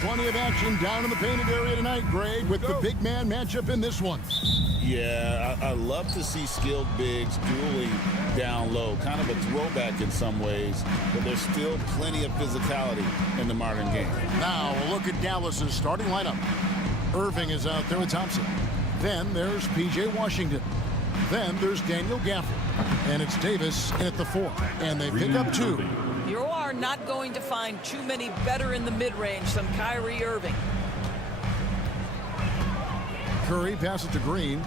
Plenty of action down in the painted area tonight, Greg, with the big man matchup in this one. Yeah, I love to see skilled bigs dueling down low. Kind of a throwback in some ways, but there's still plenty of physicality in the modern game. Now, a look at Dallas's starting lineup. Irving is out there with Thompson. Then there's P.J. Washington. Then there's Daniel Gafford. And it's Davis in at the 4. And they pick up 2. You are not going to find too many better in the mid-range than Kyrie Irving. Curry passes to Green.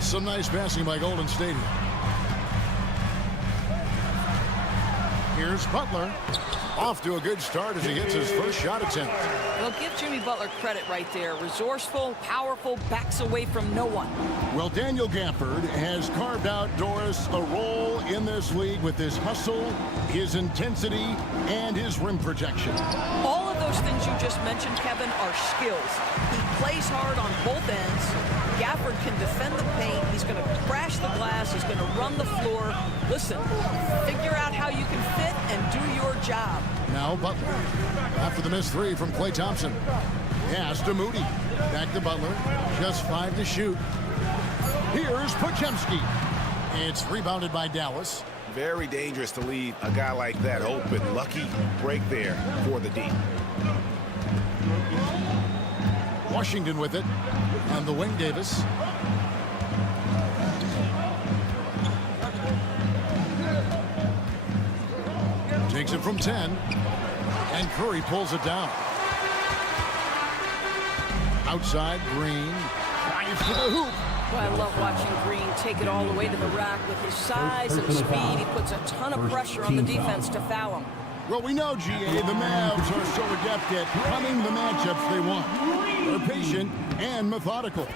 Some nice passing by Golden State. Here's Butler. Off to a good start as he gets his first shot attempt. Well, give Jimmy Butler credit right there. Resourceful, powerful, backs away from no one. Well, Daniel Gafford has carved out, Doris, a role in this league with his hustle, his intensity, and his rim protection. All of those things you just mentioned, Kevin, are skills. He plays hard on both ends. Gafford can defend the paint. He's going to crash the glass. He's going to run the floor. Listen, figure out how you can fit and do your job. Now Butler. After the missed 3 from Klay Thompson. Pass to Moody. Back to Butler. Just 5 to shoot. Here's Podziemski. It's rebounded by Dallas. Very dangerous to leave a guy like that open. Lucky break there for the D. Washington with it. And the wing, Davis. Takes it from 10. And Curry pulls it down. Outside, Green. Drives to the hoop. Well, I love watching Green take it all the way to the rack with his size and speed. He puts a ton of pressure on the defense to foul him. Well, we know, GA, the Mavs are so adept at running the matchups they want. They're patient and methodical.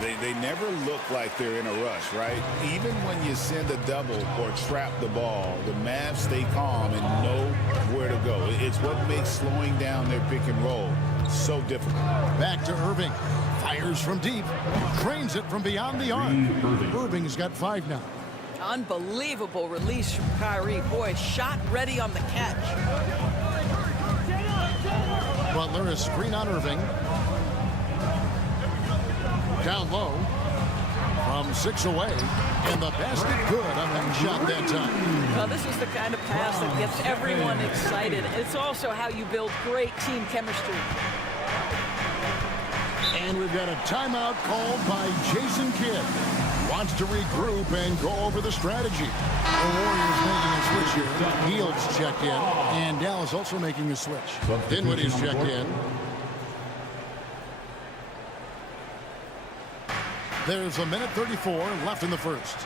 Yeah, they never look like they're in a rush, right? Even when you send a double or trap the ball, the Mavs stay calm and know where to go. It's what makes slowing down their pick and roll so difficult. Back to Irving. Fires from deep. Cranes it from beyond the arc. Irving's got 5 now. Unbelievable release from Kyrie. Boy, shot ready on the catch. Butler is screen on Irving. Down low. From 6 away. And the basket good on that shot that time. Well, this is the kind of pass that gets everyone excited. It's also how you build great team chemistry. And we've got a timeout called by Jason Kidd. Wants to regroup and go over the strategy. The Warriors making a switch here. Heald's checked in. And Dallas also making a switch. Dinwiddie's checked in. There's a minute 34 left in the first.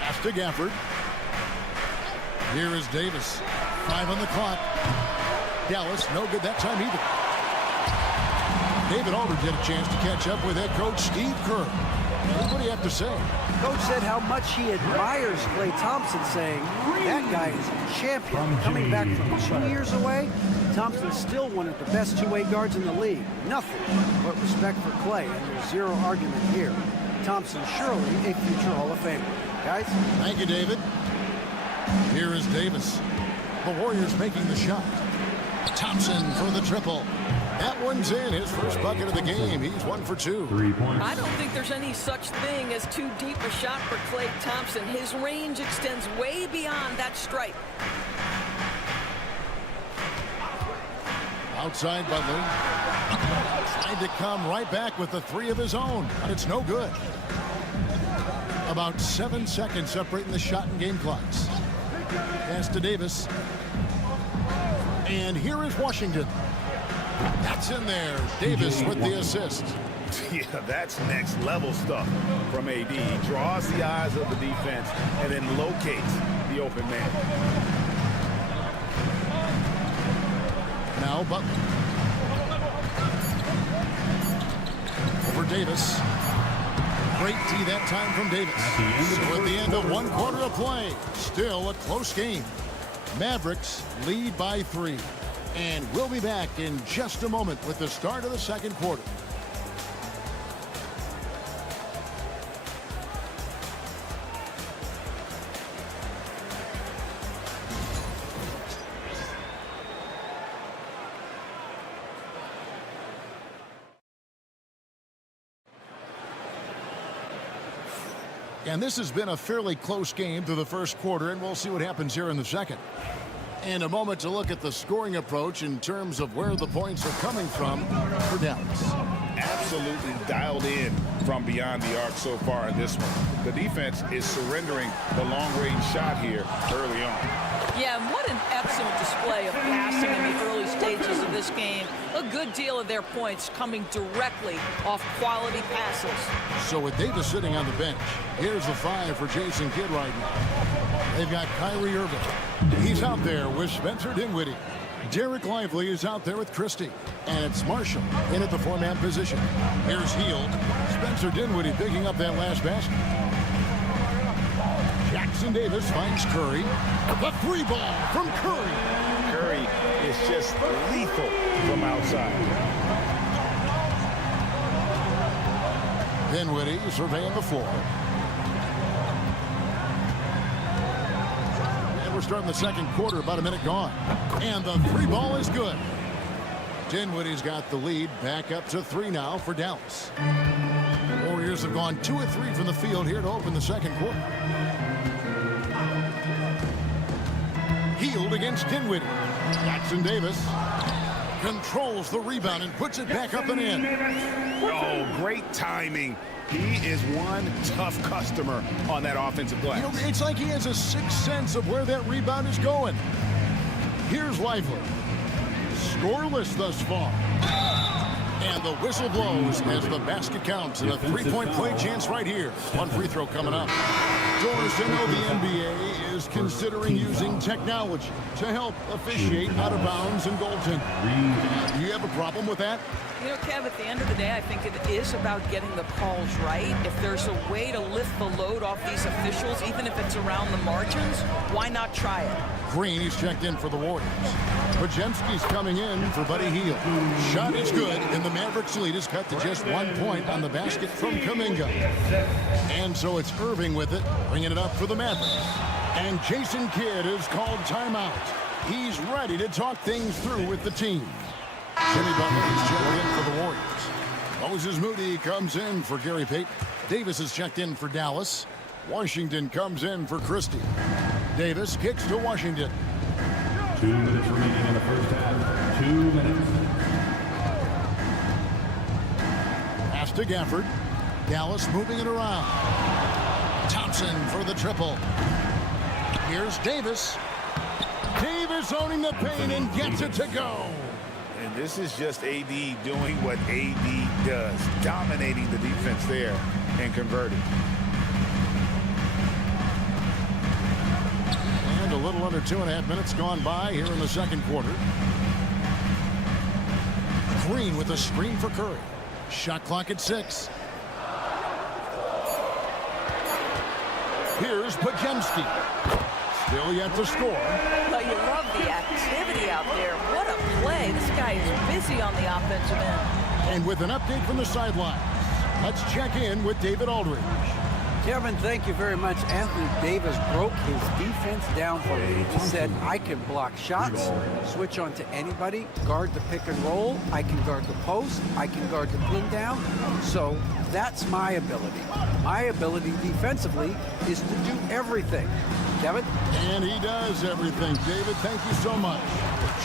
Pass to Gafford. Here is Davis. 5 on the clock. Dallas, no good that time either. David Aldridge had a chance to catch up with head coach Steve Kerr. What do you have to say? Coach said how much he admires Klay Thompson, saying that guy is a champion. Coming back from 2 years away, Thompson's still one of the best two-way guards in the league. Nothing but respect for Klay, and there's zero argument here. Thompson surely a future Hall of Famer. Guys? Thank you, David. Here is Davis. The Warriors making the shot. Thompson for the triple. That one's in. His first bucket of the game. He's 1 for 2. 3 points. I don't think there's any such thing as too deep a shot for Klay Thompson. His range extends way beyond that stripe. Outside Butler. Trying to come right back with the 3 of his own, but it's no good. About 7 seconds separating the shot and game clocks. Pass to Davis. And here is Washington. That's in there. Davis with the assist. Yeah, that's next level stuff from AD. He draws the eyes of the defense and then locates the open man. Now Butler. Over Davis. Great D that time from Davis. So at the end of 1 quarter of play, still a close game. Mavericks lead by 3. And we'll be back in just a moment with the start of the second quarter. And this has been a fairly close game through the first quarter, and we'll see what happens here in the second. And a moment to look at the scoring approach in terms of where the points are coming from for Dallas. Absolutely dialed in from beyond the arc so far in this one. The defense is surrendering the long-range shot here early on. Yeah, and what an excellent display of passing in the early stages of this game. A good deal of their points coming directly off quality passes. So with Davis sitting on the bench, here's the 5 for Jason Kidd right now. They've got Kyrie Irving. He's out there with Spencer Dinwiddie. Derek Lively is out there with Christie. And it's Marshall in at the 4-man position. Here's Hield. Spencer Dinwiddie picking up that last basket. Jackson Davis finds Curry. The 3 ball from Curry. Curry is just lethal from outside. Dinwiddie surveying the floor. And we're starting the second quarter, about a minute gone. And the 3 ball is good. Dinwiddie's got the lead, back up to 3 now for Dallas. Warriors have gone 2 of 3 from the field here to open the second quarter. Hield against Dinwiddie. Jackson Davis controls the rebound and puts it back up and in. Oh, great timing. He is one tough customer on that offensive glass. You know, it's like he has a sixth sense of where that rebound is going. Here's Lively. Scoreless thus far. And the whistle blows as the basket counts. And a 3-point play chance right here. 1 free throw coming up. Doris, you know the NBA is considering using technology to help officiate out of bounds and goaltending. Do you have a problem with that? You know, Kev, at the end of the day, I think it is about getting the calls right. If there's a way to lift the load off these officials, even if it's around the margins, why not try it? Green, he's checked in for the Warriors. Pajemski's coming in for Buddy Hield. Shot is good, and the Mavericks lead is cut to just 1 point on the basket from Kuminga. And so it's Irving with it, bringing it up for the Mavericks. And Jason Kidd is called timeout. He's ready to talk things through with the team. Jimmy Butler is checked in for the Warriors. Moses Moody comes in for Gary Payton. Davis is checked in for Dallas. Washington comes in for Christie. Davis kicks to Washington. 2 minutes remaining in the first half. 2 minutes. Pass to Gafford. Dallas moving it around. Thompson for the triple. Here's Davis. Davis owning the paint and gets it to go. And this is just AD doing what AD does, dominating the defense there and converting. And a little under 2.5 minutes gone by here in the second quarter. Green with a screen for Curry. Shot clock at 6. Here's Pajemski. Still yet to score. But you love the activity out there. What a play. This guy is busy on the offensive end. And with an update from the sidelines, let's check in with David Aldridge. Kevin, thank you very much. Anthony Davis broke his defense down for me. He said, I can block shots, switch on to anybody, guard the pick and roll, I can guard the post, I can guard the pin down. So that's my ability. My ability defensively is to do everything. Kevin? And he does everything. David, thank you so much.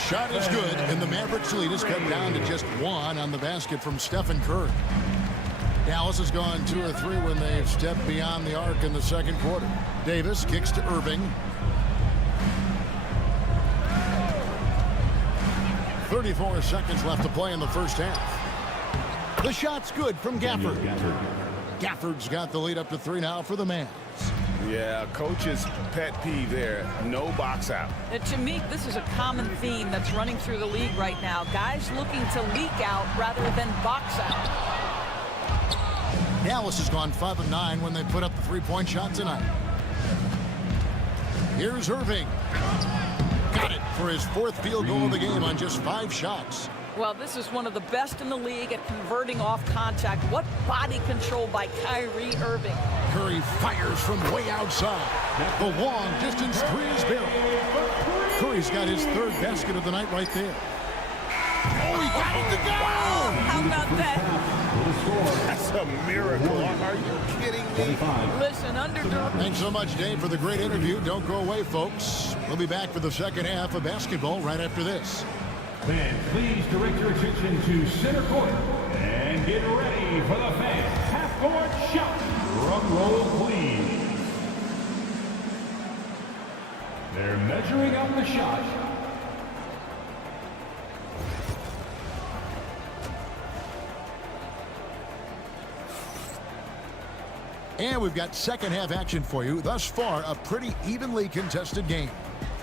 Shot is good, and the Mavericks lead is cut down to just one on the basket from Stephen Curry. Dallas has gone 2 or 3 when they've stepped beyond the arc in the second quarter. Davis kicks to Irving. 34 seconds left to play in the first half. The shot's good from Gafford. Gafford's got the lead up to 3 now for the Mavs. Yeah, coach's pet peeve there. No box out. To me, this is a common theme that's running through the league right now. Guys looking to leak out rather than box out. Dallas has gone 5 of 9 when they put up the 3-point shot tonight. Here's Irving. Got it for his 4th field goal of the game on just 5 shots. Well, this is one of the best in the league at converting off contact. What body control by Kyrie Irving. Curry fires from way outside. The long distance 3 is buried. Curry's got his 3rd basket of the night right there. Oh, he got it to go! How about that? That's a miracle. Are you kidding me? Listen, underdog. Thanks so much, Dave, for the great interview. Don't go away, folks. We'll be back for the second half of basketball right after this. Fans, please direct your attention to center court and get ready for the fans. Half-court shot. Drum roll, please. They're measuring out the shot. And we've got second half action for you. Thus far, a pretty evenly contested game.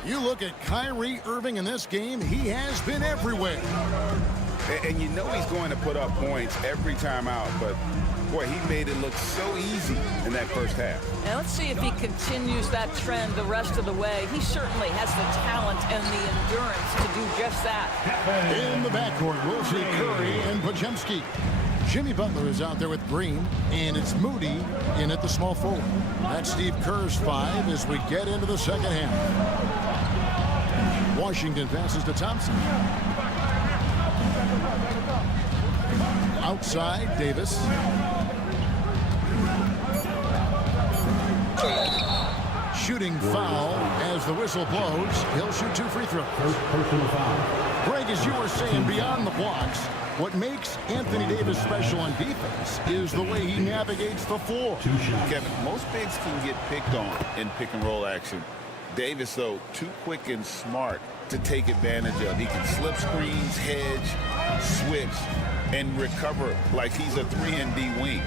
You look at Kyrie Irving in this game, he has been everywhere. And you know he's going to put up points every time out, but boy, he made it look so easy in that first half. And let's see if he continues that trend the rest of the way. He certainly has the talent and the endurance to do just that. In the backcourt, we'll see Curry and Podziemski. Jimmy Butler is out there with Green, and it's Moody in at the small forward. That's Steve Kerr's 5 as we get into the second half. Washington passes to Thompson. Outside, Davis. Shooting foul as the whistle blows. He'll shoot 2 free throws. First personal foul. Greg, as you were saying, beyond the blocks, what makes Anthony Davis special on defense is the way he navigates the floor. Kevin, most bigs can get picked on in pick-and-roll action. Davis, though, too quick and smart to take advantage of. He can slip screens, hedge, switch, and recover like he's a 3-and-D wing.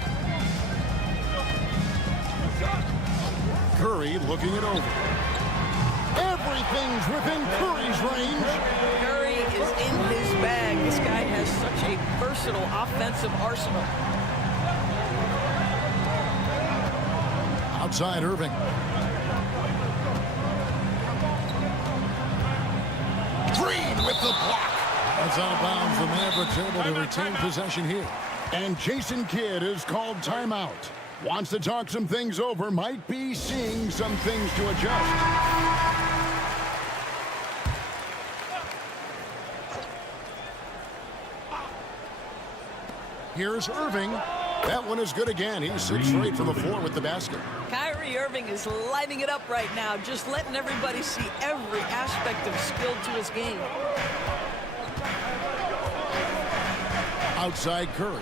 Curry looking it over. Everything's within Curry's range. Curry is in his bag. This guy has such a versatile offensive arsenal. Outside Irving. Green with the block. That's out of bounds. The Mavericks able to retain possession here. And Jason Kidd is called timeout. Wants to talk some things over. Might be seeing some things to adjust. Here's Irving. That one is good again. He's 6 straight from the floor with the basket. Kyrie Irving is lighting it up right now, just letting everybody see every aspect of skill to his game. Outside Curry.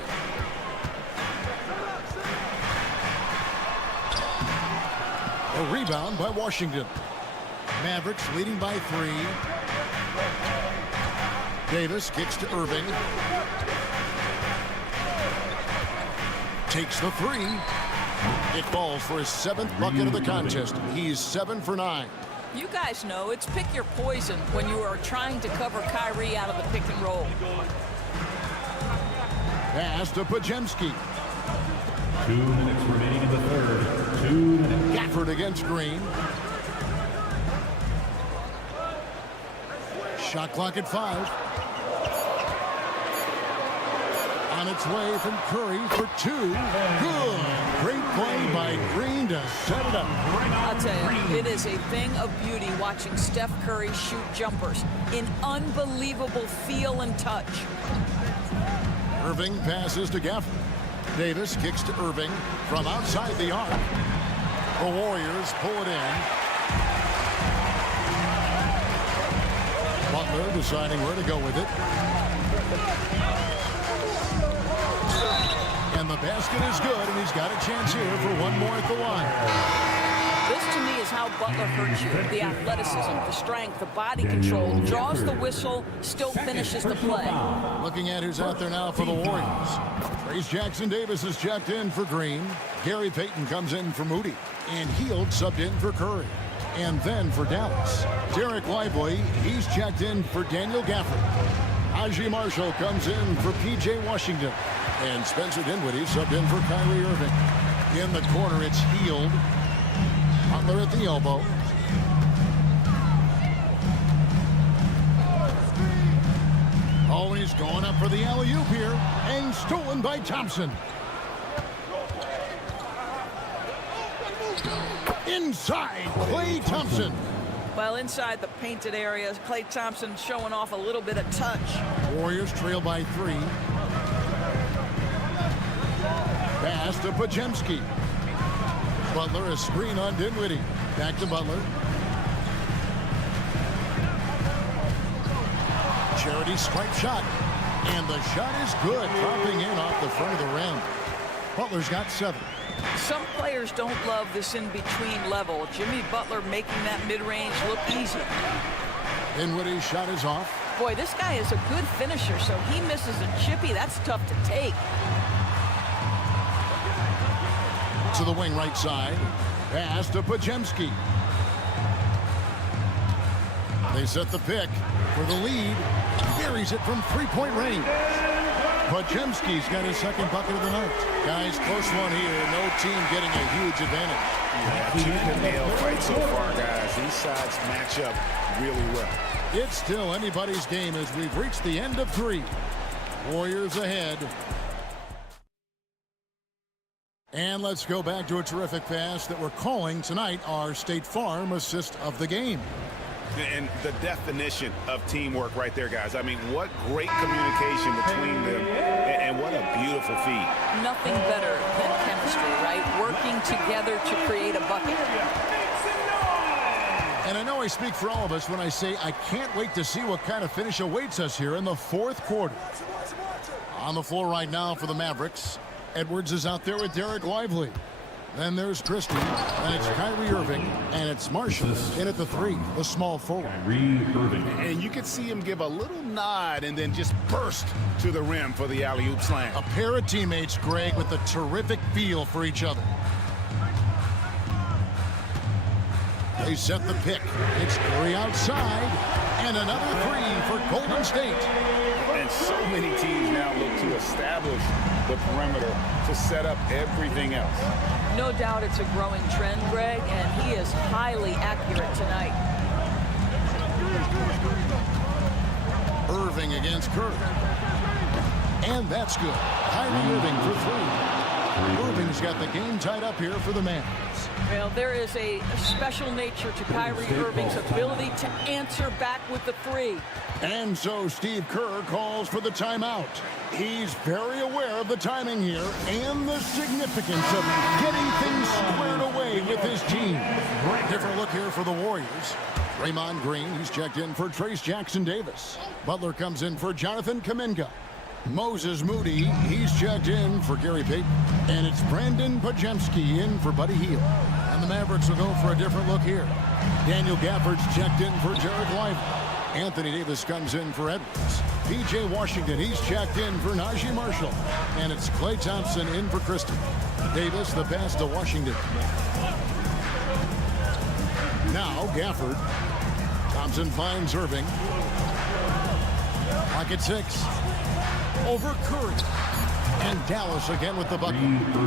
A rebound by Washington. Mavericks leading by 3. Davis kicks to Irving. Takes the 3. It falls for his 7th bucket of the contest. He's 7 for 9. You guys know it's pick your poison when you are trying to cover Kyrie out of the pick and roll. Pass to Podziemski. 2 minutes remaining in the third. 2 minutes. Gafford against Green. Shot clock at 5. On its way from Curry for two. Good. Great play by Green to set it up. I'll tell you, it is a thing of beauty watching Steph Curry shoot jumpers in unbelievable feel and touch. Irving passes to Gafford. Davis kicks to Irving from outside the arc. The Warriors pull it in. Butler deciding where to go with it. And the basket is good, and he's got a chance here for one more at the line. This, to me, is how Butler hurts you. The athleticism, the strength, the body control, draws the whistle, still finishes the play. Looking at who's out there now for the Warriors. Trace Jackson-Davis is checked in for Green. Gary Payton comes in for Moody. And Hield subbed in for Curry. And then for Dallas, Derek Lively, he's checked in for Daniel Gafford. Najee Marshall comes in for P.J. Washington. And Spencer Dinwiddie subbed in for Kyrie Irving. In the corner, it's Hield. Butler at the elbow. Oh, he's going up for the alley-oop here. And stolen by Thompson. Inside, Klay Thompson. Well, inside the painted areas, Klay Thompson showing off a little bit of touch. Warriors trail by 3. Pass to Podziemski. Butler, a screen on Dinwiddie. Back to Butler. Charity strike shot. And the shot is good, dropping in off the front of the rim. Butler's got 7. Some players don't love this in-between level. Jimmy Butler making that mid-range look easy. Dinwiddie's shot is off. Boy, this guy is a good finisher, so he misses a chippy. That's tough to take. To the wing right side. Pass to Podziemski. They set the pick for the lead. Buries it from three-point range. Podziemski's got his second bucket of the night. Guys, close one here. No team getting a huge advantage. Yeah, tooth-and-nail fight so far, guys. These sides match up really well. It's still anybody's game as we've reached the end of 3. Warriors ahead. And let's go back to a terrific pass that we're calling tonight our State Farm assist of the game. And the definition of teamwork right there, guys. I mean, what great communication between them, and what a beautiful feed. Nothing better than chemistry, right? Working together to create a bucket. And I know I speak for all of us when I say I can't wait to see what kind of finish awaits us here in the 4th quarter. On the floor right now for the Mavericks, Edwards is out there with Derek Lively. Then there's Christie, and it's Kyrie Irving, and it's Marshall in at the 3, the small forward. And you can see him give a little nod and then just burst to the rim for the alley-oop slam. A pair of teammates, Greg, with a terrific feel for each other. They set the pick. It's Curry outside, and another 3 for Golden State. And so many teams now look to establish the perimeter to set up everything else. No doubt it's a growing trend, Greg, and he is highly accurate tonight. Irving against Curry. And that's good. Kyrie Irving for 3. Irving's got the game tied up here for the Mavs. Well, there is a special nature to Kyrie Irving's ability to answer back with the 3. And so Steve Kerr calls for the timeout. He's very aware of the timing here and the significance of getting things squared away with his team. Different look here for the Warriors. Draymond Green, he's checked in for Trace Jackson-Davis. Butler comes in for Jonathan Kuminga. Moses Moody, he's checked in for Gary Payton. And it's Brandon Podziemski in for Buddy Hield. And the Mavericks will go for a different look here. Daniel Gafford's checked in for Derek Lively. Anthony Davis comes in for Edwards. P.J. Washington, he's checked in for Najee Marshall. And it's Klay Thompson in for Christie. Davis, the pass to Washington. Now Gafford. Thompson finds Irving. Pocket 6. Over Curry. And Dallas again with the bucket.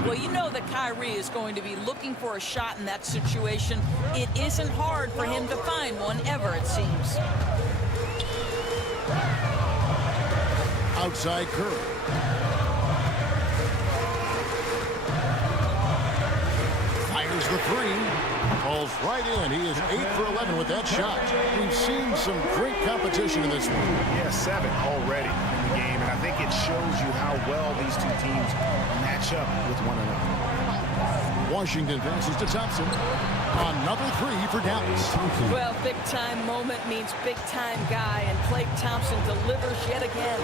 Well, you know that Kyrie is going to be looking for a shot in that situation. It isn't hard for him to find one ever, it seems. Outside Curry. the three. Falls right in. He is 8 for 11 with that shot. We've seen some great competition in this one. Yeah, 7 already in the game, and I think it shows you how well these two teams match up with one another. Washington passes to Thompson. Another three for Dallas. Well, big-time moment means big-time guy, and Klay Thompson delivers yet again.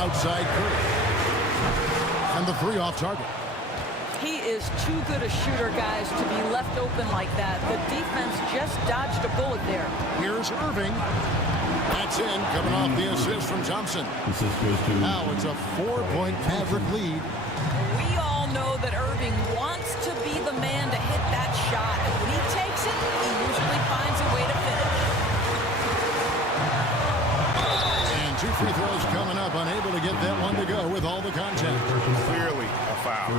Outside Curry. And the three off target. He is too good a shooter, guys, to be left open like that. The defense just dodged a bullet there. Here's Irving. That's in, coming off the assist from Thompson. Now it's a 4-point Maverick lead. We all know that Irving wants to be the man to hit that shot. When he takes it, he usually finds a way to finish. And 2 free throws coming up, unable to get that one to go with all the contact. Clearly a foul.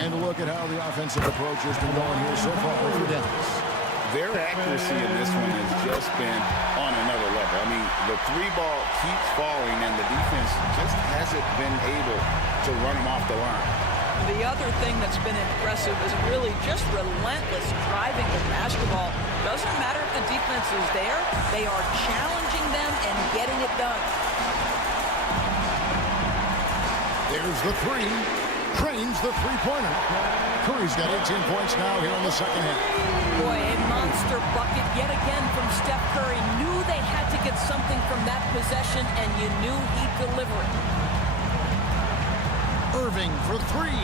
And look at how the offensive approach has been going here so far for Dallas. Their accuracy in this one has just been on another level. I mean, the three ball keeps falling, and the defense just hasn't been able to run them off the line. The other thing that's been impressive is really just relentless driving the basketball. Doesn't matter if the defense is there, they are challenging them and getting it done. There's the three. Cranes the three-pointer. Curry's got 18 points now here in the second half. Boy, a monster bucket yet again from Steph Curry. Knew they had to get something from that possession, and you knew he'd deliver it. Irving for three.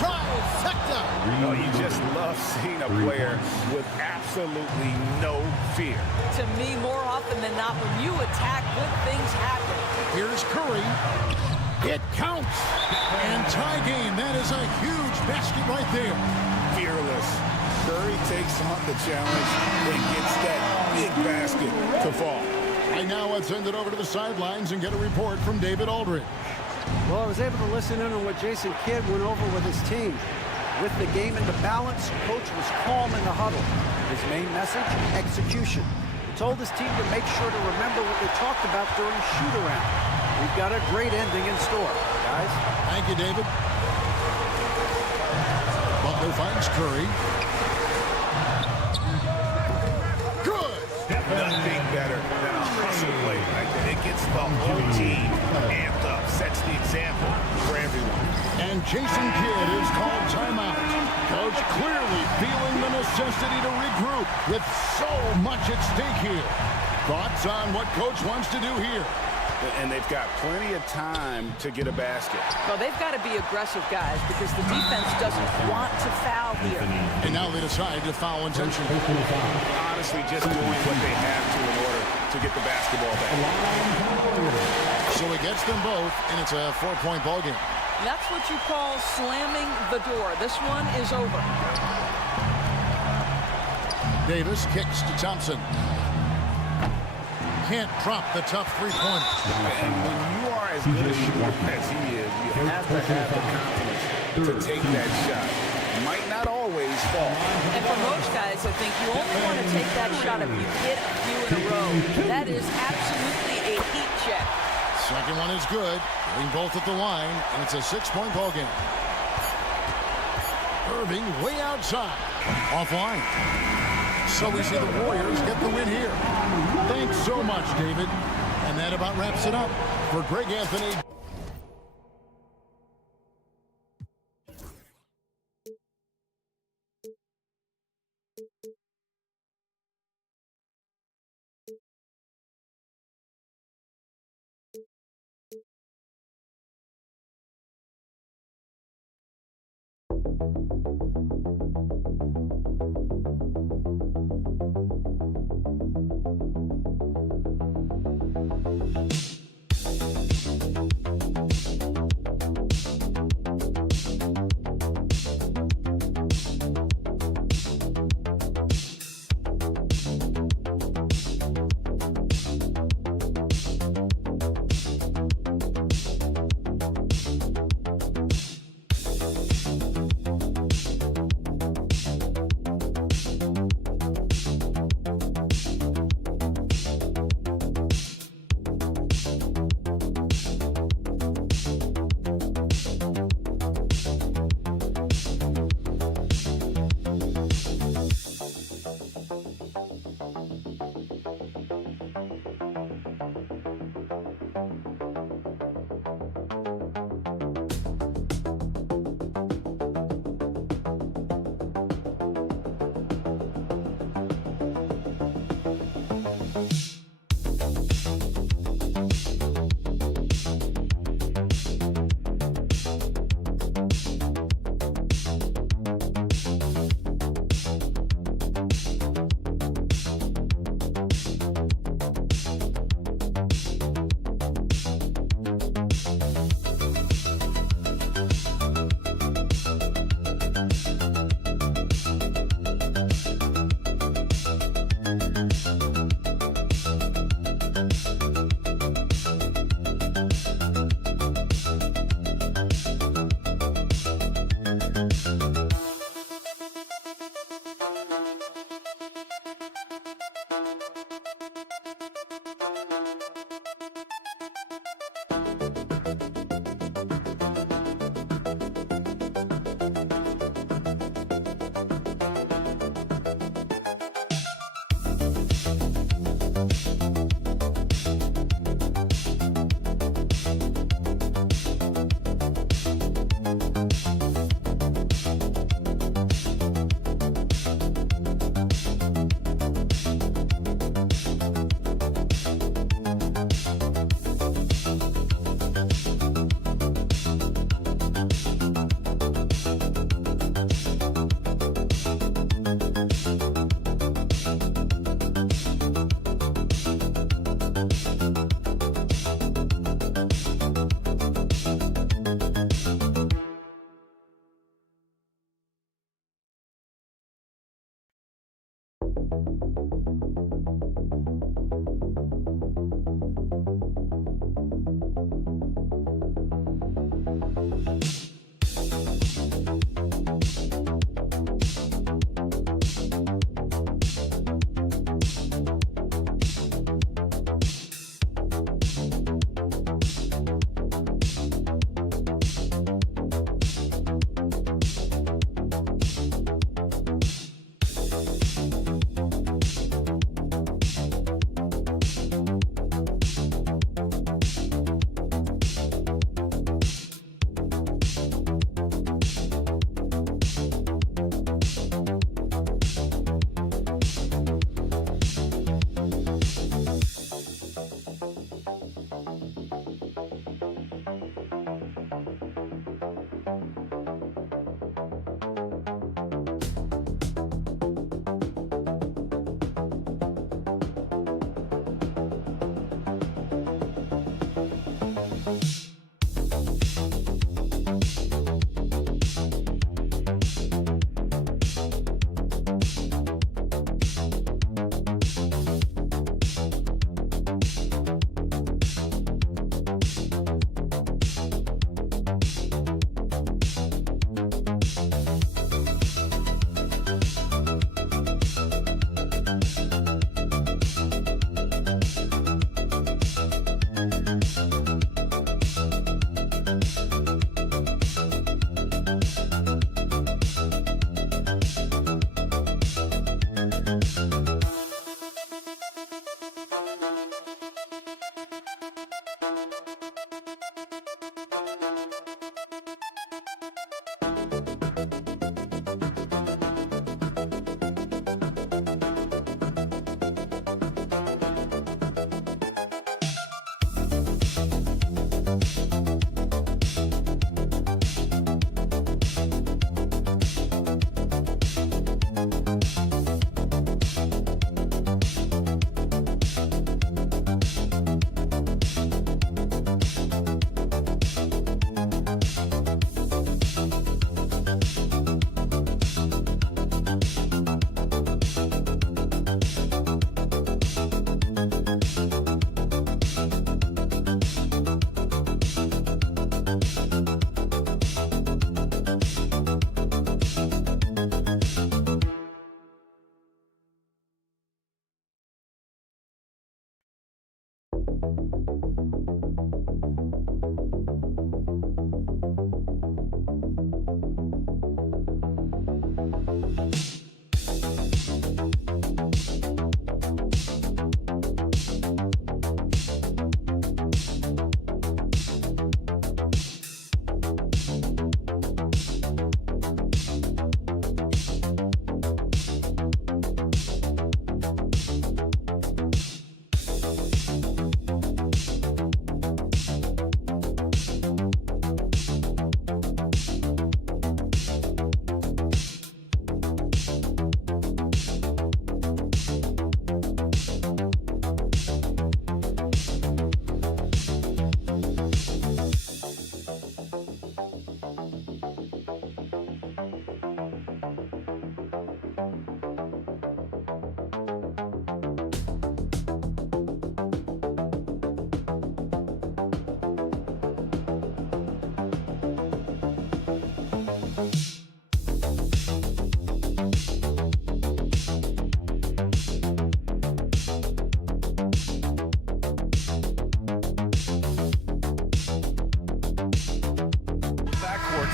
Trifecta. Oh, you just love seeing a player with absolutely no fear. To me, more often than not, when you attack, good things happen. Here's Curry. It counts. And tie game. That is a huge basket right there. Fearless. Curry takes on the challenge and gets that big basket to fall. And now let's send it over to the sidelines and get a report from David Aldridge. Well, I was able to listen in on what Jason Kidd went over with his team. With the game into balance, coach was calm in the huddle. His main message, execution. He told his team to make sure to remember what they talked about during shoot-around. We've got a great ending in store, guys. Thank you, David. Butler finds Curry. Good. Nothing better than a hustle play like that. It gets the whole team amped up, sets the example for everyone. And Jason Kidd is called timeout. Coach clearly feeling the necessity to regroup with so much at stake here. Thoughts on what Coach wants to do here? And they've got plenty of time to get a basket. Well, they've got to be aggressive, guys, because the defense doesn't want to foul here. And now they decide to foul intention. Honestly, just doing what they have to in order to get the basketball back. So he gets them both, and it's a 4-point ball game. That's what you call slamming the door. This one is over. Davis kicks to Thompson. Can't drop the tough three-pointer. And when you are as good a shooter as he is, you have to have the confidence to take that shot. Might not always fall. And for most guys, I think you only want to take that shot if you hit a few in a row. That is absolutely a heat check. Second one is good. Getting both at the line, and it's a 6-point ball game. Irving way outside. Offline. So we see the Warriors get the win here. Thanks so much, David. And that about wraps it up. For Greg Anthony.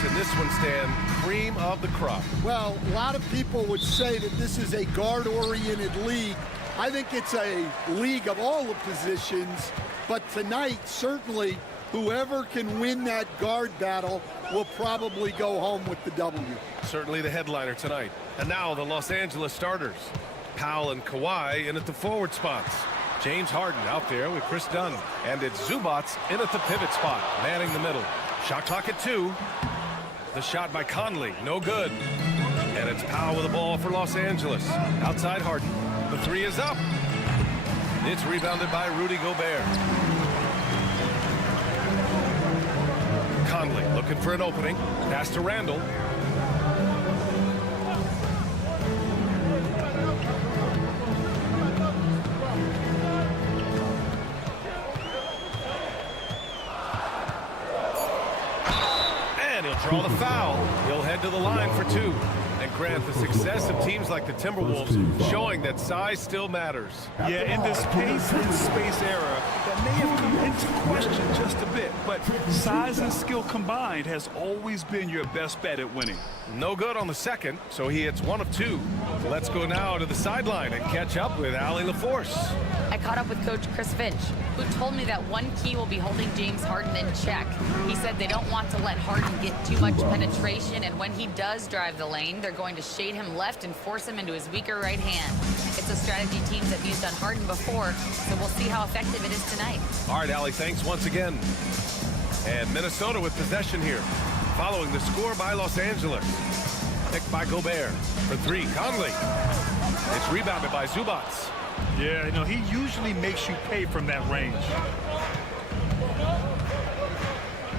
And this one, Stan, cream of the crop. Well, a lot of people would say that this is a guard-oriented league. I think it's a league of all the positions, but tonight, certainly, whoever can win that guard battle will probably go home with the W. Certainly the headliner tonight. And now the Los Angeles starters. Powell and Kawhi in at the forward spots. James Harden out there with Chris Dunn. And it's Zubats in at the pivot spot, manning the middle. Shot clock at 2. The shot by Conley, no good. And it's Powell with the ball for Los Angeles. Outside Harden. The 3 is up. It's rebounded by Rudy Gobert. Conley looking for an opening. Pass to Randall. They'll draw the foul. He'll head to the line for two. And Grant, the success of teams like the Timberwolves showing that size still matters. Yeah, in this pace and space era, that may have come into question just a bit, but size and skill combined has always been your best bet at winning. No good on the second, so he hits 1 of 2. Let's go now to the sideline and catch up with Allie LaForce. I caught up with Coach Chris Finch, who told me that one key will be holding James Harden in check. He said they don't want to let Harden get too much penetration, and when he does drive the lane, they're going to shade him left and force him into his weaker right hand. It's a strategy teams have used on Harden before, so we'll see how effective it is tonight. All right, Allie, thanks once again. And Minnesota with possession here, following the score by Los Angeles. Picked by Gobert for 3. Conley. It's rebounded by Zubats. Yeah, you know, he usually makes you pay from that range.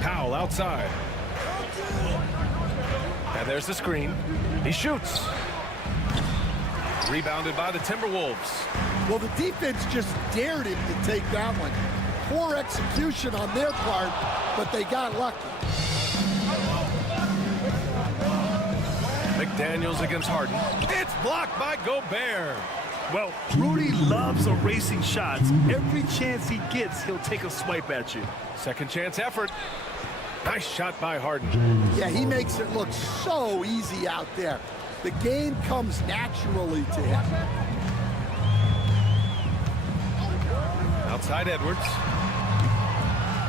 Powell outside. And there's the screen. He shoots. Rebounded by the Timberwolves. Well, the defense just dared him to take that one. Poor execution on their part, but they got lucky. McDaniels against Harden. It's blocked by Gobert. Well, Rudy loves erasing shots. Every chance he gets, he'll take a swipe at you. Second chance effort. Nice shot by Harden. Yeah, he makes it look so easy out there. The game comes naturally to him. Outside Edwards.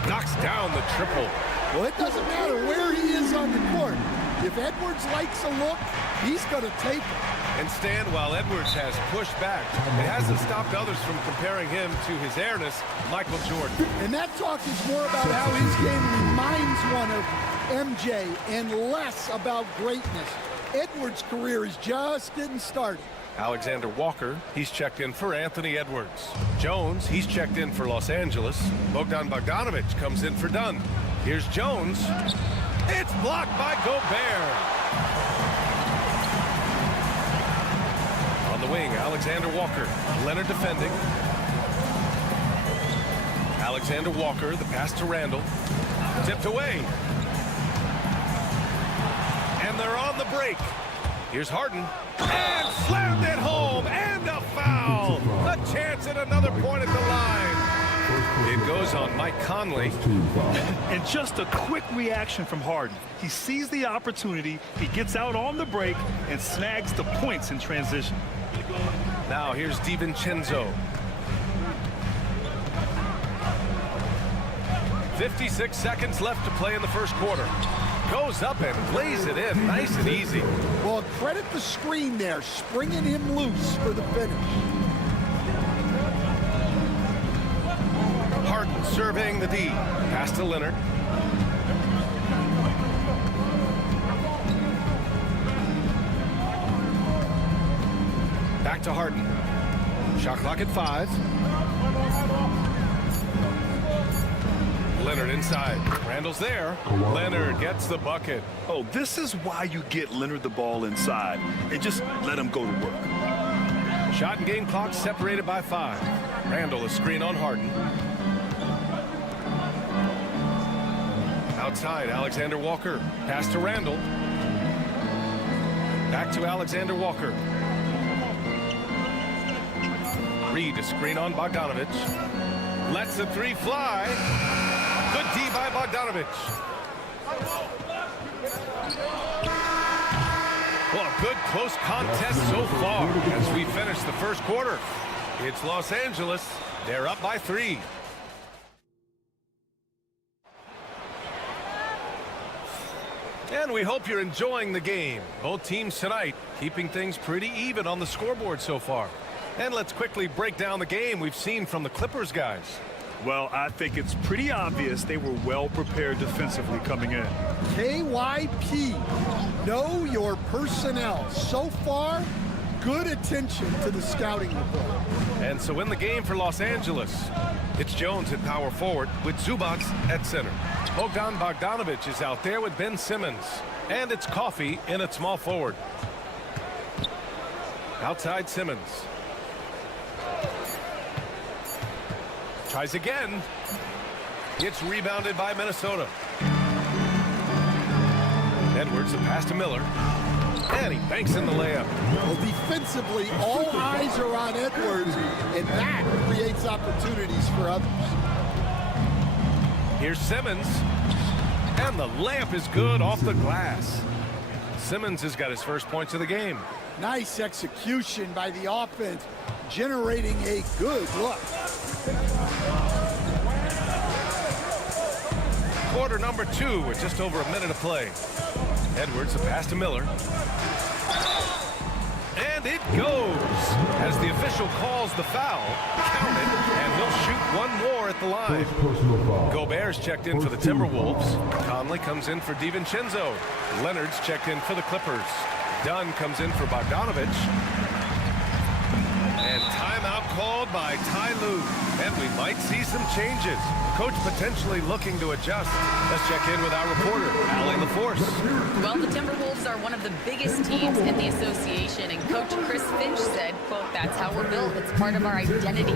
Knocks down the triple. Well, it doesn't matter where he is on the court. If Edwards likes a look, he's going to take it. And stand while Edwards has pushed back. It hasn't stopped others from comparing him to his airness, Michael Jordan. And that talk is more about how his game reminds one of MJ and less about greatness. Edwards' career is just getting started. Alexander Walker, he's checked in for Anthony Edwards. Jones, he's checked in for Los Angeles. Bogdan Bogdanovic comes in for Dunn. Here's Jones. It's blocked by Gobert. On the wing, Alexander Walker. Leonard defending. Alexander Walker, the pass to Randall. Tipped away. And they're on the break. Here's Harden. And slammed it home. And a foul. A chance at another point at the line. It goes on Mike Conley. And just a quick reaction from Harden. He sees the opportunity, he gets out on the break, and snags the points in transition. Now here's DiVincenzo. 56 seconds left to play in the first quarter. Goes up and lays it in, nice and easy. Well, credit the screen there, springing him loose for the finish. Harden surveying the D. Pass to Leonard. Back to Harden. Shot clock at 5. Leonard inside. Randall's there. Leonard gets the bucket. Oh, this is why you get Leonard the ball inside and just let him go to work. Shot and game clock separated by 5. Randall, a screen on Harden. Outside, Alexander Walker. Pass to Randall. Back to Alexander Walker. Reed, a screen on Bogdanovic. Lets the 3 fly. Good D by Bogdanovic. Well, a good close contest so far as we finish the first quarter. It's Los Angeles. They're up by 3. And we hope you're enjoying the game. Both teams tonight keeping things pretty even on the scoreboard so far. And let's quickly break down the game we've seen from the Clippers guys. Well, I think it's pretty obvious they were well prepared defensively coming in. KYP, know your personnel. So far, good attention to the scouting report. And so in the game for Los Angeles, it's Jones at power forward with Zubats at center. Bogdan Bogdanovic is out there with Ben Simmons. And it's Coffey in at small forward. Outside Simmons. Tries again. It's rebounded by Minnesota. Edwards, the pass to Miller. And he banks in the layup. Well, defensively, all eyes are on Edwards, and that creates opportunities for others. Here's Simmons. And the layup is good off the glass. Simmons has got his first points of the game. Nice execution by the offense, generating a good look. Quarter number 2 with just over a minute to play. Edwards, a pass to Miller. And it goes. As the official calls the foul, count it, and he'll shoot one more at the line. Gobert's checked in for the Timberwolves. Conley comes in for DiVincenzo. Leonard's checked in for the Clippers. Dunn comes in for Bogdanovich. And timeout called by Ty Lue. And we might see some changes. Coach potentially looking to adjust. Let's check in with our reporter, Allie LaForce. Well, the Timberwolves are one of the biggest teams in the association, and Coach Chris Finch said, quote, "That's how we're built. It's part of our identity.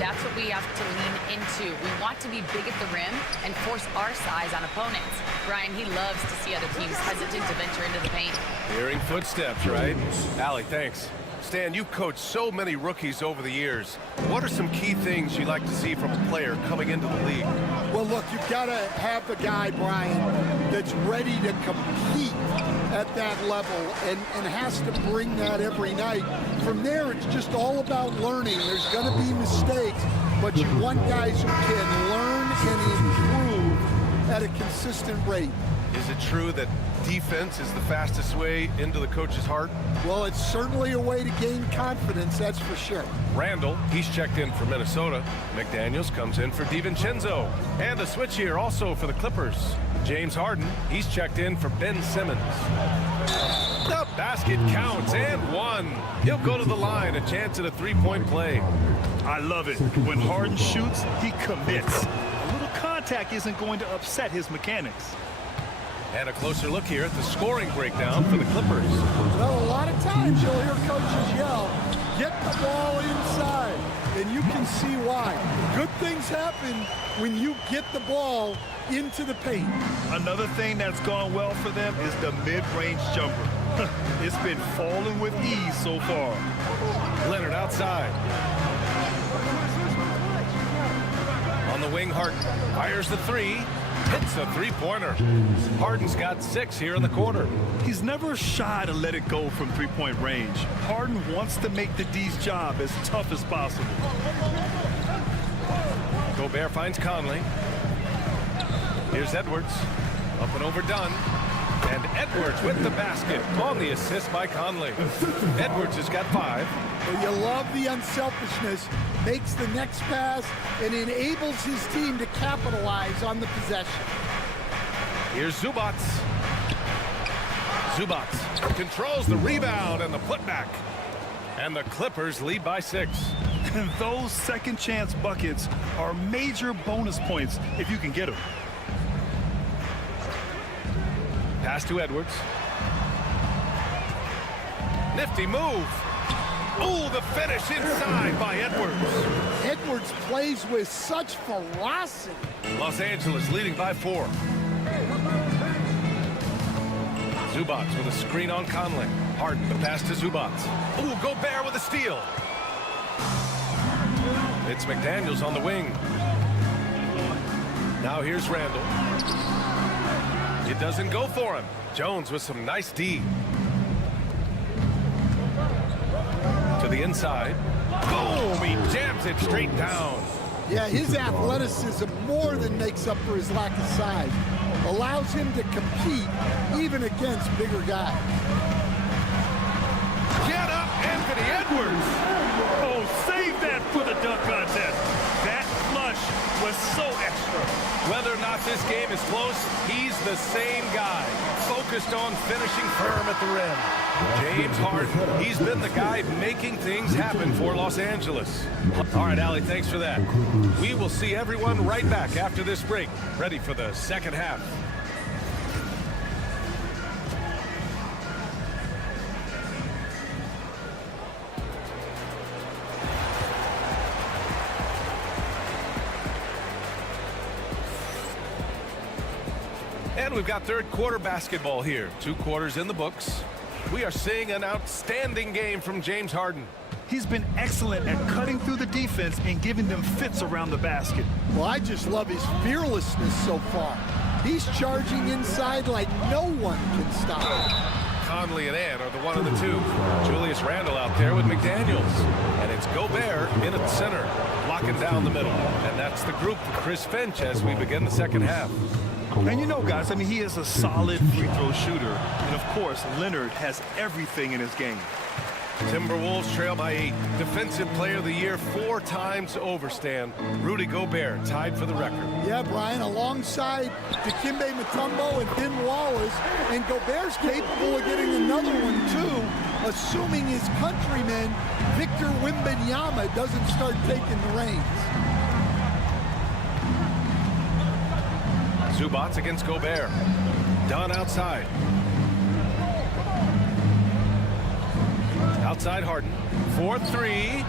That's what we have to lean into. We want to be big at the rim and force our size on opponents." Brian, he loves to see other teams hesitant to venture into the paint. Hearing footsteps, right? Allie, thanks. Stan, you've coached so many rookies over the years. What are some key things you like to see from a player coming into the league? Well, look, you've got to have the guy, Brian, that's ready to compete at that level and has to bring that every night. From there, it's just all about learning. There's going to be mistakes, but you want guys who can learn and improve at a consistent rate. Is it true that defense is the fastest way into the coach's heart? Well, it's certainly a way to gain confidence, that's for sure. Randall, he's checked in for Minnesota. McDaniels comes in for DiVincenzo. And a switch here also for the Clippers. James Harden, he's checked in for Ben Simmons. The basket counts, and one. He'll go to the line, a chance at a three-point play. I love it. When Harden shoots, he commits. A little contact isn't going to upset his mechanics. And a closer look here at the scoring breakdown for the Clippers. Well, a lot of times you'll hear coaches yell, "Get the ball inside," and you can see why. Good things happen when you get the ball into the paint. Another thing that's gone well for them is the mid-range jumper. It's been falling with ease so far. Leonard outside. On the wing, Harden fires the three. Hits a three-pointer. Harden's got 6 here in the quarter. He's never shy to let it go from three-point range. Harden wants to make the D's job as tough as possible. Gobert finds Conley. Here's Edwards. Up and over Dunn. And Edwards with the basket on the assist by Conley. Edwards has got 5. Well, you love the unselfishness. Makes the next pass and enables his team to capitalize on the possession. Here's Zubats. Zubats controls the rebound and the putback. And the Clippers lead by 6. And those second chance buckets are major bonus points if you can get them. Pass to Edwards. Nifty move. Oh, the finish inside by Edwards. Edwards plays with such ferocity. Los Angeles leading by 4. Zubats with a screen on Conley. Harden, the pass to Zubats. Oh, Gobert with a steal. It's McDaniels on the wing. Now here's Randall. It doesn't go for him. Jones with some nice D. To the inside. Boom! He jams it straight down. Yeah, his athleticism more than makes up for his lack of size. Allows him to compete even against bigger guys. Get up, Anthony Edwards! Oh, save that for the dunk contest. That flush was so extra. Whether or not this game is close, he's the same guy. Focused on finishing firm at the rim. James Harden, he's been the guy making things happen for Los Angeles. All right, Allie, thanks for that. We will see everyone right back after this break, ready for the second half. And we've got third quarter basketball here. 2 quarters in the books. We are seeing an outstanding game from James Harden. He's been excellent at cutting through the defense and giving them fits around the basket. Well, I just love his fearlessness so far. He's charging inside like no one can stop him. Conley and Ant are the 1 and the 2. Julius Randle out there with McDaniels. And it's Gobert in at the center, locking down the middle. And that's the group for Chris Finch as we begin the second half. And you know, guys, I mean, he is a solid free throw shooter. And, of course, Leonard has everything in his game. Timberwolves trail by 8. Defensive Player of the Year 4 times over, Stan. Rudy Gobert tied for the record. Yeah, Brian, alongside Dikembe Mutombo and Ben Wallace, and Gobert's capable of getting another one, too, assuming his countryman, Victor Wembanyama, doesn't start taking the reins. Zubats against Gobert. Dunn outside. Outside Harden. 4-3.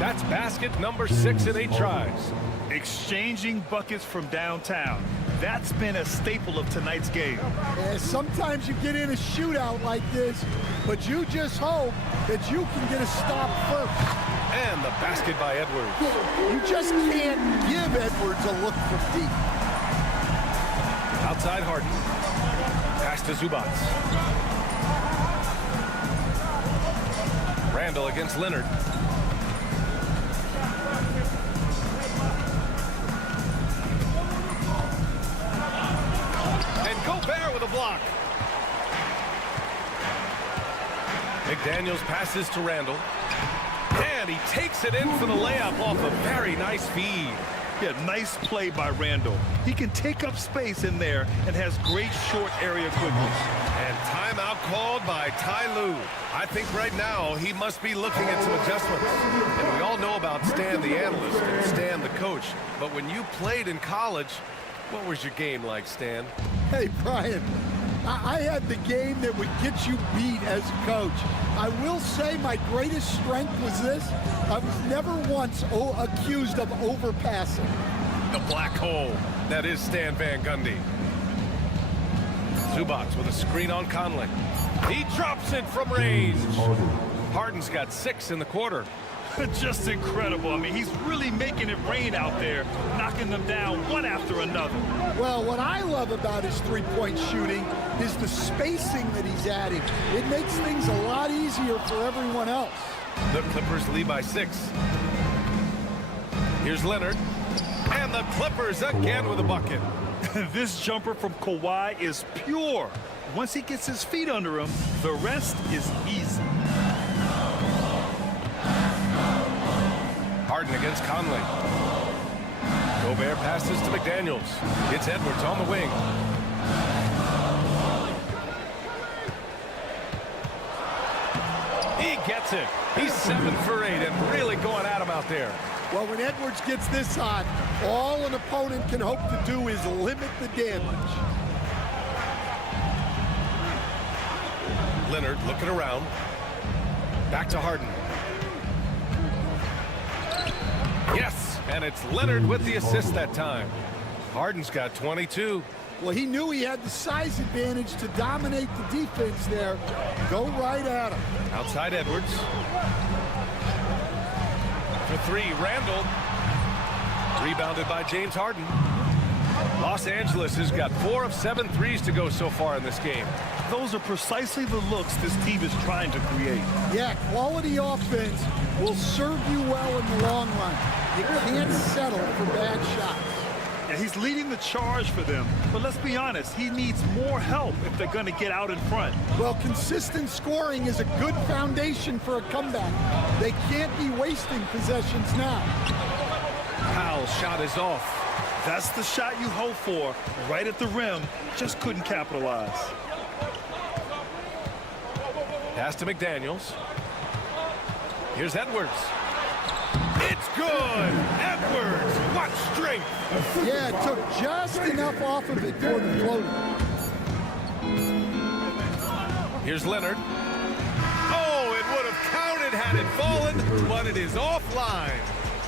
That's basket number 6 in 8 tries. Exchanging buckets from downtown. That's been a staple of tonight's game. Yeah, sometimes you get in a shootout like this, but you just hope that you can get a stop first. And the basket by Edwards. You just can't give Edwards a look from deep. Outside Harden. Pass to Zubats. Randle against Leonard. And Gobert with a block. McDaniels passes to Randle. And he takes it in for the layup off a very nice feed. Yeah, nice play by Randle. He can take up space in there and has great short area quickness. And timeout called by Ty Lue. I think right now he must be looking at some adjustments. And we all know about Stan the analyst and Stan the coach. But when you played in college, what was your game like, Stan? Hey, Brian, I had the game that would get you beat as a coach. I will say my greatest strength was this. I was never once accused of overpassing. The black hole. That is Stan Van Gundy. Zubats with a screen on Conley. He drops it from range. Harden's got 6 in the quarter. Just incredible. I mean, he's really making it rain out there, knocking them down one after another. Well, what I love about his three-point shooting is the spacing that he's adding. It makes things a lot easier for everyone else. The Clippers lead by 6. Here's Leonard. And the Clippers again with a bucket. This jumper from Kawhi is pure. Once he gets his feet under him, the rest is easy. Harden against Conley. Gobert passes to McDaniels. It's Edwards on the wing. He gets it. He's 7 for 8 and really going at him out there. Well, when Edwards gets this hot, all an opponent can hope to do is limit the damage. Leonard looking around. Back to Harden. Yes, and it's Leonard with the assist that time. Harden's got 22. Well, he knew he had the size advantage to dominate the defense there. Go right at him. Outside Edwards. For 3, Randle. Rebounded by James Harden. Los Angeles has got 4 of 7 threes to go so far in this game. Those are precisely the looks this team is trying to create. Yeah, quality offense will serve you well in the long run. You can't settle for bad shots. Yeah, he's leading the charge for them, but let's be honest, he needs more help if they're going to get out in front. Well, consistent scoring is a good foundation for a comeback. They can't be wasting possessions now. Powell's shot is off. That's the shot you hope for, right at the rim, just couldn't capitalize. Pass to McDaniels. Here's Edwards. It's good! Edwards! What strength! Yeah, it took just enough off of it for the floater. Here's Leonard. Oh, it would have counted had it fallen, but it is offline.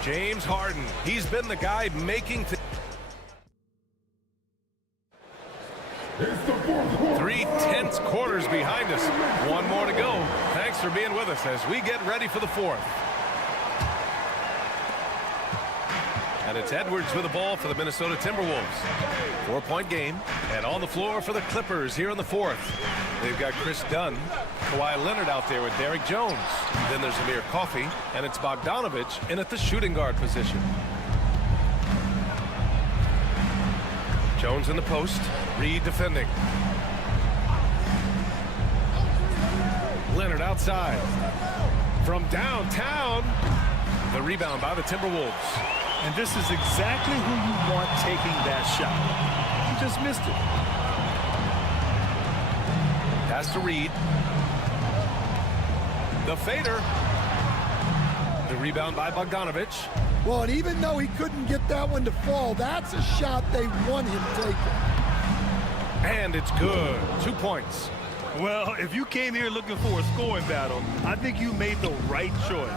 James Harden, he's been the guy making 3 tense quarters behind us. One more to go. Thanks for being with us as we get ready for the fourth. And it's Edwards with the ball for the Minnesota Timberwolves. 4-point game. And on the floor for the Clippers here in the fourth. They've got Chris Dunn, Kawhi Leonard out there with Derrick Jones. Then there's Amir Coffey, and it's Bogdanovich in at the shooting guard position. Jones in the post. Reed defending. Leonard outside. From downtown. The rebound by the Timberwolves. And this is exactly who you want taking that shot. He just missed it. Pass to Reed. The fader. The rebound by Bogdanovich. Well, and even though he couldn't get that one to fall, that's a shot they want him taking. And it's good. 2 points. Well, if you came here looking for a scoring battle, I think you made the right choice.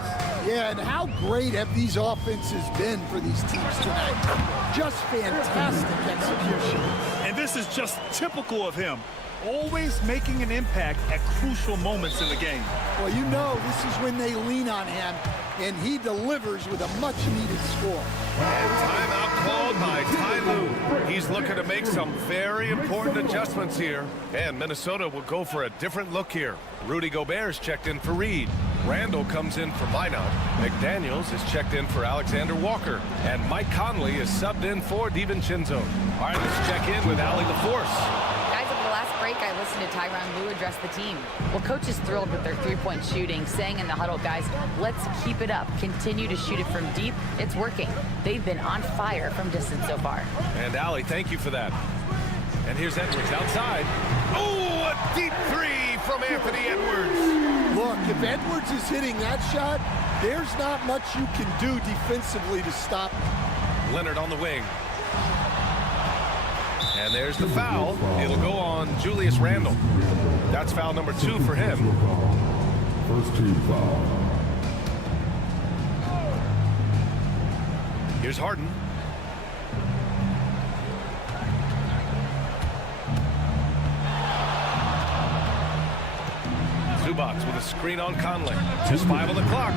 Yeah, and how great have these offenses been for these teams tonight? Just fantastic execution. And this is just typical of him. Always making an impact at crucial moments in the game. Well, you know this is when they lean on him, and he delivers with a much-needed score. And timeout called by Ty Lue. He's looking to make some very important adjustments here. And Minnesota will go for a different look here. Rudy Gobert's checked in for Reed. Randall comes in for Minot. McDaniels is checked in for Alexander Walker. And Mike Conley is subbed in for DiVincenzo. All right, let's check in with Allie LaForce. Last break, I listened to Tyronn Lue address the team. Well, coach is thrilled with their three-point shooting, saying in the huddle, guys, let's keep it up. Continue to shoot it from deep. It's working. They've been on fire from distance so far. And Allie, thank you for that. And here's Edwards outside. Oh, a deep three from Anthony Edwards. Look, if Edwards is hitting that shot, there's not much you can do defensively to stop him. Leonard on the wing. And there's the foul. It'll go on Julius Randle. That's foul number 2 for him. First team foul. Here's Harden. Zubac with a screen on Conley. Just 5 on the clock.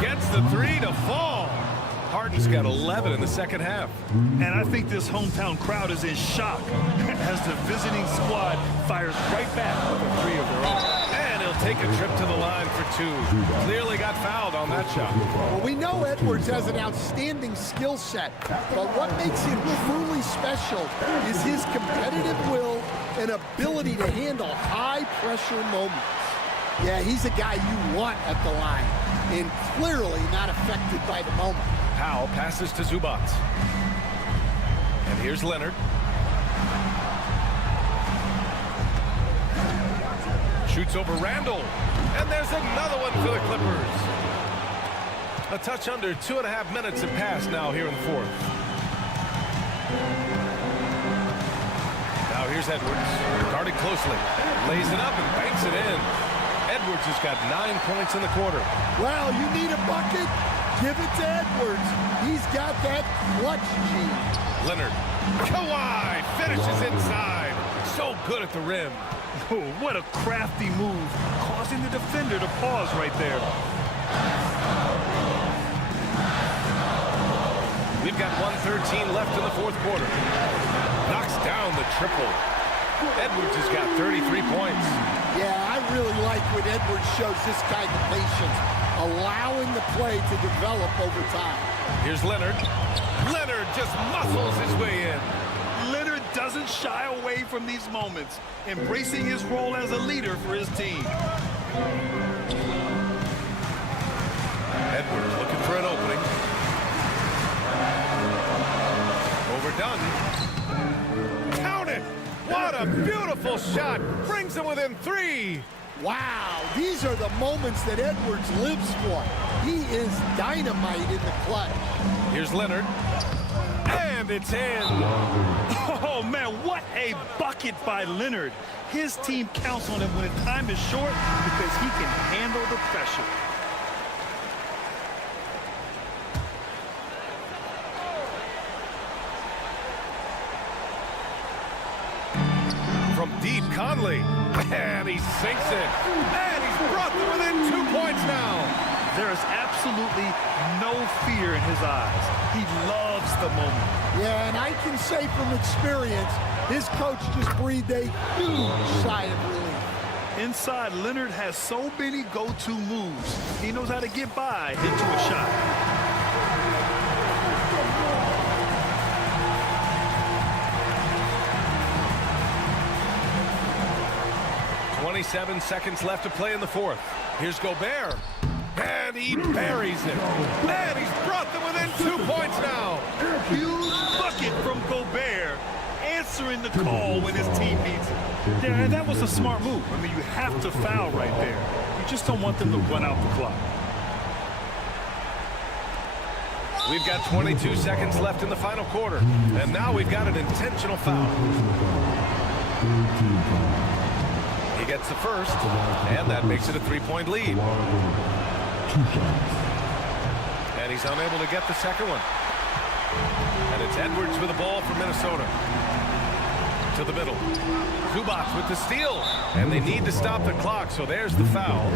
Gets the 3 to fall. Harden's got 11 in the second half. And I think this hometown crowd is in shock as the visiting squad fires right back with a 3 of their own. And he'll take a trip to the line for 2. Clearly got fouled on that shot. Well, we know Edwards has an outstanding skill set, but what makes him truly special is his competitive will and ability to handle high-pressure moments. Yeah, he's a guy you want at the line, and clearly not affected by the moment. Powell passes to Zubac. And here's Leonard. Shoots over Randall. And there's another one for the Clippers. A touch under 2.5 minutes have passed now here in the fourth. Now here's Edwards. Guarded closely. Lays it up and banks it in. Edwards has got 9 points in the quarter. Well, you need a bucket? Give it to Edwards. He's got that clutch gene. Leonard. Kawhi finishes inside. So good at the rim. Oh, what a crafty move, causing the defender to pause right there. We've got 1:13 left in the fourth quarter. Knocks down the triple. Edwards has got 33 points. Yeah, I really like when Edwards shows this kind of patience, allowing the play to develop over time. Here's Leonard. Leonard just muscles his way in. Leonard doesn't shy away from these moments, embracing his role as a leader for his team. Edwards looking for an opening. Overdone. Count it! What a beautiful shot! Brings them within 3. Wow, these are the moments that Edwards lives for. He is dynamite in the clutch. Here's Leonard. And it's in. Oh, man, what a bucket by Leonard. His team counts on him when time is short because he can handle the pressure. deep, Conley. And he sinks it. And he's brought them within 2 points now. There is absolutely no fear in his eyes. He loves the moment. Yeah, and I can say from experience, his coach just breathed a huge sigh of relief. Inside, Leonard has so many go-to moves. He knows how to get by into a shot. 27 seconds left to play in the fourth. Here's Gobert. And he buries it. And he's brought them within 2 points now. Huge bucket from Gobert, answering the call when his team needs it. Yeah, and that was a smart move. I mean, you have to foul right there. You just don't want them to run out the clock. We've got 22 seconds left in the final quarter. And now we've got an intentional foul. He gets the first, and that makes it a 3-point lead. And he's unable to get the second one. And it's Edwards with the ball for Minnesota. To the middle. Zubac with the steal. And they need to stop the clock, so there's the foul.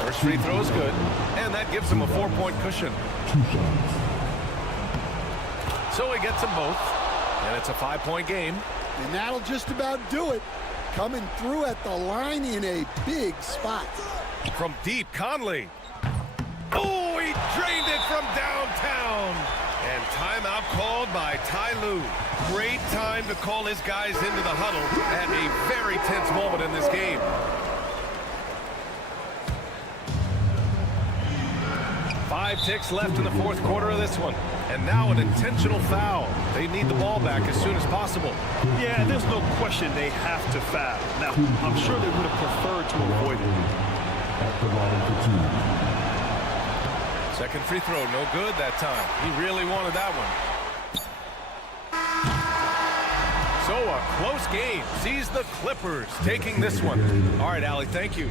First free throw is good, and that gives him a 4-point cushion. So he gets them both, and it's a 5-point game. And that'll just about do it. Coming through at the line in a big spot. From deep, Conley. Oh, he drained it from downtown. And timeout called by Ty Lue. Great time to call his guys into the huddle at a very tense moment in this game. Five ticks left in the fourth quarter of this one. And now an intentional foul. They need the ball back as soon as possible. Yeah, there's no question they have to foul. Now, I'm sure they would have preferred to avoid it. Second free throw, no good that time. He really wanted that one. So a close game sees the Clippers taking this one. All right, Allie, thank you.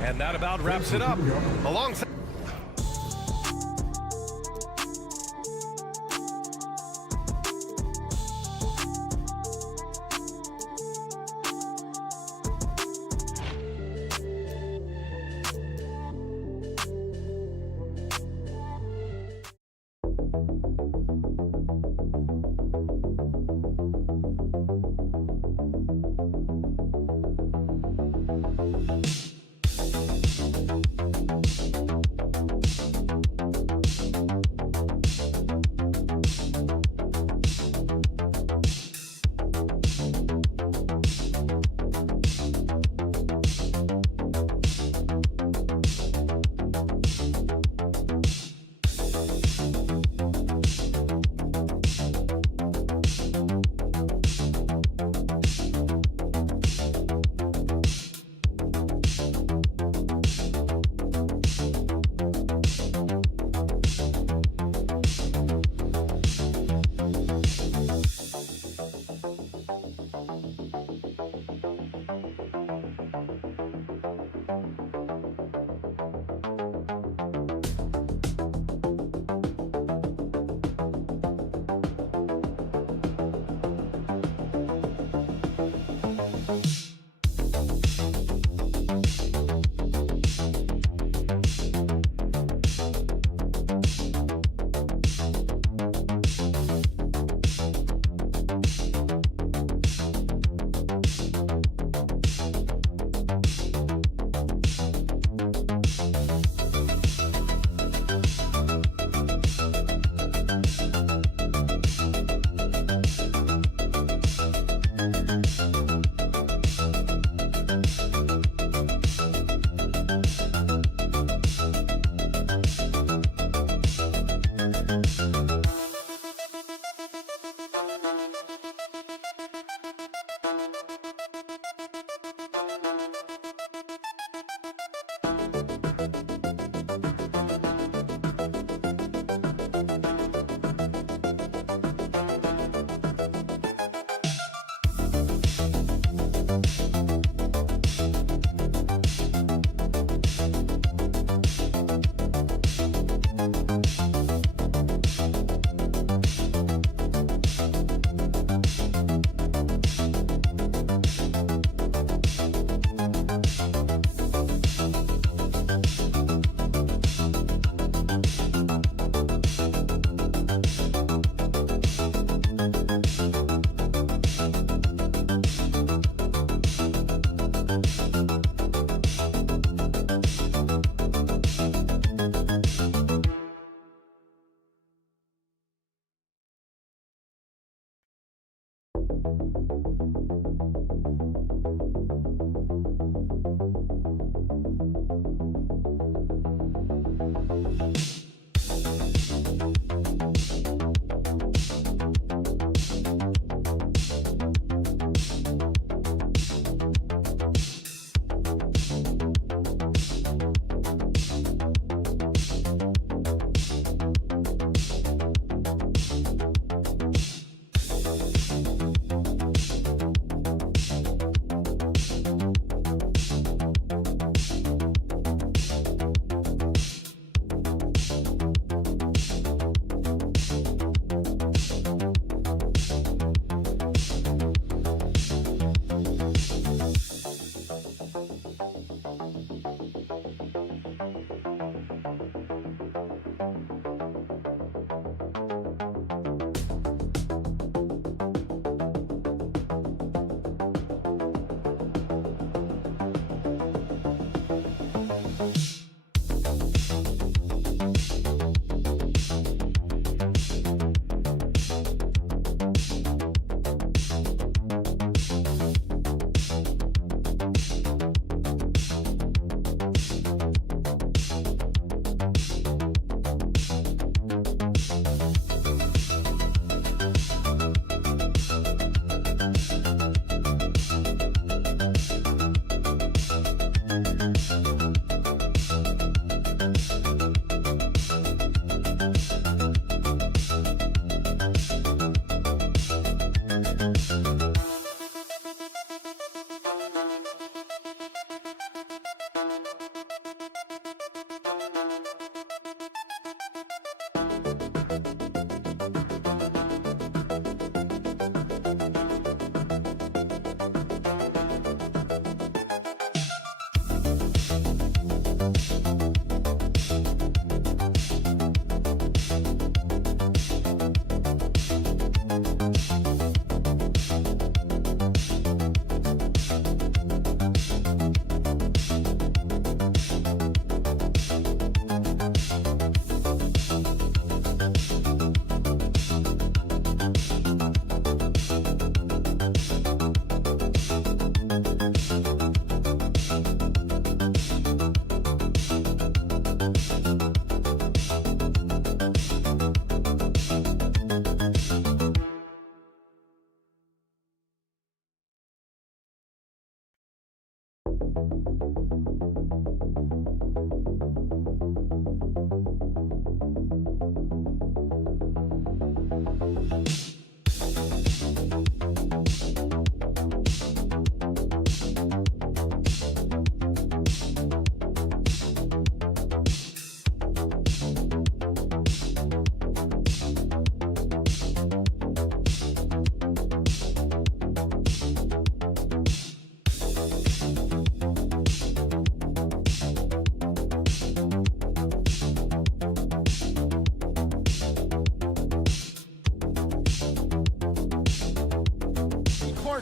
And that about wraps it up. Alongside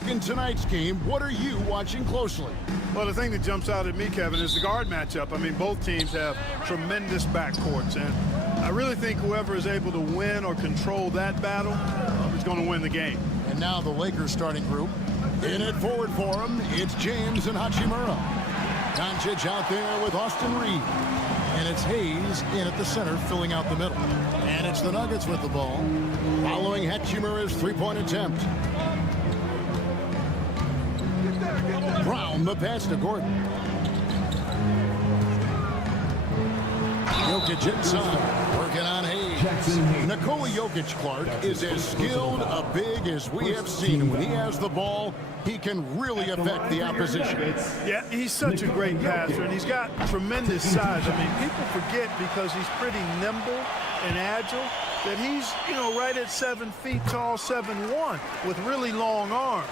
In tonight's game, what are you watching closely? Well, the thing that jumps out at me, Kevin, is the guard matchup. I mean, both teams have tremendous backcourts, and I really think whoever is able to win or control that battle is going to win the game. And now the Lakers starting group. In it forward for them, it's James and Hachimura. Doncic out there with Austin Reed. And it's Hayes in at the center, filling out the middle. And it's the Nuggets with the ball, following Hachimura's three-point attempt. Brown, the pass to Gordon. Jokic inside, working on Hayes. Nikola Jokic, Clark, is as skilled a big as we have seen. When he has the ball, he can really affect the opposition. Yeah, he's such a great passer, and he's got tremendous size. I mean, people forget because he's pretty nimble and agile that he's, right at 7 feet tall, 7'1", with really long arms.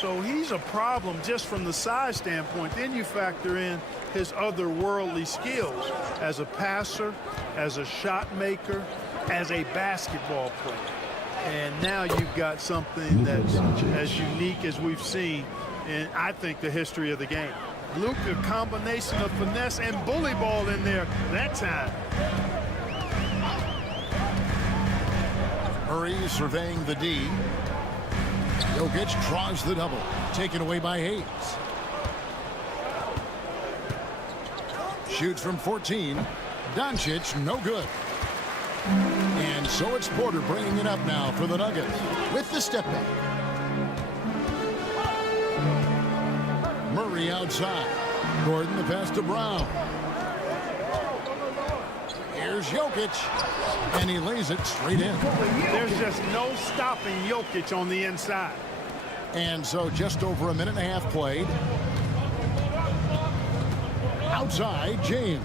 So he's a problem just from the size standpoint. Then you factor in his otherworldly skills as a passer, as a shot maker, as a basketball player. And now you've got something that's as unique as we've seen in, I think, the history of the game. Luka, combination of finesse and bully ball in there that time. Murray surveying the D. Jokic draws the double. Taken away by Hayes. Shoots from 14. Doncic, no good. And so it's Porter bringing it up now for the Nuggets with the step back. Murray outside. Gordon the pass to Brown. Here's Jokic. And he lays it straight in. There's just no stopping Jokic on the inside. And so just over a minute and a half played. Outside, James.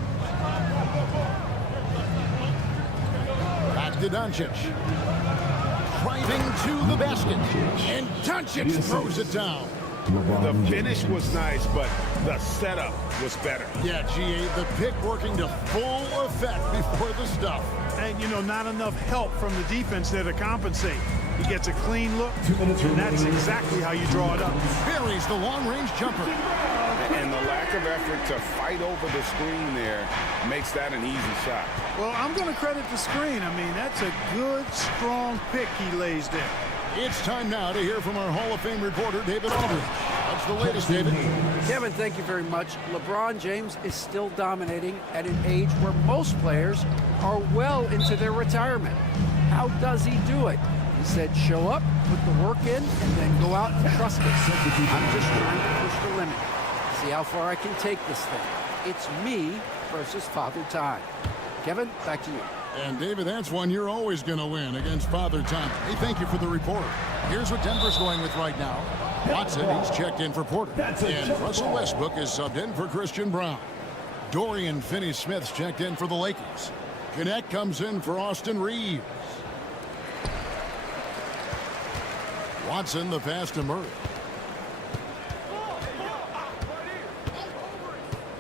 Back to Doncic. Driving to the basket. And Doncic throws it down. The finish was nice, but the setup was better. Yeah, GA, the pick working to full effect before the stuff. And, you know, not enough help from the defense there to compensate. He gets a clean look, and that's exactly how you draw it up. Buries the long-range jumper. And the lack of effort to fight over the screen there makes that an easy shot. Well, I'm going to credit the screen. I mean, that's a good, strong pick he lays there. It's time now to hear from our Hall of Fame reporter, David Aldridge. What's the latest, David? Kevin, thank you very much. LeBron James is still dominating at an age where most players are well into their retirement. How does he do it? He said, show up, put the work in, and then go out and trust it. I'm just trying to push the limit. See how far I can take this thing. It's me versus Father Time. Kevin, back to you. And David, that's one you're always going to win against Father Time. Hey, thank you for the report. Here's what Denver's going with right now. Watson, he's checked in for Porter. And Russell Westbrook is subbed in for Christian Brown. Dorian Finney-Smith's checked in for the Lakers. Gannett comes in for Austin Reeves. Watson, the pass to Murray.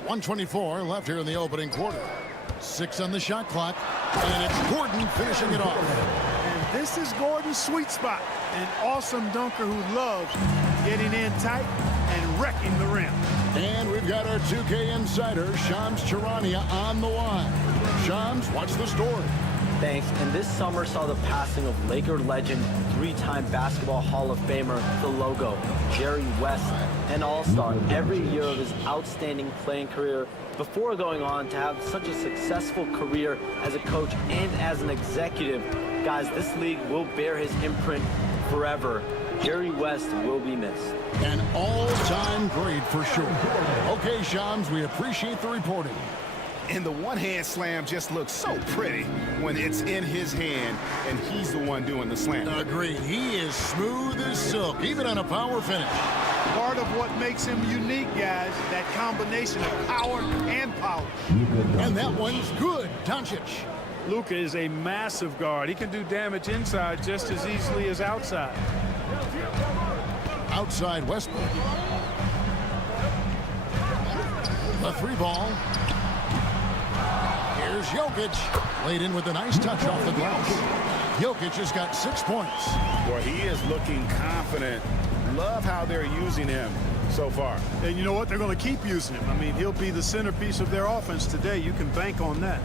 1:24 left here in the opening quarter. 6 on the shot clock. And it's Gordon finishing it off. And this is Gordon's sweet spot. An awesome dunker who loves getting in tight and wrecking the rim. And we've got our 2K insider, Shams Charania, on the line. Shams, what's the story? Thanks. And this summer saw the passing of Laker legend, 3-time Basketball Hall of Famer, the logo, Jerry West, an all-star every year of his outstanding playing career before going on to have such a successful career as a coach and as an executive. Guys, this league will bear his imprint forever. Jerry West will be missed. An all-time great for sure. Okay, Shams, we appreciate the reporting. And the one-hand slam just looks so pretty when it's in his hand and he's the one doing the slam. Agreed. He is smooth as silk, even on a power finish. Part of what makes him unique, guys, that combination of power and polish. And that one's good. Doncic. Luka is a massive guard. He can do damage inside just as easily as outside. Outside Westbrook. The 3 ball. Here's Jokic. Laid in with a nice touch off the glass. Jokic has got 6 points. Boy, he is looking confident. Love how they're using him so far. And you know what? They're going to keep using him. I mean, he'll be the centerpiece of their offense today. You can bank on that.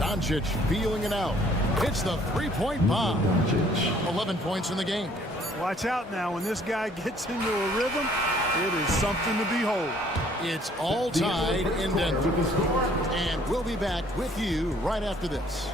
Doncic feeling it out. Hits the 3-point bomb. 11 points in the game. Watch out now. When this guy gets into a rhythm, it is something to behold. It's all tied in Denver. And we'll be back with you right after this.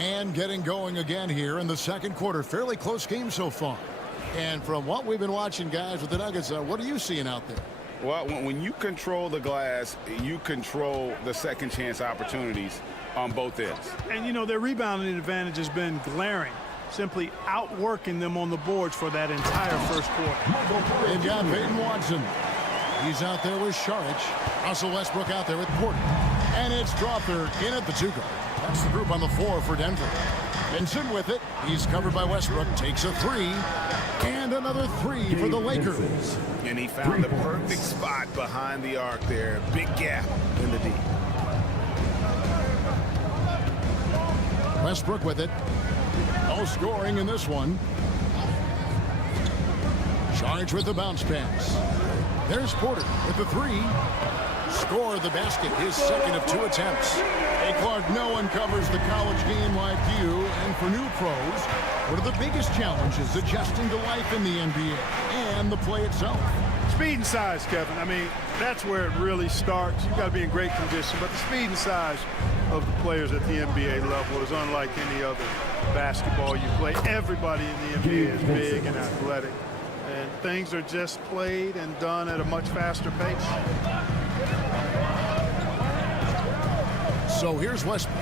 And getting going again here in the second quarter. Fairly close game so far. And from what we've been watching, guys, with the Nuggets, what are you seeing out there? Well, when you control the glass, you control the second chance opportunities on both ends. And, you know, their rebounding advantage has been glaring. Simply outworking them on the boards for that entire first quarter. They've got Peyton Watson. He's out there with Saric. Russell Westbrook out there with Porter. And it's Crawford in at the 2 guard. That's the group on the floor for Denver. Benson with it. He's covered by Westbrook. Takes a three. And another three for the Lakers. And he found the perfect spot behind the arc there. Big gap in the D. Westbrook with it. No scoring in this one. Charge with the bounce pass. There's Porter with the three. Score the basket, his second of 2 attempts. Hey, Clark, no one covers the college game like you. And for new pros, what are the biggest challenges adjusting to life in the NBA and the play itself? Speed and size, Kevin. I mean, that's where it really starts. You've got to be in great condition, but the speed and size of the players at the NBA level is unlike any other basketball you play. Everybody in the NBA is big and athletic, and things are just played and done at a much faster pace. So here's Westbrook.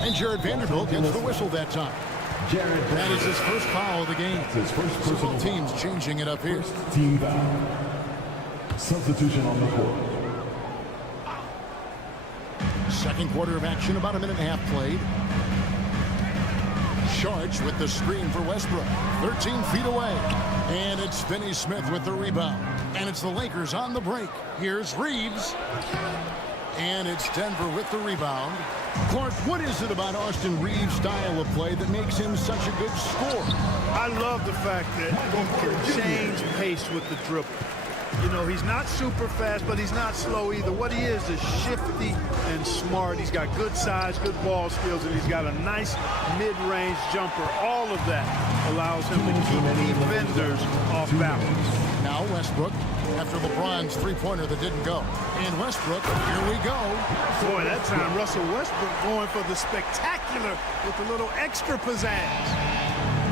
And Jared Vanderbilt gets the whistle that time. That is his first foul of the game. So both teams changing it up here. Team foul. Substitution on the court. Second quarter of action, about a minute and a half played. Charge with the screen for Westbrook. 13 feet away. And it's Finney Smith with the rebound. And it's the Lakers on the break. Here's Reeves. And it's Denver with the rebound. Clark, what is it about Austin Reeves' style of play that makes him such a good scorer? I love the fact that he can change pace with the dribble. You know, he's not super fast, but he's not slow either. What he is shifty and smart. He's got good size, good ball skills, and he's got a nice mid-range jumper. All of that allows him to keep defenders off balance. Now Westbrook, after LeBron's three-pointer that didn't go. And Westbrook, here we go. Boy, that time Russell Westbrook going for the spectacular with a little extra pizzazz.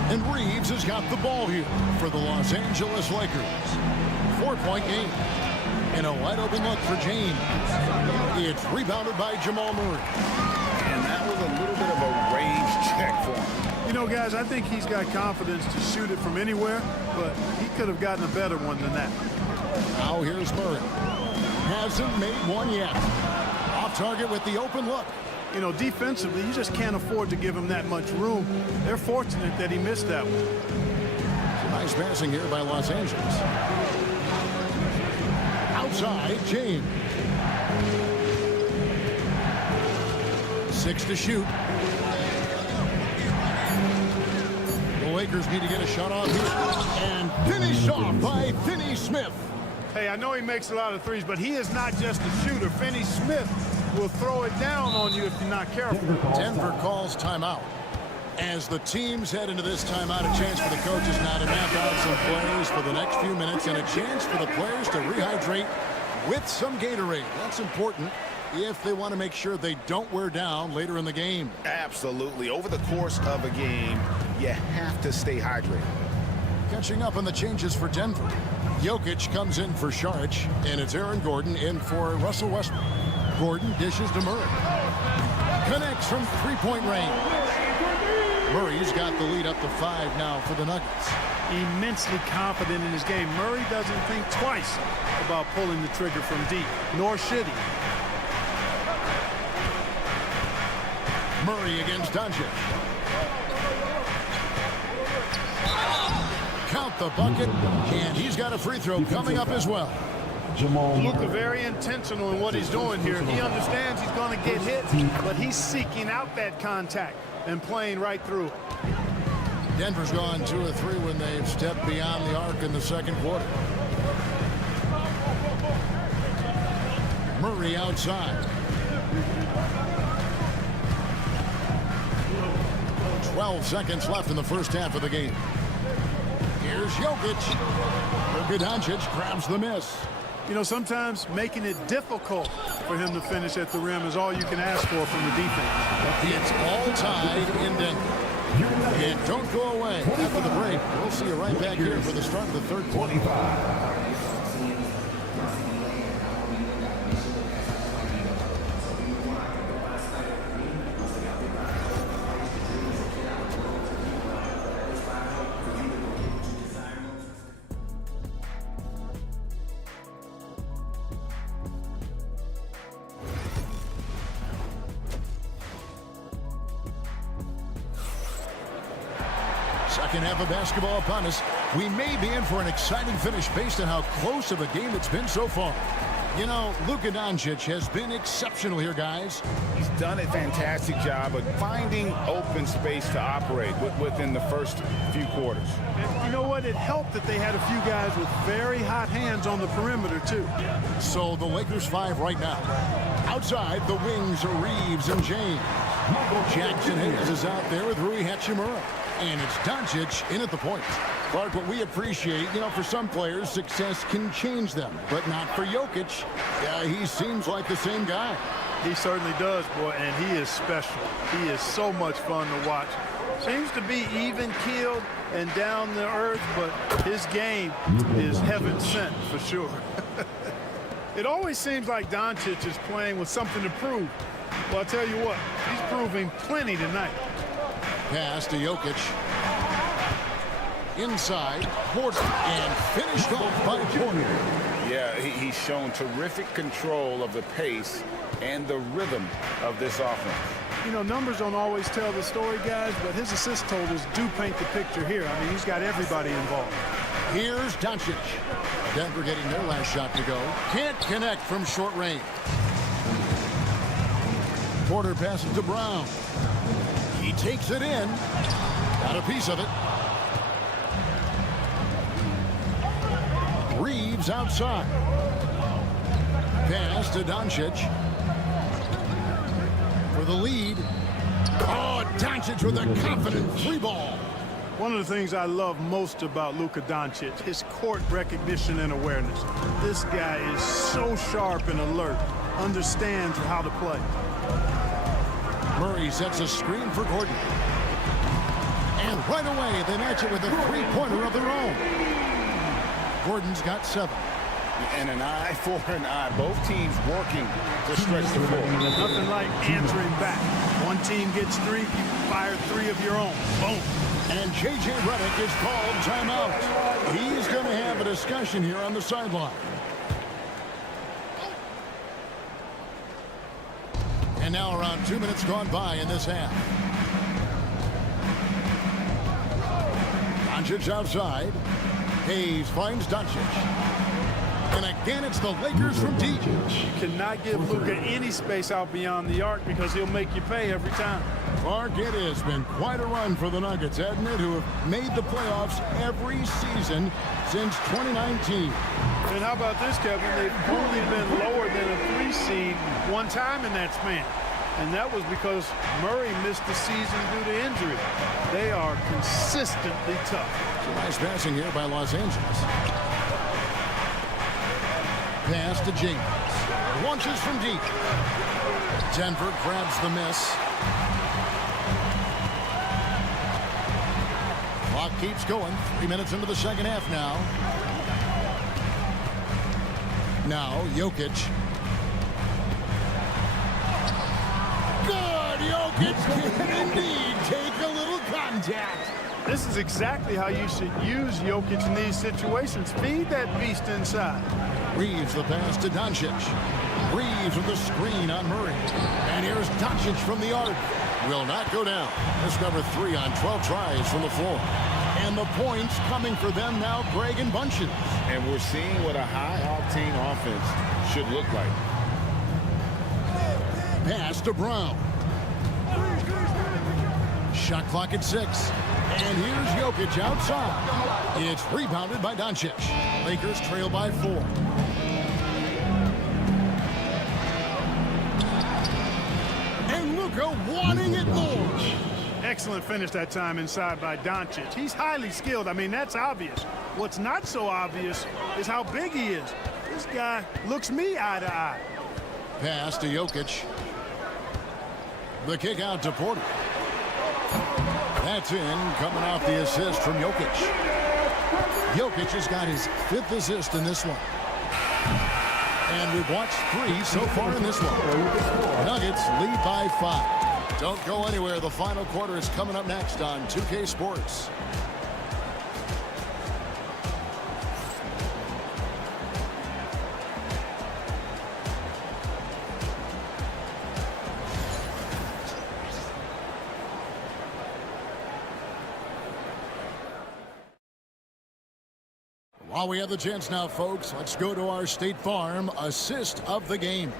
And Reeves has got the ball here for the Los Angeles Lakers. 4-point game. And a wide-open look for James. It's rebounded by Jamal Murray. And that was a little bit of a range check for him. You know, guys, I think he's got confidence to shoot it from anywhere, but he could have gotten a better one than that. Now here's Murray. Hasn't made one yet. Off target with the open look. You know, defensively, you just can't afford to give him that much room. They're fortunate that he missed that one. Nice passing here by Los Angeles. Outside, James. 6 to shoot. The Lakers need to get a shot off here. And finished off by Finney Smith. Hey, I know he makes a lot of threes, but he is not just a shooter. Finney Smith will throw it down on you if you're not careful. Denver calls timeout. As the teams head into this timeout, a chance for the coaches now to map out some plays for the next few minutes and a chance for the players to rehydrate with some Gatorade. That's important if they want to make sure they don't wear down later in the game. Absolutely. Over the course of a game, you have to stay hydrated. Catching up on the changes for Denver. Jokic comes in for Saric, and it's Aaron Gordon in for Russell Westbrook. Gordon dishes to Murray. Connects from three-point range. Murray's got the lead up to 5 now for the Nuggets. Immensely confident in his game. Murray doesn't think twice about pulling the trigger from deep, nor should he. Murray against Doncic. Count the bucket, and he's got a free throw coming up as well. Luka very intentional in what he's doing here. He understands he's going to get hit, but he's seeking out that contact and playing right through. Denver's gone 2 of 3 when they've stepped beyond the arc in the second quarter. Murray outside. 12 seconds left in the first half of the game. Here's Jokic. Luka Doncic grabs the miss. You know, sometimes making it difficult for him to finish at the rim is all you can ask for from the defense. It's all tied in Denver. And don't go away after the break. We'll see you right back here for the start of the third quarter. Second half of basketball upon us. We may be in for an exciting finish based on how close of a game it's been so far. You know, Luka Doncic has been exceptional here, guys. He's done a fantastic job of finding open space to operate within the first few quarters. And you know what? It helped that they had a few guys with very hot hands on the perimeter, too. So the Lakers 5 right now. Outside, the wings are Reeves and James. Jackson Hayes is out there with Rui Hachimura. And it's Doncic in at the point. Clark, what we appreciate, you know, for some players, success can change them, but not for Jokic. Yeah, he seems like the same guy. He certainly does, boy, and he is special. He is so much fun to watch. Seems to be even-keeled and down to earth, but his game is heaven sent for sure. It always seems like Doncic is playing with something to prove. Well, I'll tell you what, he's proving plenty tonight. Pass to Jokic. Inside, Porter, and finished off by Porter. Yeah, he's shown terrific control of the pace and the rhythm of this offense. You know, numbers don't always tell the story, guys, but his assist totals do paint the picture here. I mean, he's got everybody involved. Here's Doncic. Denver getting their last shot to go. Can't connect from short range. Porter passes to Brown. He takes it in. Got a piece of it. Reeves outside. Pass to Doncic. For the lead. Oh, Doncic with a confident free ball. One of the things I love most about Luka Doncic, his court recognition and awareness. This guy is so sharp and alert, understands how to play. Murray sets a screen for Gordon. And right away, they match it with a three-pointer of their own. Gordon's got 7. And an eye for an eye. Both teams working to stretch the floor. Nothing like answering back. One team gets 3, you fire 3 of your own. Boom. And J.J. Redick is called timeout. He's going to have a discussion here on the sideline. And now around 2 minutes gone by in this half. Doncic outside. Hayes finds Doncic. And again, it's the Lakers from deep. You cannot give Luka any space out beyond the arc because he'll make you pay every time. Clark, it has been quite a run for the Nuggets, hasn't it, who have made the playoffs every season since 2019. And how about this, Kevin? They've only been lower than a 3 seed one time in that span. And that was because Murray missed the season due to injury. They are consistently tough. Nice passing here by Los Angeles. Pass to James. Launches from deep. Denver grabs the miss. Clock keeps going. 3 minutes into the second half now. Now, Jokic. Good! Jokic can indeed take a little contact. This is exactly how you should use Jokic in these situations. Feed that beast inside. Reeves the pass to Doncic. Reeves with the screen on Murray. And here's Doncic from the arc. Will not go down. This number 3 on 12 tries from the floor. And the points coming for them now, Greg and Bunches. And we're seeing what a high-octane offense should look like. Pass to Brown. Shot clock at 6. And here's Jokic outside. It's rebounded by Doncic. Lakers trail by 4. And Luka wanting it more. Excellent finish that time inside by Doncic. He's highly skilled. I mean, that's obvious. What's not so obvious is how big he is. This guy looks me eye to eye. Pass to Jokic. The kick out to Porter. That's in, coming off the assist from Jokic. Jokic has got his 5th assist in this one. And we've watched 3 so far in this one. Nuggets lead by 5. Don't go anywhere. The final quarter is coming up next on 2K Sports. While we have the chance now, folks, let's go to our State Farm assist of the game.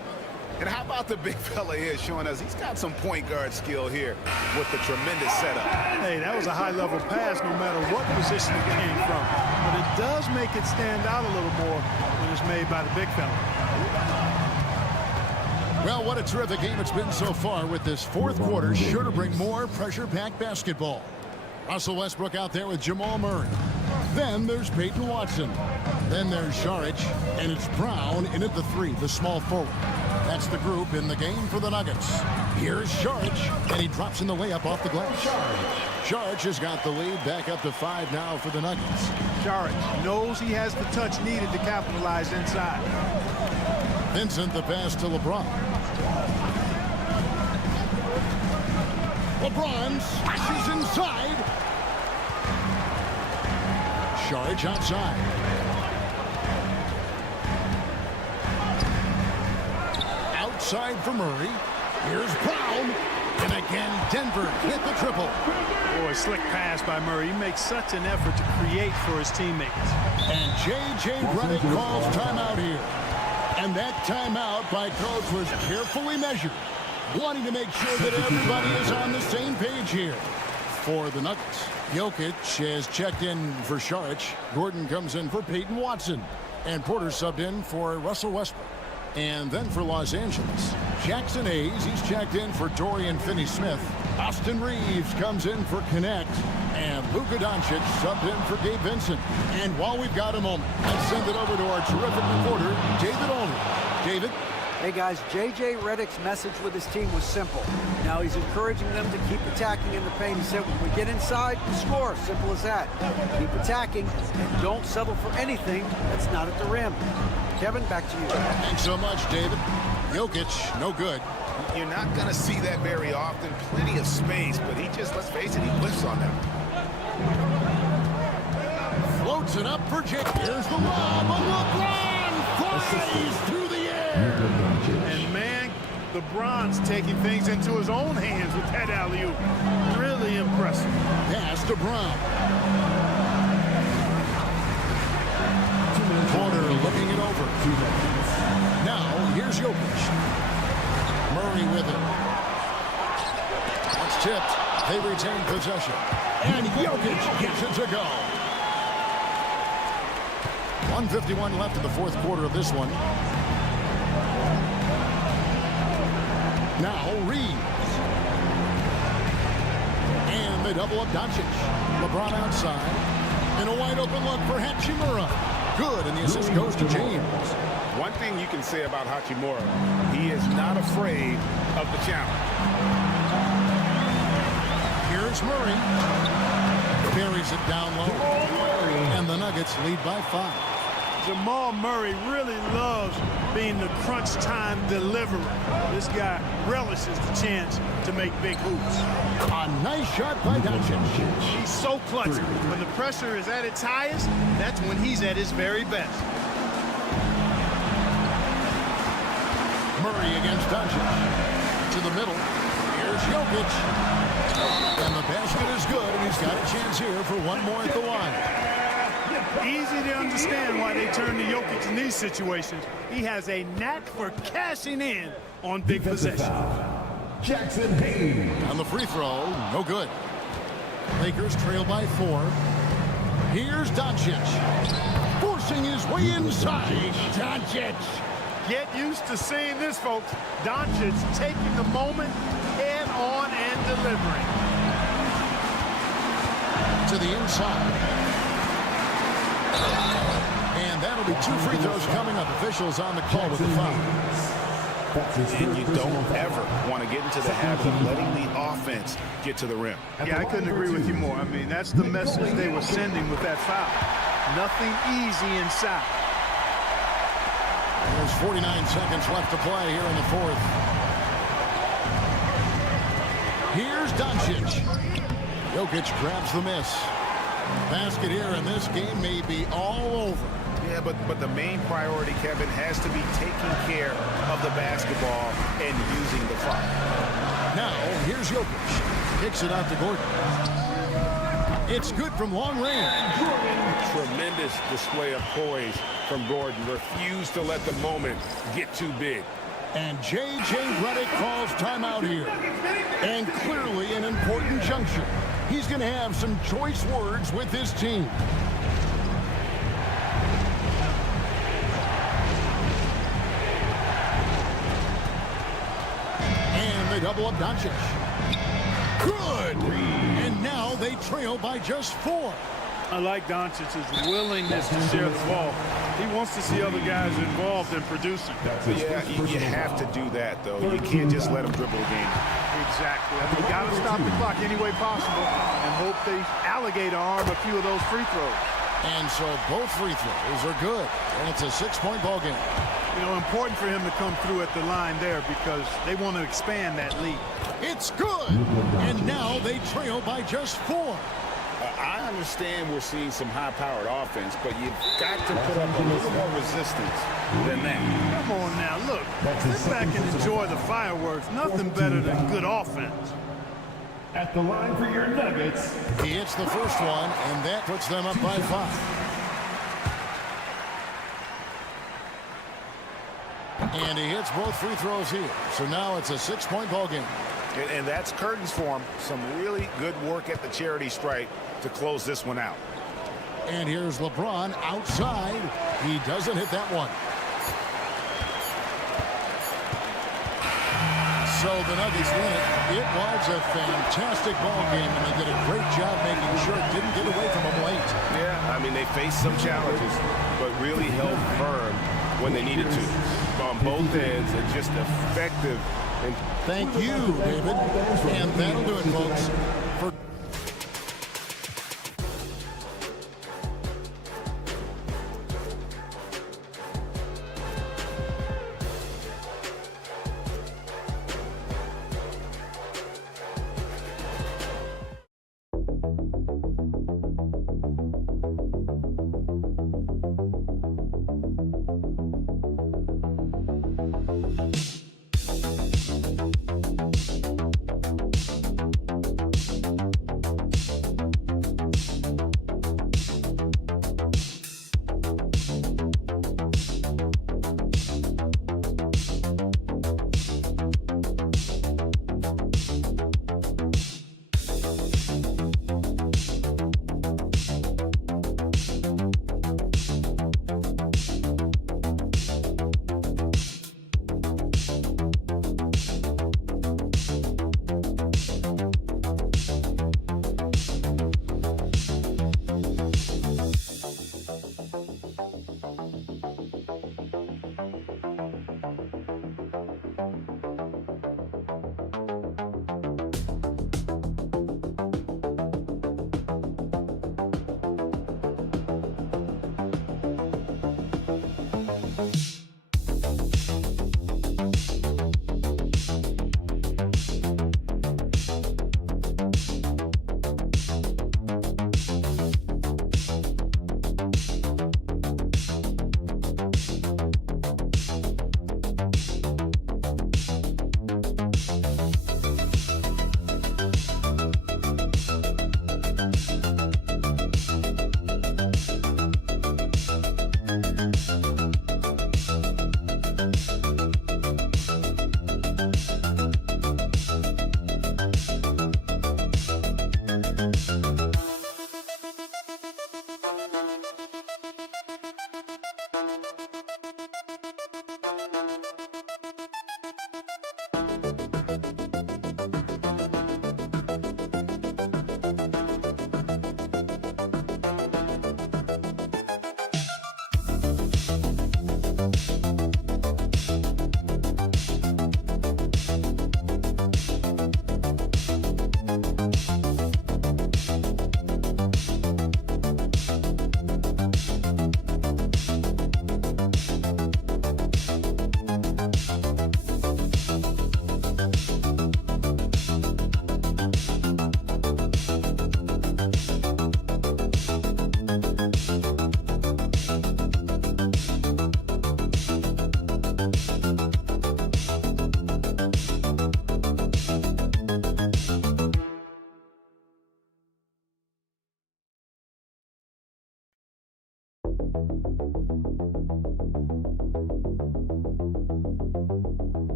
And how about the big fella here showing us he's got some point guard skill here with the tremendous setup. Hey, that was a high-level pass no matter what position it came from. But it does make it stand out a little more when it's made by the big fella. Well, what a terrific game it's been so far with this fourth quarter. Sure to bring more pressure-packed basketball. Russell Westbrook out there with Jamal Murray. Then there's Peyton Watson. Then there's Šarić, and it's Brown in at the 3, the small forward. That's the group in the game for the Nuggets. Here's Šarić, and he drops in the layup off the glass. Šarić has got the lead back up to 5 now for the Nuggets. Šarić knows he has the touch needed to capitalize inside. Vincent the pass to LeBron. LeBron slashes inside. Šarić outside. Outside for Murray. Here's Brown. And again, Denver hit the triple. Boy, slick pass by Murray. He makes such an effort to create for his teammates. And J.J. Redick calls timeout here. And that timeout by coach was carefully measured, wanting to make sure that everybody is on the same page here. For the Nuggets, Jokic has checked in for Šarić. Gordon comes in for Peyton Watson. And Porter subbed in for Russell Westbrook. And then for Los Angeles, Jackson Hayes, he's checked in for Dorian Finney-Smith. Austin Reeves comes in for Connect. And Luka Doncic subbed in for Gabe Vincent. And while we've got a moment, let's send it over to our terrific reporter, David Olney. David? Hey guys, J.J. Redick's message with his team was simple. Now he's encouraging them to keep attacking in the paint. He said, when we get inside, we score. Simple as that. Keep attacking and don't settle for anything that's not at the rim. Kevin, back to you. Thanks so much, David. Jokic, no good. You're not going to see that very often. Plenty of space, but he just, let's face it, he whiffs on them. Floats it up for Jake. Here's the lob. LeBron flies through the air. And man, LeBron's taking things into his own hands with that alley-oop. Really impressive. Pass to Brown. Porter looking it over. Now, here's Jokic. Murray with it. That's tipped. They retain possession. And Jokic gets it to go. 1:51 left in the fourth quarter of this one. Now Reeves. And they double up Doncic. LeBron outside. And a wide open look for Hachimura. Good, and the assist goes to James. One thing you can say about Hachimura, he is not afraid of the challenge. Here's Murray. Buries it down low. And the Nuggets lead by 5. Jamal Murray really loves being the crunch time deliverer. This guy relishes the chance to make big hoops. A nice shot by Doncic. He's so clutch. When the pressure is at its highest, that's when he's at his very best. Murray against Doncic. To the middle. Here's Jokic. And the basket is good, and he's got a chance here for one more at the line. Easy to understand why they turn to Jokic in these situations. He has a knack for cashing in on big possessions. Jackson Hayes. On the free throw, no good. Lakers trail by 4. Here's Doncic. Forcing his way inside. Doncic. Get used to seeing this, folks. Doncic taking the moment head on and delivering. To the inside. And that'll be 2 free throws coming up. Officials on the call with the foul. And you don't ever want to get into the habit of letting the offense get to the rim. Yeah, I couldn't agree with you more. I mean, that's the message they were sending with that foul. Nothing easy inside. There's 49 seconds left to play here in the fourth. Here's Doncic. Jokic grabs the miss. Basket here, and this game may be all over. Yeah, but the main priority, Kevin, has to be taking care of the basketball and using the clock. Now, here's Jokic. Kicks it out to Gordon. It's good from long range. Tremendous tremendous display of poise from Gordon. Refused to let the moment get too big. And J.J. Redick calls timeout here. And clearly an important juncture. He's going to have some choice words with his team. And they double up Doncic. Good! And now they trail by just 4. I like Doncic's willingness to share the ball. He wants to see other guys involved in producing. Yeah, you have to do that, though. You can't just let him dribble the game. Exactly. I mean, you got to stop the clock any way possible and hope they alligator arm a few of those free throws. And so both free throws are good. And it's a 6-point ball game. You know, important for him to come through at the line there because they want to expand that lead. It's good. And now they trail by just 4. I understand we're seeing some high-powered offense, but you've got to put up a little more resistance than that. Come on now, look. Sit back and enjoy the fireworks. Nothing better than good offense. At the line for your Nuggets. He hits the first one, and that puts them up by 5. And he hits both free throws here. So now it's a 6-point ball game. And that's curtains for him. Some really good work at the charity stripe to close this one out. And here's LeBron outside. He doesn't hit that one. So the Nuggets win it. It was a fantastic ball game, and they did a great job making sure it didn't get away from them late. Yeah, I mean, they faced some challenges, but really held firm when they needed to. On both ends, and just effective. Thank you, David. And that'll do it, folks. For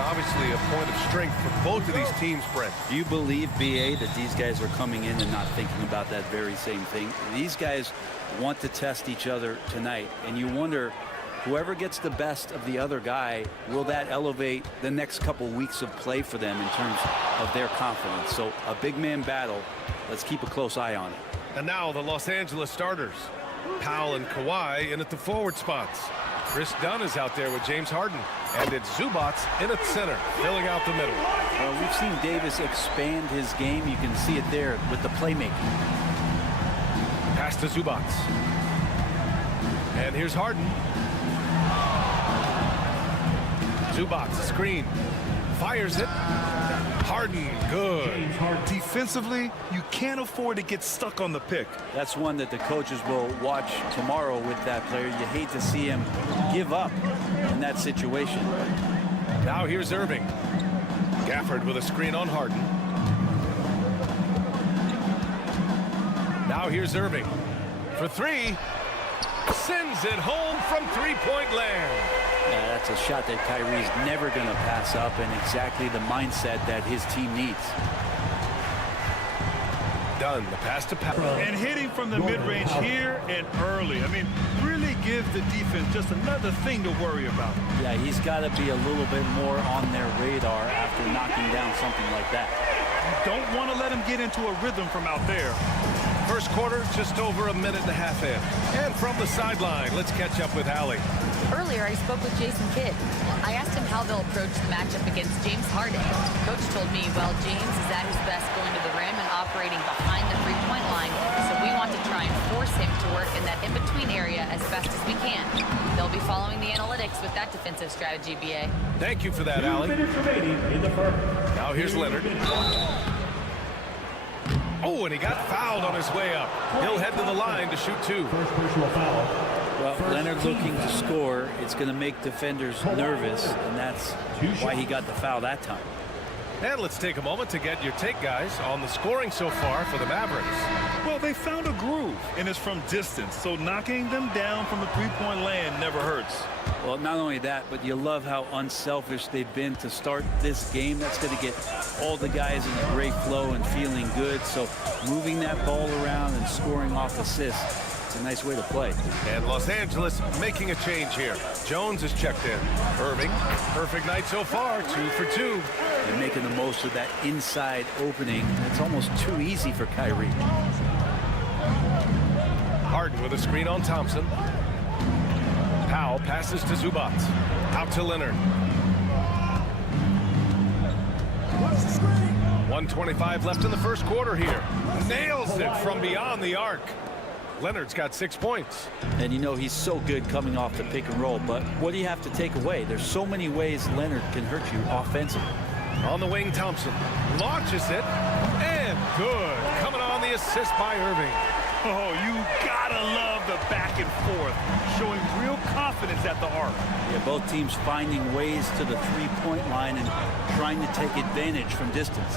obviously a point of strength for both of these teams, Brent. Do you believe, B.A., that these guys are coming in and not thinking about that very same thing? These guys want to test each other tonight, and you wonder, whoever gets the best of the other guy, will that elevate the next couple weeks of play for them in terms of their confidence? So a big man battle. Let's keep a close eye on it. And now the Los Angeles starters. Powell and Kawhi in at the forward spots. Chris Dunn is out there with James Harden. And it's Zubac in at center, filling out the middle. Well, we've seen Davis expand his game. You can see it there with the playmaking. Pass to Zubac. And here's Harden. Zubac, screen. Fires it. Harden, good. Defensively, you can't afford to get stuck on the pick. That's one that the coaches will watch tomorrow with that player. You hate to see him give up in that situation. Now here's Irving. Gafford with a screen on Harden. Now here's Irving. For three. Sends it home from three-point land. Yeah, that's a shot that Kyrie's never going to pass up, and exactly the mindset that his team needs. Done. The pass to Powell. And hitting from the mid-range here and early. I mean, really gives the defense just another thing to worry about. Yeah, he's got to be a little bit more on their radar after knocking down something like that. You don't want to let him get into a rhythm from out there. First quarter, just over a minute and a half in. And from the sideline, let's catch up with Allie. Earlier, I spoke with Jason Kidd. I asked him how they'll approach the matchup against James Harden. Coach told me, well, James is at his best going to the rim and operating behind the three-point line, so we want to try and force him to work in that in-between area as best as we can. They'll be following the analytics with that defensive strategy, B.A. Thank you for that, Allie. Now here's Leonard. Oh, and he got fouled on his way up. He'll head to the line to shoot two. First personal foul. Well, Leonard looking to score. It's going to make defenders nervous, and that's why he got the foul that time. And let's take a moment to get your take, guys, on the scoring so far for the Mavericks. Well, they found a groove, and it's from distance, so knocking them down from the three-point land never hurts. Well, not only that, but you love how unselfish they've been to start this game. That's going to get all the guys in a great flow and feeling good. So moving that ball around and scoring off assists, it's a nice way to play. And Los Angeles making a change here. Jones is checked in. Irving, perfect night so far, 2 for 2. They're making the most of that inside opening. It's almost too easy for Kyrie. Harden with a screen on Thompson. Powell passes to Zubac. Out to Leonard. 1:25 left in the first quarter here. Nails it from beyond the arc. Leonard's got 6 points. And you know he's so good coming off the pick and roll, but what do you have to take away? There's so many ways Leonard can hurt you offensively. On the wing, Thompson launches it, and good. Coming on the assist by Irving. Oh, you gotta love the back and forth, showing real confidence at the arc. Yeah, both teams finding ways to the three-point line and trying to take advantage from distance.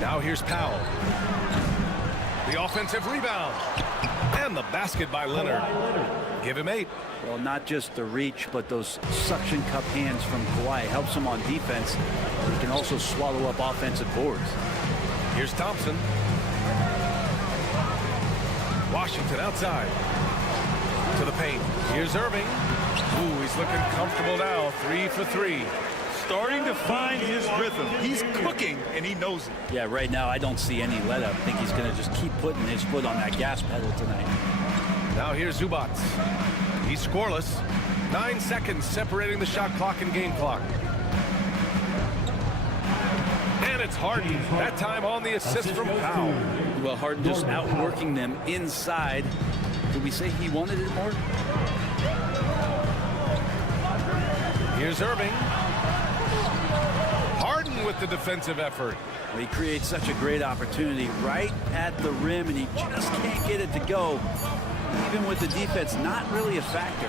Now here's Powell. The offensive rebound. And the basket by Leonard. Give him 8. Well, not just the reach, but those suction cup hands from Kawhi helps him on defense. He can also swallow up offensive boards. Here's Thompson. Washington outside. To the paint. Here's Irving. Ooh, he's looking comfortable now. 3 for 3. Starting to find his rhythm. He's cooking, and he knows it. Yeah, right now I don't see any let up. I think he's going to just keep putting his foot on that gas pedal tonight. Now here's Zubac. He's scoreless. 9 seconds separating the shot clock and game clock. And it's Harden. That time on the assist from Powell. Well, Harden just outworking them inside. Did we say he wanted it more? Here's Irving. Harden with the defensive effort. Well, he creates such a great opportunity right at the rim, and he just can't get it to go. Even with the defense not really a factor.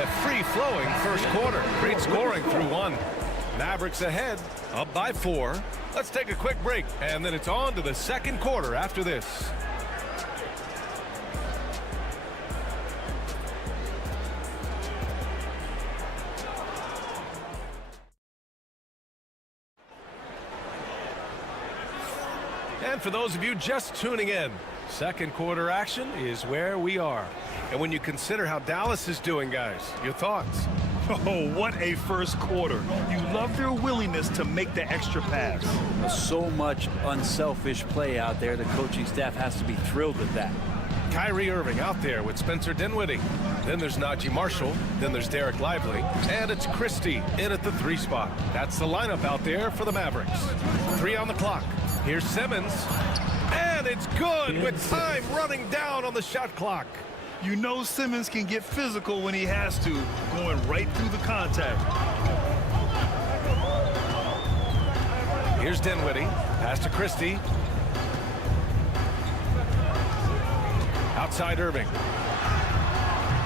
A free-flowing first quarter. Great scoring through 1. Mavericks ahead, up by 4. Let's take a quick break, and then it's on to the second quarter after this. And for those of you just tuning in, second quarter action is where we are. And when you consider how Dallas is doing, guys, your thoughts? Oh, what a first quarter. You love their willingness to make the extra pass. So much unselfish play out there. The coaching staff has to be thrilled with that. Kyrie Irving out there with Spencer Dinwiddie. Then there's Najee Marshall. Then there's Derek Lively. And it's Christie in at the 3 spot. That's the lineup out there for the Mavericks. 3 on the clock. Here's Simmons. And it's good with time running down on the shot clock. You know Simmons can get physical when he has to, going right through the contact. Here's Dinwiddie. Pass to Christie. Outside Irving.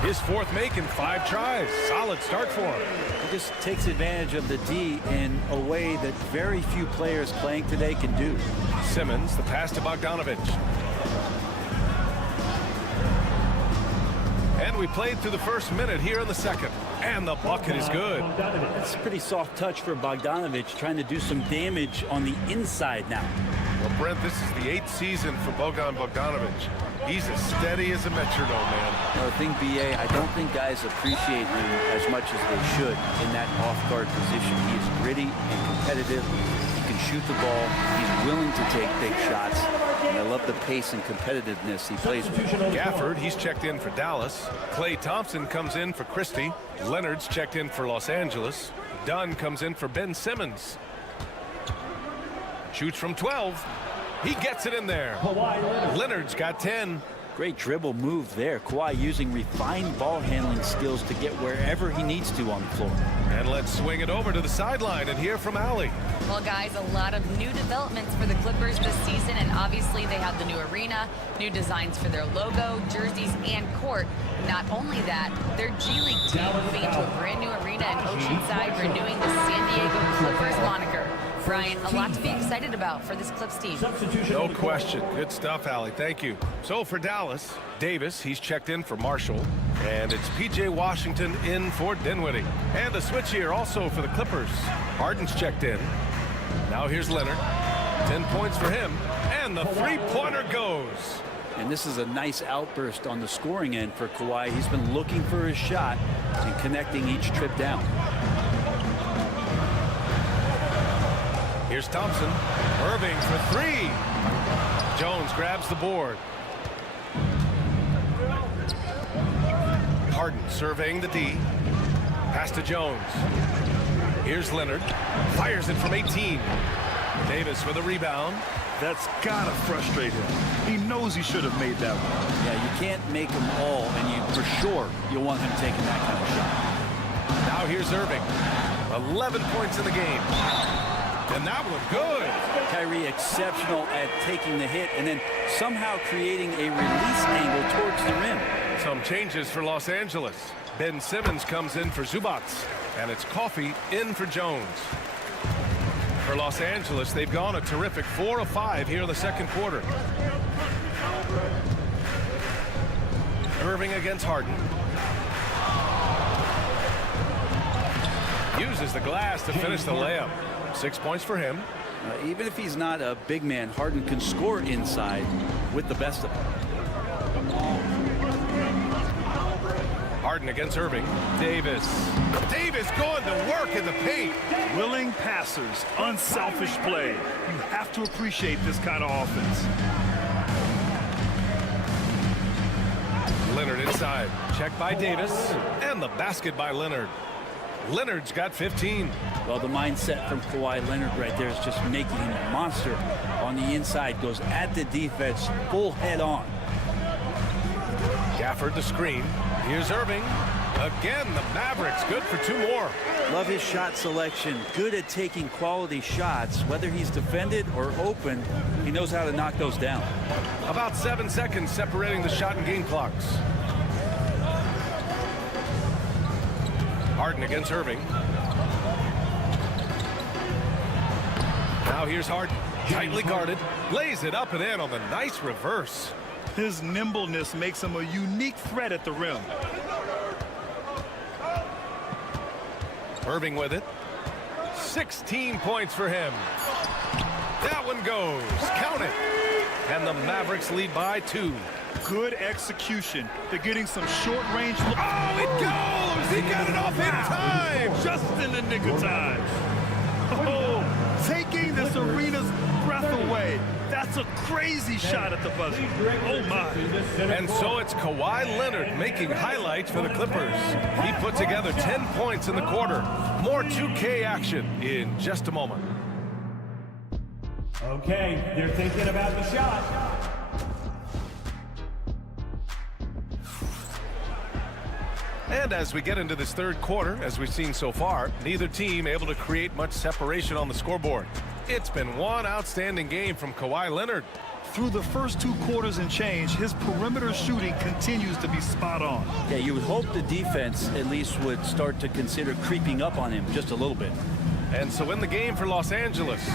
His 4th make in 5 tries. Solid start for him. He just takes advantage of the D in a way that very few players playing today can do. Simmons, the pass to Bogdanovich. And we played through the first minute here in the second. And the bucket is good. That's a pretty soft touch for Bogdanovich, trying to do some damage on the inside now. Well, Brent, this is the 8th season for Bogdanovich. He's as steady as a metronome, man. The thing, B.A., I don't think guys appreciate him as much as they should in that off-guard position. He is gritty and competitive. He can shoot the ball. He's willing to take big shots. And I love the pace and competitiveness he plays with. Gafford, he's checked in for Dallas. Klay Thompson comes in for Christie. Leonard's checked in for Los Angeles. Dunn comes in for Ben Simmons. Shoots from 12. He gets it in there. Leonard's got 10. Great dribble move there. Kawhi using refined ball handling skills to get wherever he needs to on the floor. And let's swing it over to the sideline and hear from Allie. Well, guys, a lot of new developments for the Clippers this season, and obviously they have the new arena, new designs for their logo, jerseys, and court. Not only that, their G League team moving into a brand new arena in Oceanside, renewing the San Diego Clippers moniker. Brian, a lot to be excited about for this Clips team. No question. Good stuff, Allie. Thank you. So for Dallas, Davis, he's checked in for Marshall. And it's P.J. Washington in for Dinwiddie. And a switch here also for the Clippers. Harden's checked in. Now here's Leonard. 10 points for him. And the three-pointer goes. And this is a nice outburst on the scoring end for Kawhi. He's been looking for his shot and connecting each trip down. Here's Thompson. Irving for three. Jones grabs the board. Harden surveying the D. Pass to Jones. Here's Leonard. Fires it from 18. Davis with a rebound. That's gotta frustrate him. He knows he should have made that one. Yeah, you can't make them all, and you for sure you'll want him taking that kind of shot. Now here's Irving. 11 points in the game. And that one good. Kyrie exceptional at taking the hit and then somehow creating a release angle towards the rim. Some changes for Los Angeles. Ben Simmons comes in for Zubac. And it's Coffey in for Jones. For Los Angeles, they've gone a terrific 4 of 5 here in the second quarter. Irving against Harden. Uses the glass to finish the layup. 6 points for him. Even if he's not a big man, Harden can score inside with the best of them. Harden against Irving. Davis going to work in the paint. Willing passers, unselfish play. You have to appreciate this kind of offense. Leonard inside. Check by Davis. And the basket by Leonard. Leonard's got 15. Well, the mindset from Kawhi Leonard right there is just making him a monster on the inside. Goes at the defense full head on. Gafford the screen. Here's Irving. Again, the Mavericks good for 2 more. Love his shot selection. Good at taking quality shots. Whether he's defended or open, he knows how to knock those down. About 7 seconds separating the shot and game clocks. Harden against Irving. Now here's Harden. Tightly guarded. Lays it up and in on the nice reverse. His nimbleness makes him a unique threat at the rim. Irving with it. 16 points for him. That one goes. Count it. And the Mavericks lead by 2. Good execution. They're getting some short-range. Oh, it goes! He got it off in time! Just in the nick of time. Oh, taking this arena's breath away. That's a crazy shot at the buzzer. Oh, my. And so it's Kawhi Leonard making highlights for the Clippers. He put together 10 points in the quarter. More 2K action in just a moment. Okay, they're thinking about the shot. And as we get into this third quarter, as we've seen so far, neither team able to create much separation on the scoreboard. It's been one outstanding game from Kawhi Leonard. Through the first 2 quarters and change, his perimeter shooting continues to be spot on. Yeah, you would hope the defense at least would start to consider creeping up on him just a little bit. And so in the game for Los Angeles,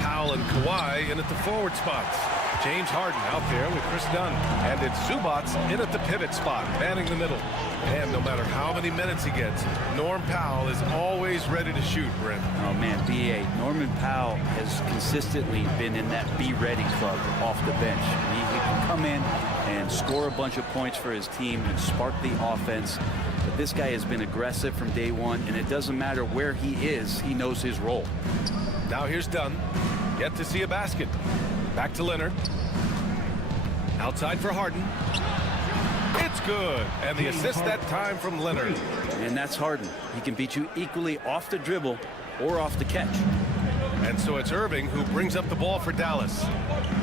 Powell and Kawhi in at the forward spots. James Harden out there with Chris Dunn. And it's Zubac in at the pivot spot, manning the middle. And no matter how many minutes he gets, Norm Powell is always ready to shoot, Brent. Oh, man, B.A. Norman Powell has consistently been in that be-ready club off the bench. He can come in, and score a bunch of points for his team and spark the offense. But this guy has been aggressive from day one, and it doesn't matter where he is, he knows his role. Now here's Dunn. Yet to see a basket. Back to Leonard. Outside for Harden. It's good. And the assist that time from Leonard. And that's Harden. He can beat you equally off the dribble or off the catch. And so it's Irving who brings up the ball for Dallas.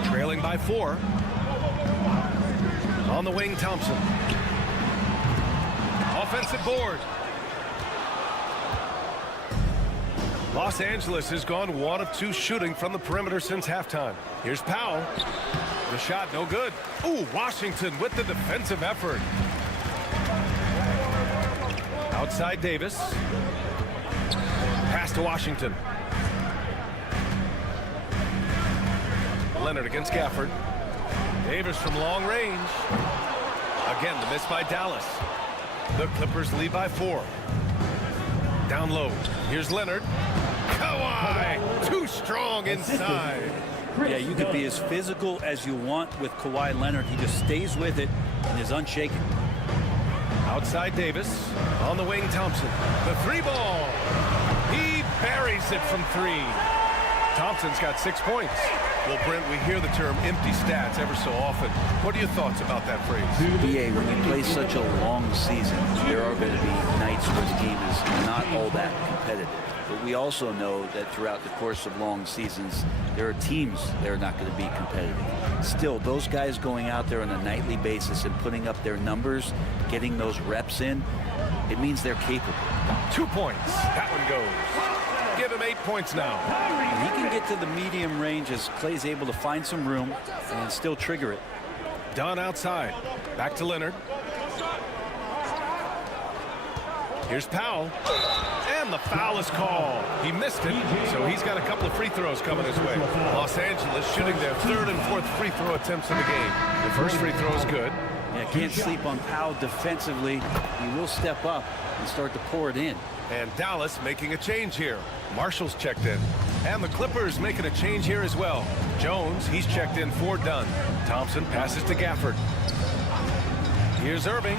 Trailing by 4. On the wing, Thompson. Offensive board. Los Angeles has gone 1 of 2 shooting from the perimeter since halftime. Here's Powell. The shot no good. Ooh, Washington with the defensive effort. Outside Davis. Pass to Washington. Leonard against Gafford. Davis from long range. Again, the miss by Dallas. The Clippers lead by 4. Down low. Here's Leonard. Kawhi, too strong inside. Yeah, you could be as physical as you want with Kawhi Leonard. He just stays with it and is unshaken. Outside Davis. On the wing, Thompson. The 3 ball. He buries it from 3. Thompson's got 6 points. Well, Brent, we hear the term empty stats ever so often. What are your thoughts about that phrase? BA, when you play such a long season, there are going to be nights where the game is not all that competitive. But we also know that throughout the course of long seasons, there are teams that are not going to be competitive. Still, those guys going out there on a nightly basis and putting up their numbers, getting those reps in, it means they're capable. 2 points. That one goes. Give him 8 points now. And he can get to the medium range as Clay's able to find some room and still trigger it. Dunn outside. Back to Leonard. Here's Powell. And the foul is called. He missed it, so he's got a couple of free throws coming his way. Los Angeles shooting their 3rd and 4th free throw attempts in the game. The first free throw is good. Yeah, can't sleep on Powell defensively. He will step up and start to pour it in. And Dallas making a change here. Marshall's checked in. And the Clippers making a change here as well. Jones, he's checked in for Dunn. Thompson passes to Gafford. Here's Irving.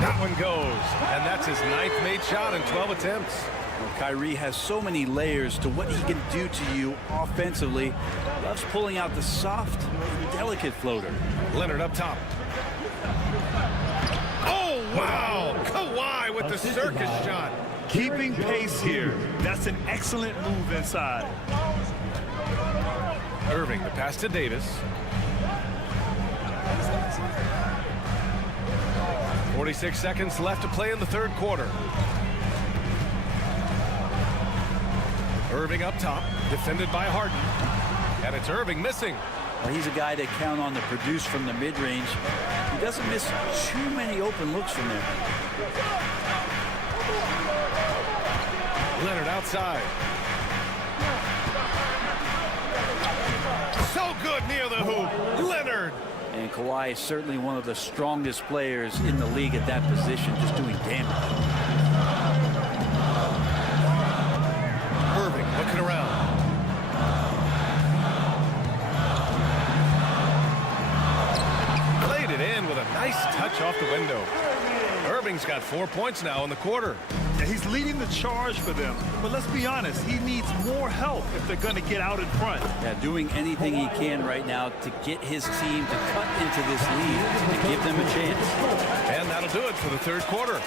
That one goes. And that's his 9th made shot in 12 attempts. Well, Kyrie has so many layers to what he can do to you offensively. Loves pulling out the soft, delicate floater. Leonard up top. Oh, wow. Kawhi with the circus shot. Keeping pace here. That's an excellent move inside. Irving, the pass to Davis. 46 seconds left to play in the 3rd quarter. Irving up top, defended by Harden. And it's Irving missing. Well, he's a guy to count on to produce from the mid-range. He doesn't miss too many open looks from there. Leonard outside. So good near the hoop. Leonard. And Kawhi is certainly one of the strongest players in the league at that position, just doing damage. Irving looking around. Played it in with a nice touch off the window. Irving's got 4 points now in the quarter. Yeah, he's leading the charge for them. But let's be honest, he needs more help if they're going to get out in front. Yeah, doing anything he can right now to get his team to cut into this lead and give them a chance. And that'll do it for the 3rd quarter.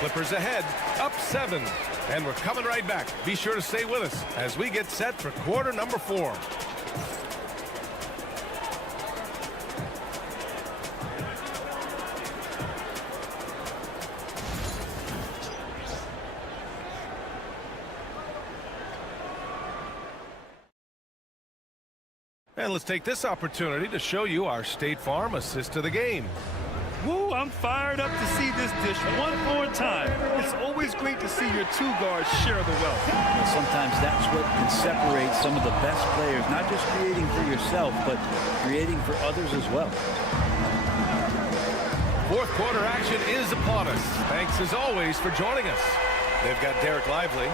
Clippers ahead, up 7. And we're coming right back. Be sure to stay with us as we get set for quarter number 4. And let's take this opportunity to show you our State Farm assist to the game. Woo, I'm fired up to see this dish one more time. It's always great to see your 2 guards share the wealth. Well, sometimes that's what can separate some of the best players, not just creating for yourself, but creating for others as well. 4th quarter action is upon us. Thanks as always for joining us. They've got Derek Lively,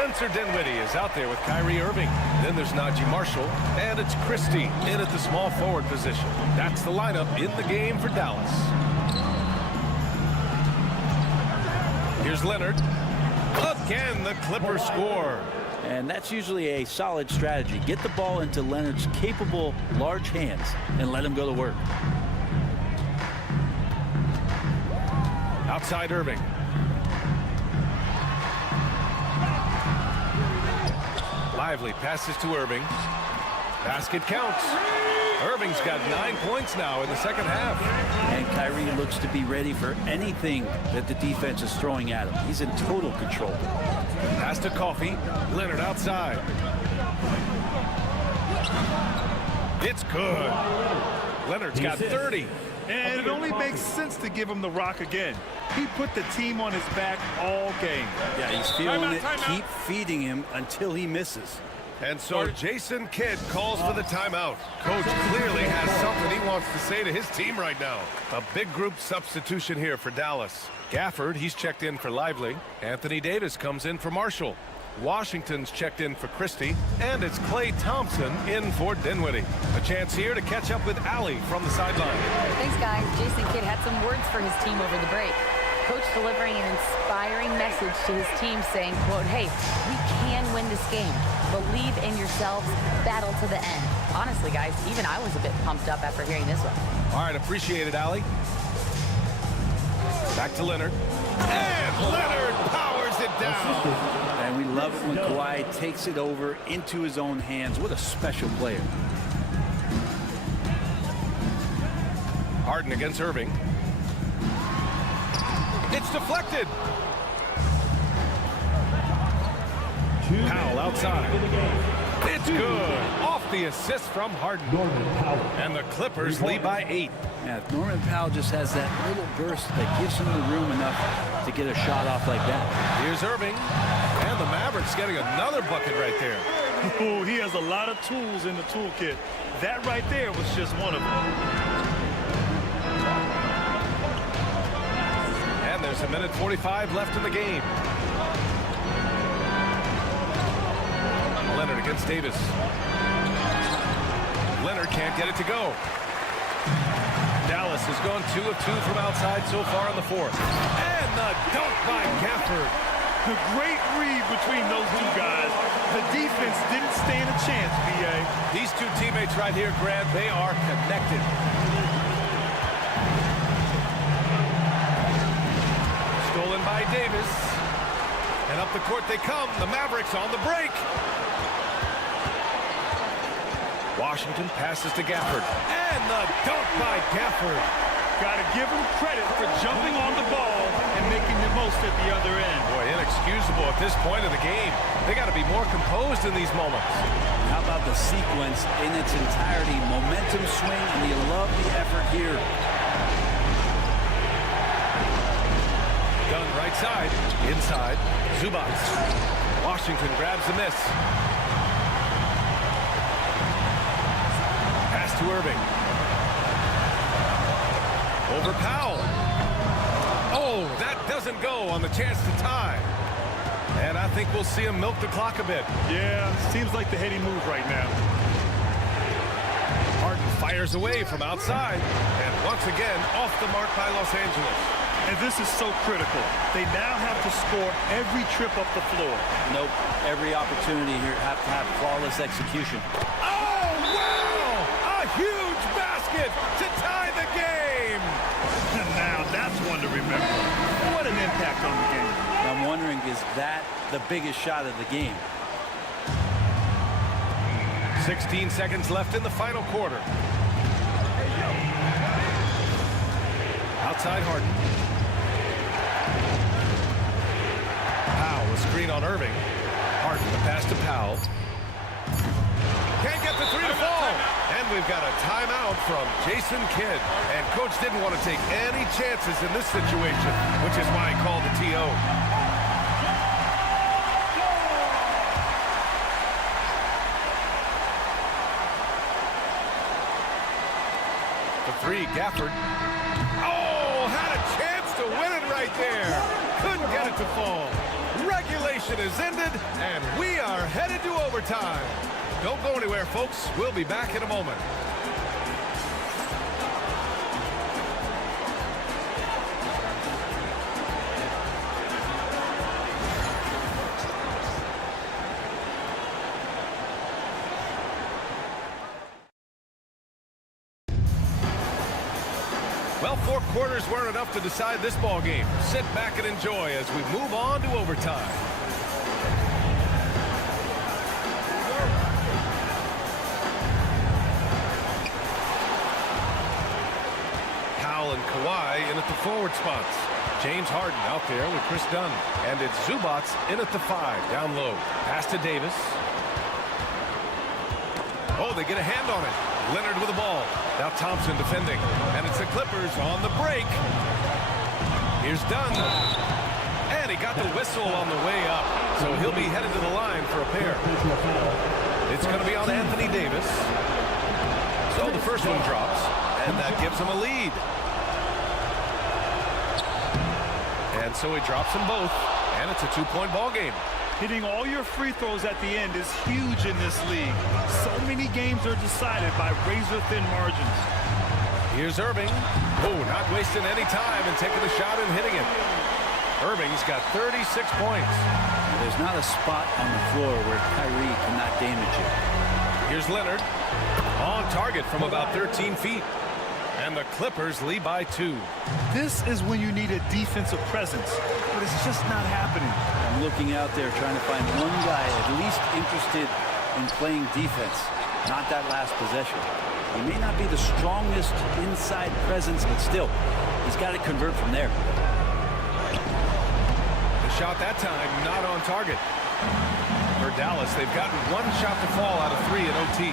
Spencer Dinwiddie is out there with Kyrie Irving. Then there's Najee Marshall, and it's Christie in at the small forward position. That's the lineup in the game for Dallas. Here's Leonard. Again, the Clippers score. And that's usually a solid strategy. Get the ball into Leonard's capable, large hands and let him go to work. Outside Irving. Lively passes to Irving. Basket counts. Irving's got 9 points now in the second half. And Kyrie looks to be ready for anything that the defense is throwing at him. He's in total control. Pass to Coffey. Leonard outside. It's good. Leonard's got 30. And it only makes sense to give him the rock again. He put the team on his back all game. Yeah, he's feeling it. Keep feeding him until he misses. And so Jason Kidd calls for the timeout. Coach clearly has something he wants to say to his team right now. A big group substitution here for Dallas. Gafford, he's checked in for Lively. Anthony Davis comes in for Marshall. Washington's checked in for Christie. And it's Klay Thompson in for Dinwiddie. A chance here to catch up with Allie from the sideline. Thanks, guys. Jason Kidd had some words for his team over the break. Coach delivering an inspiring message to his team saying, quote, hey, we can win this game. Believe in yourselves. Battle to the end. Honestly, guys, even I was a bit pumped up after hearing this one. All right, appreciate it, Allie. Back to Leonard. And Leonard powers it down. And we love it when Kawhi takes it over into his own hands. What a special player. Harden against Irving. It's deflected. Powell outside. It's good. Off the assist from Harden. And the Clippers lead by 8. Yeah, if Norman Powell just has that little burst that gives him the room enough to get a shot off like that. Here's Irving. And the Mavericks getting another bucket right there. Ooh, he has a lot of tools in the toolkit. That right there was just one of them. And there's a minute 45 left in the game. Leonard against Davis. Leonard can't get it to go. Dallas has gone 2 of 2 from outside so far in the fourth. And the dunk by Gafford. The great read between those two guys. The defense didn't stand a chance, B.A. These two teammates right here, Grant, they are connected. Stolen by Davis. And up the court they come. The Mavericks on the break. Washington passes to Gafford. And the dunk by Gafford. Got to give him credit for jumping on the ball and making the most at the other end. Boy, inexcusable at this point of the game. They got to be more composed in these moments. How about the sequence in its entirety? Momentum swing, and you love the effort here. Gunn right side. Inside. Zubats. Washington grabs the miss. Pass to Irving. Over Powell. Oh, that doesn't go on the chance to tie. And I think we'll see him milk the clock a bit. Yeah, seems like the heady move right now. Harden fires away from outside. And once again, off the mark by Los Angeles. And this is so critical. They now have to score every trip up the floor. Nope. Every opportunity here have to have flawless execution. Oh, wow! A huge basket to tie the game! Now that's one to remember. What an impact on the game. I'm wondering, is that the biggest shot of the game? 16 seconds left in the final quarter. Outside Harden. Powell, a screen on Irving. Harden, the pass to Powell. Can't get the three to fall. And we've got a timeout from Jason Kidd. And coach didn't want to take any chances in this situation, which is why he called the TO. The three, Gafford. Oh, had a chance to win it right there. Couldn't get it to fall. Regular Regulation is ended, and we are headed to overtime. Don't go anywhere, folks. We'll be back in a moment. Well, 4 quarters weren't enough to decide this ball game. Sit back and enjoy as we move on to overtime. Powell and Kawhi in at the forward spots. James Harden out there with Chris Dunn. And it's Zubats in at the 5, down low. Pass to Davis. Oh, they get a hand on it. Leonard with the ball. Now Thompson defending. And it's the Clippers on the break. Here's Dunn. And he got the whistle on the way up. So he'll be headed to the line for a pair. It's going to be on Anthony Davis. So the first one drops. And that gives him a lead. And so he drops them both. And it's a 2-point ball game. Hitting all your free throws at the end is huge in this league. So many games are decided by razor-thin margins. Here's Irving. Oh, not wasting any time and taking the shot and hitting it. Irving's got 36 points. There's not a spot on the floor where Kyrie cannot damage you. Here's Leonard. On target from about 13 feet. And the Clippers lead by 2. This is when you need a defensive presence, but it's just not happening. I'm looking out there trying to find one guy at least interested in playing defense, not that last possession. He may not be the strongest inside presence, but still, he's got to convert from there. The shot that time not on target. For Dallas, they've gotten 1 shot to fall out of 3 in OT.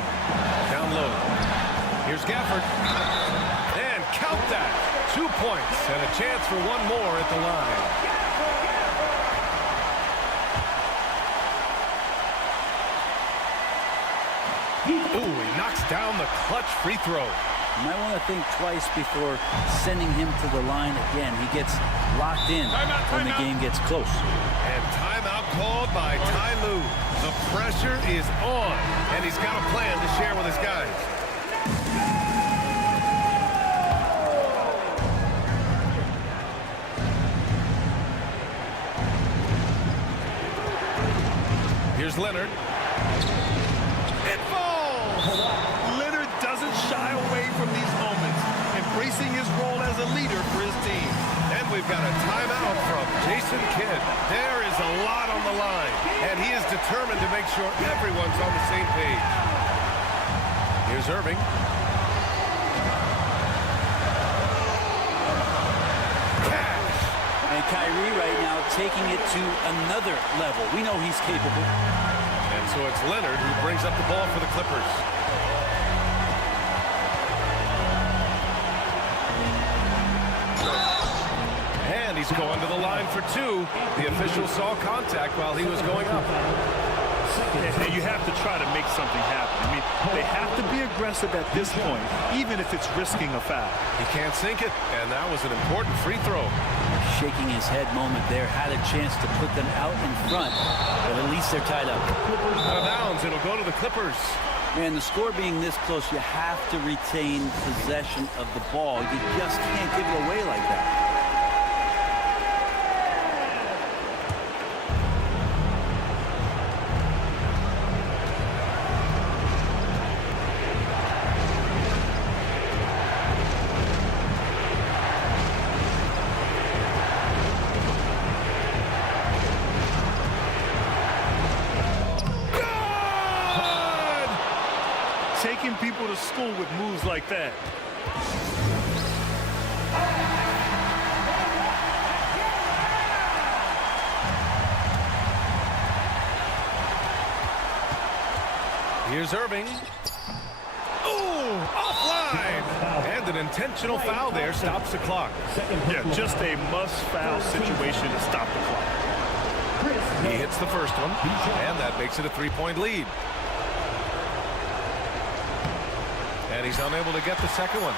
Down low. Here's Gafford. And count that. 2 points and a chance for 1 more at the line. Ooh, he knocks down the clutch free throw. You might want to think twice before sending him to the line again. He gets locked in when the game gets close. And timeout called by Ty Lue. The pressure is on, and he's got a plan to share with his guys. Here's Leonard. It falls! Leonard doesn't shy away from these moments, embracing his role as a leader for his team. And we've got a timeout from Jason Kidd. There is a lot on the line, and he is determined to make sure everyone's on the same page. Here's Irving. Cash. And Kyrie right now taking it to another level. We know he's capable. And so it's Leonard who brings up the ball for the Clippers. And he's going to the line for 2. The official saw contact while he was going up. And you have to try to make something happen. I mean, they have to be aggressive at this point, even if it's risking a foul. He can't sink it, and that was an important free throw. Shaking his head moment there, had a chance to put them out in front, but at least they're tied up. Out of bounds, it'll go to the Clippers. Man, the score being this close, you have to retain possession of the ball. You just can't give it away like that. Taking people to school with moves like that. Here's Irving. Ooh, offline! And an intentional foul there stops the clock. Yeah, just a must-foul situation to stop the clock. He hits the first one, and that makes it a 3-point lead. And he's unable to get the second one.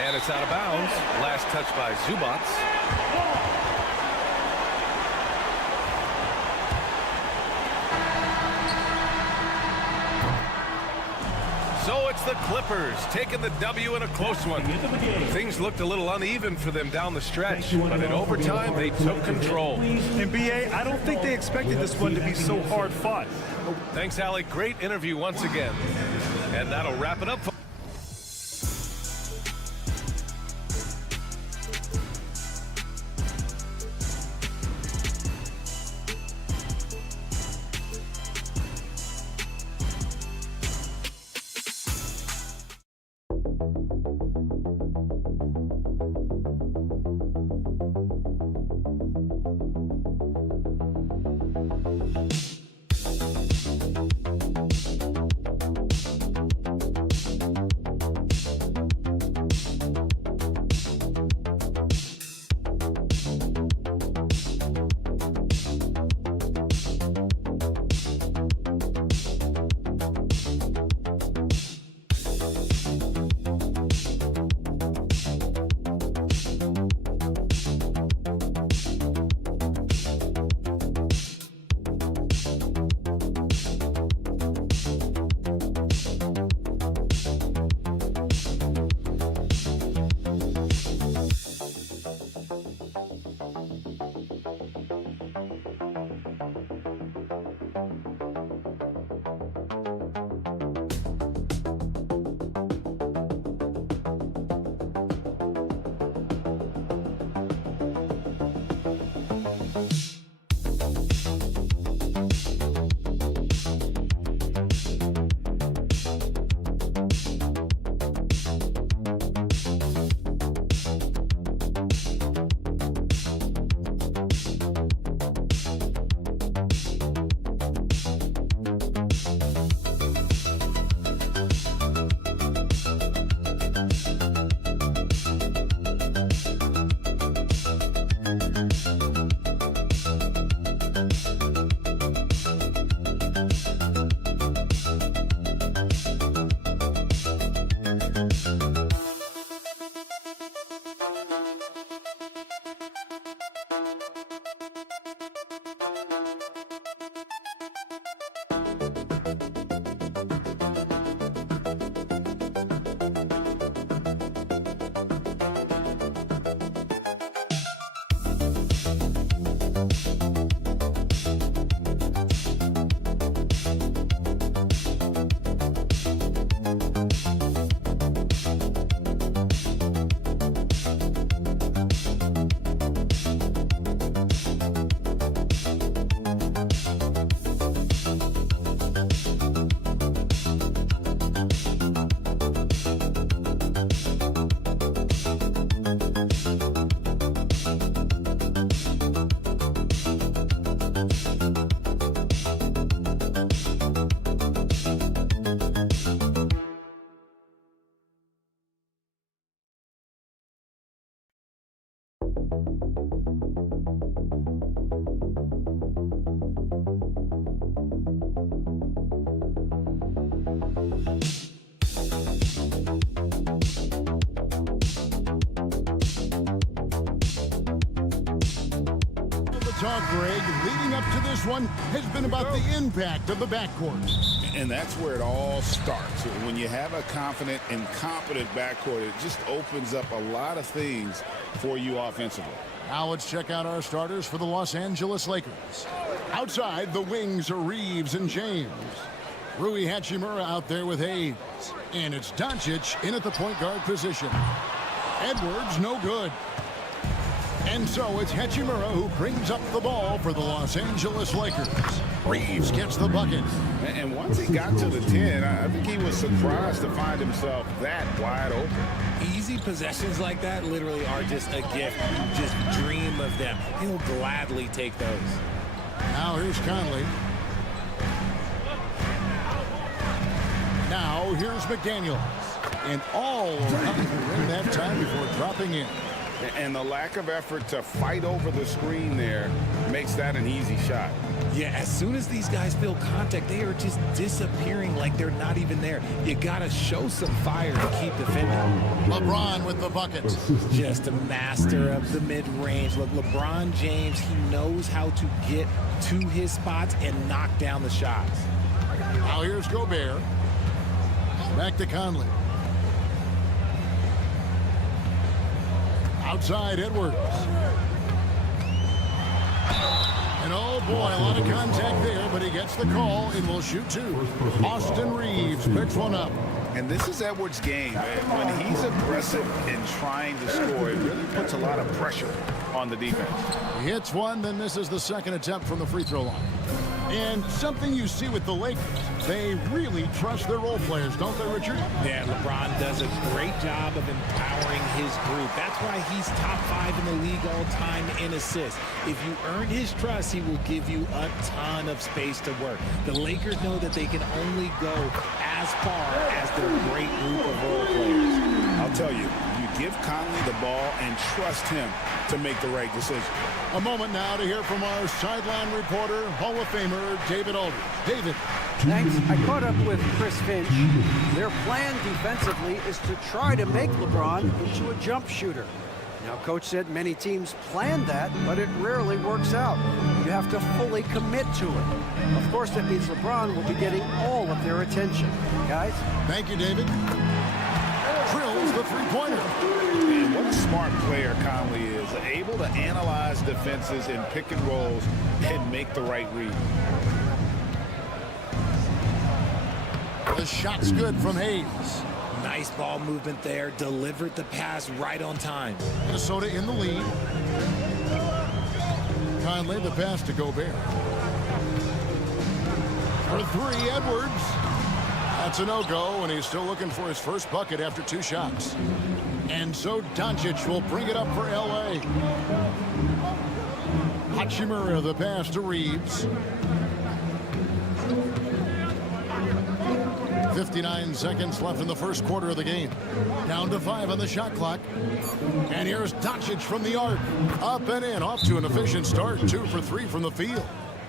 And it's out of bounds. Last touch by Zubats. it's the Clippers taking the W in a close one. Things looked a little uneven for them down the stretch, but in overtime, they took control. And BA, I don't think they expected this one to be so hard fought. Thanks, Allie. Great interview once again. And that'll wrap it up. Talk, Greg, leading up to this one has been about the impact of the backcourt. And that's where it all starts. When you have a confident and competent backcourt, it just opens up a lot of things for you offensively. Now let's check out our starters for the Los Angeles Lakers. Outside, the wings are Reeves and James. Rui Hachimura out there with Hayes. And it's Doncic in at the point guard position. Edwards, no good. And so it's Hachimura who brings up the ball for the Los Angeles Lakers. Reeves gets the bucket. And once he got to the 10, I think he was surprised to find himself that wide open. Easy possessions like that literally are just a gift. You just dream of them. He'll gladly take those. Now here's Conley. Now here's McDaniels. And all coming to win that time before dropping in. And the lack of effort to fight over the screen there makes that an easy shot. Yeah, as soon as these guys feel contact, they are just disappearing like they're not even there. You got to show some fire to keep defending. LeBron with the bucket. Just a master of the mid-range. Look, LeBron James, he knows how to get to his spots and knock down the shots. Now here's Gobert. Back to Conley. Outside Edwards. And oh boy, a lot of contact there, but he gets the call and will shoot two. Austin Reeves picks one up. And this is Edwards' game. When he's aggressive in trying to score, it really puts a lot of pressure on the defense. He hits one, then misses the second attempt from the free throw line. And something you see with the Lakers, they really trust their role players, don't they, Richard? Yeah, LeBron does a great job of empowering his group. That's why he's top 5 in the league all time in assists. If you earn his trust, he will give you a ton of space to work. The Lakers know that they can only go as far as their great group of role players. I'll tell you, you give Conley the ball and trust him to make the right decision. A moment now to hear from our sideline reporter, Hall of Famer David Aldridge. David. Thanks. I caught up with Chris Finch. Their plan defensively is to try to make LeBron into a jump shooter. Now, Coach said many teams plan that, but it rarely works out. You have to fully commit to it. Of course, that means LeBron will be getting all of their attention. Guys? Thank you, David. Drills the three-pointer. And what a smart player Conley is. Able to analyze defenses in pick and rolls and make the right read. The shot's good from Hayes. Nice ball movement there. Delivered the pass right on time. Minnesota in the lead. Conley, the pass to Gobert. For three, Edwards. That's a no-go, and he's still looking for his first bucket after 2 shots. And so Doncic will bring it up for L.A. Hachimura, the pass to Reeves. 59 seconds left in the first quarter of the game. Down to 5 on the shot clock. And here's Doncic from the arc. Up and in, off to an efficient start. 2 for 3 from the field.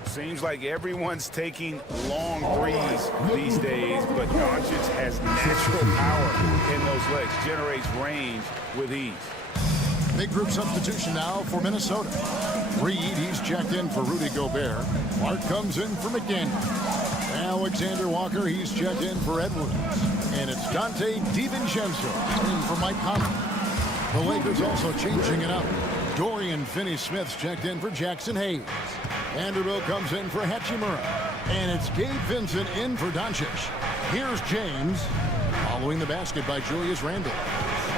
Seems like everyone's taking long threes these days, but Doncic has natural power in those legs, generates range with ease. Big group substitution now for Minnesota. Reed, he's checked in for Rudy Gobert. Mark comes in for McDaniel. Alexander Walker, he's checked in for Edwards. And it's Dante DiVincenzo in for Mike Conley. The Lakers also changing it up. Dorian Finney-Smith's checked in for Jackson Hayes. Vanderbilt comes in for Hachimura. And it's Gabe Vincent in for Doncic. Here's James. Following the basket by Julius Randle.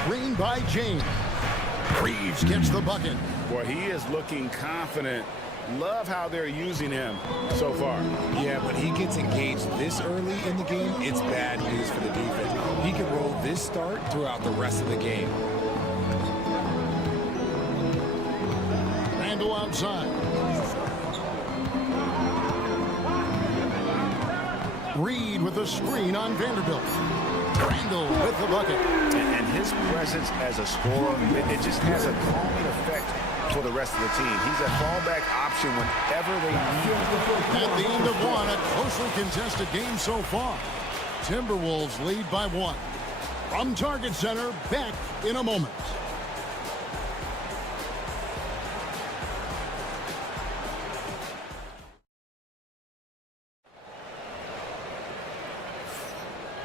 Screen by James. Reeves gets the bucket. Boy, he is looking confident. Love how they're using him so far. Yeah, when he gets engaged this early in the game, it's bad news for the defense. He can roll this start throughout the rest of the game. Randle outside. Reed with a screen on Vanderbilt. Randle with the bucket. And his presence as a scorer, it just has a calming effect for the rest of the team. He's a fallback option whenever they need him. At the end of one, a closely contested game so far. Timberwolves lead by 1. From Target Center, back in a moment.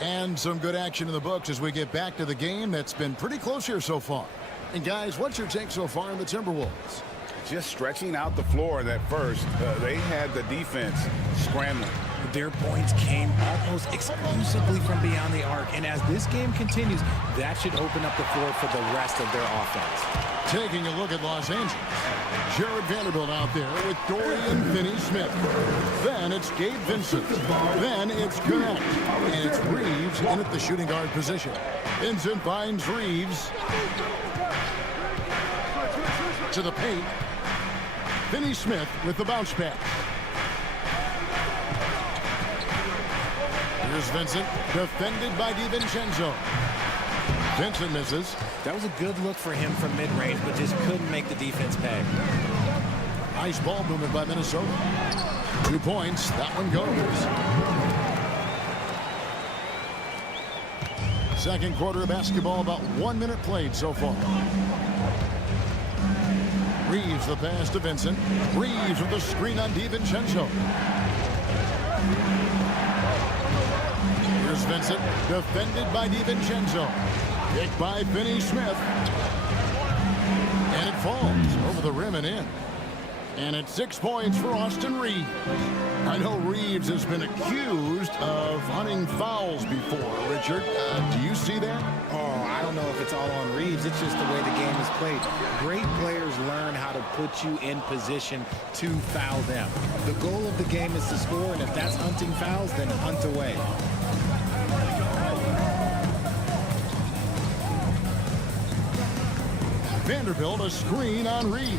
And some good action in the books as we get back to the game that's been pretty close here so far. And guys, what's your take so far in the Timberwolves? Just stretching out the floor at first. They had the defense scrambling. Their points came almost exclusively from beyond the arc. And as this game continues, that should open up the floor for the rest of their offense. Taking a look at Los Angeles. Jared Vanderbilt out there with Dorian Finney-Smith. Then it's Gabe Vincent. Then it's Connect. And it's Reeves in at the shooting guard position. Vincent finds Reeves. To the paint. Finney-Smith with the bounce pass. Here's Vincent, defended by DiVincenzo. Vincent misses. That was a good look for him from mid-range, but just couldn't make the defense pay. Nice ball movement by Minnesota. 2 points. That one goes. Second quarter of basketball, about 1 minute played so far. Reeves the pass to Vincent. Reeves with the screen on DiVincenzo. Here's Vincent, defended by DiVincenzo. Kicked by Finney-Smith. And it falls over the rim and in. And it's 6 points for Austin Reeves. I know Reeves has been accused of hunting fouls before. Richard, do you see that? Oh, I don't know if it's all on Reeves. It's just the way the game is played. Great players learn how to put you in position to foul them. The goal of the game is to score, and if that's hunting fouls, then hunt away. Vanderbilt a screen on Reeves.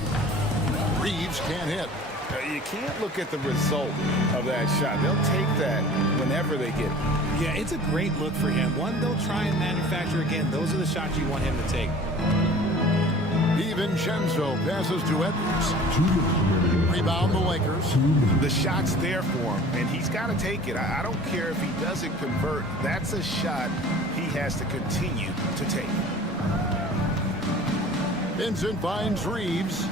Reeves can't hit. You can't look at the result of that shot. They'll take that whenever they get it. Yeah, it's a great look for him. One they'll try and manufacture again. Those are the shots you want him to take. DiVincenzo passes to Edwards. Rebound the Lakers. The shot's there for him, and he's got to take it. I don't care if he doesn't convert. That's a shot he has to continue to take. Vincent finds Reeves.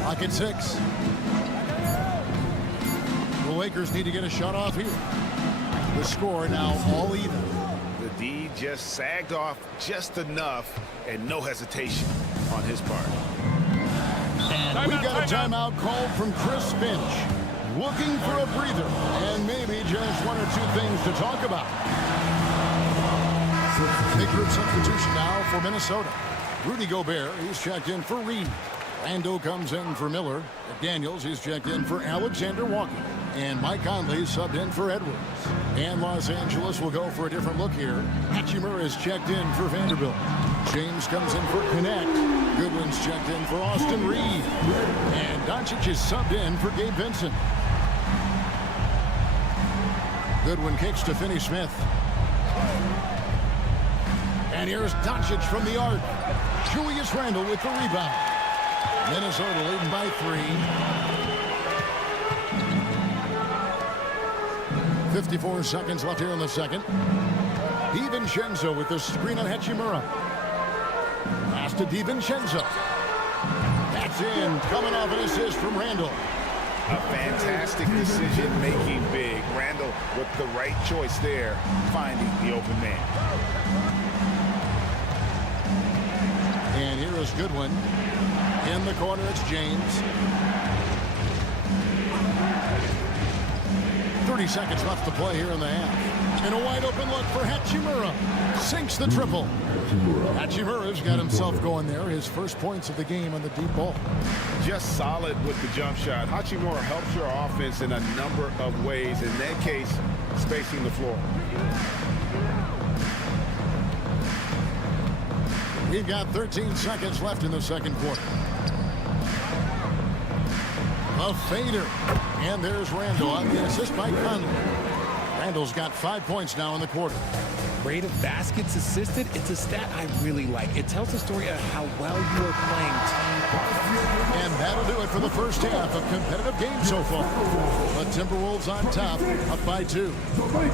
Clock at 6. The Lakers need to get a shot off here. The score now all even. The D just sagged off just enough, and no hesitation on his part. And we got a timeout called from Chris Finch. Looking for a breather and maybe just one or two things to talk about. Big group substitution now for Minnesota. Rudy Gobert, he's checked in for Reed. Randall comes in for Miller. Daniels, he's checked in for Alexander Walker. And Mike Conley subbed in for Edwards. And Los Angeles will go for a different look here. Hachimura is checked in for Vanderbilt. James comes in for Connect. Goodwin's checked in for Austin Reed. And Doncic is subbed in for Gabe Vincent. Goodwin kicks to Finney-Smith. And here's Doncic from the arc. Julius Randle with the rebound. Minnesota leading by 3. 54 seconds left here in the second. DiVincenzo with the screen on Hachimura. Pass to DiVincenzo. That's in. Coming off an assist from Randle. A fantastic decision-making big. Randle with the right choice there, finding the open man. And here is Goodwin. In the corner, it's James. 30 seconds left to play here in the half. And a wide open look for Hachimura. Sinks the triple. Hachimura's got himself going there. His first points of the game on the deep ball. Just solid with the jump shot. Hachimura helps your offense in a number of ways. In that case, spacing the floor. We've got 13 seconds left in the second quarter. A fader. And there's Randle on the assist by Conley. Randle's got 5 points now in the quarter. Rate of baskets assisted, it's a stat I really like. It tells the story of how well you are playing team ball. And that'll do it for the first half of competitive games so far. The Timberwolves on top, up by 2.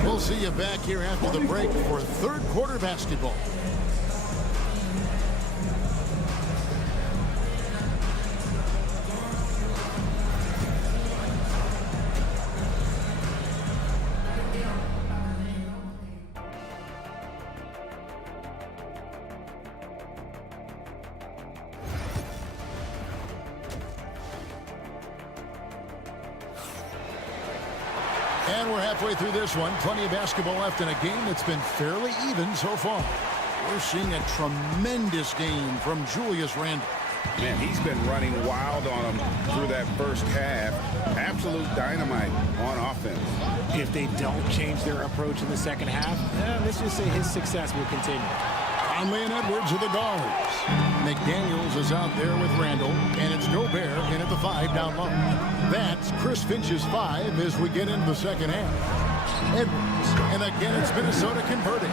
We'll see you back here after the break for third quarter basketball. And we're halfway through this one. Plenty of basketball left in a game that's been fairly even so far. We're seeing a tremendous game from Julius Randle. Man, he's been running wild on him through that first half. Absolute dynamite on offense. If they don't change their approach in the second half, let's just say his success will continue. Conley and Edwards are the guards. McDaniels is out there with Randle, and it's Gobert in at the 5 down low. That's Chris Finch's 5 as we get into the second half. Edwards, and again it's Minnesota converting.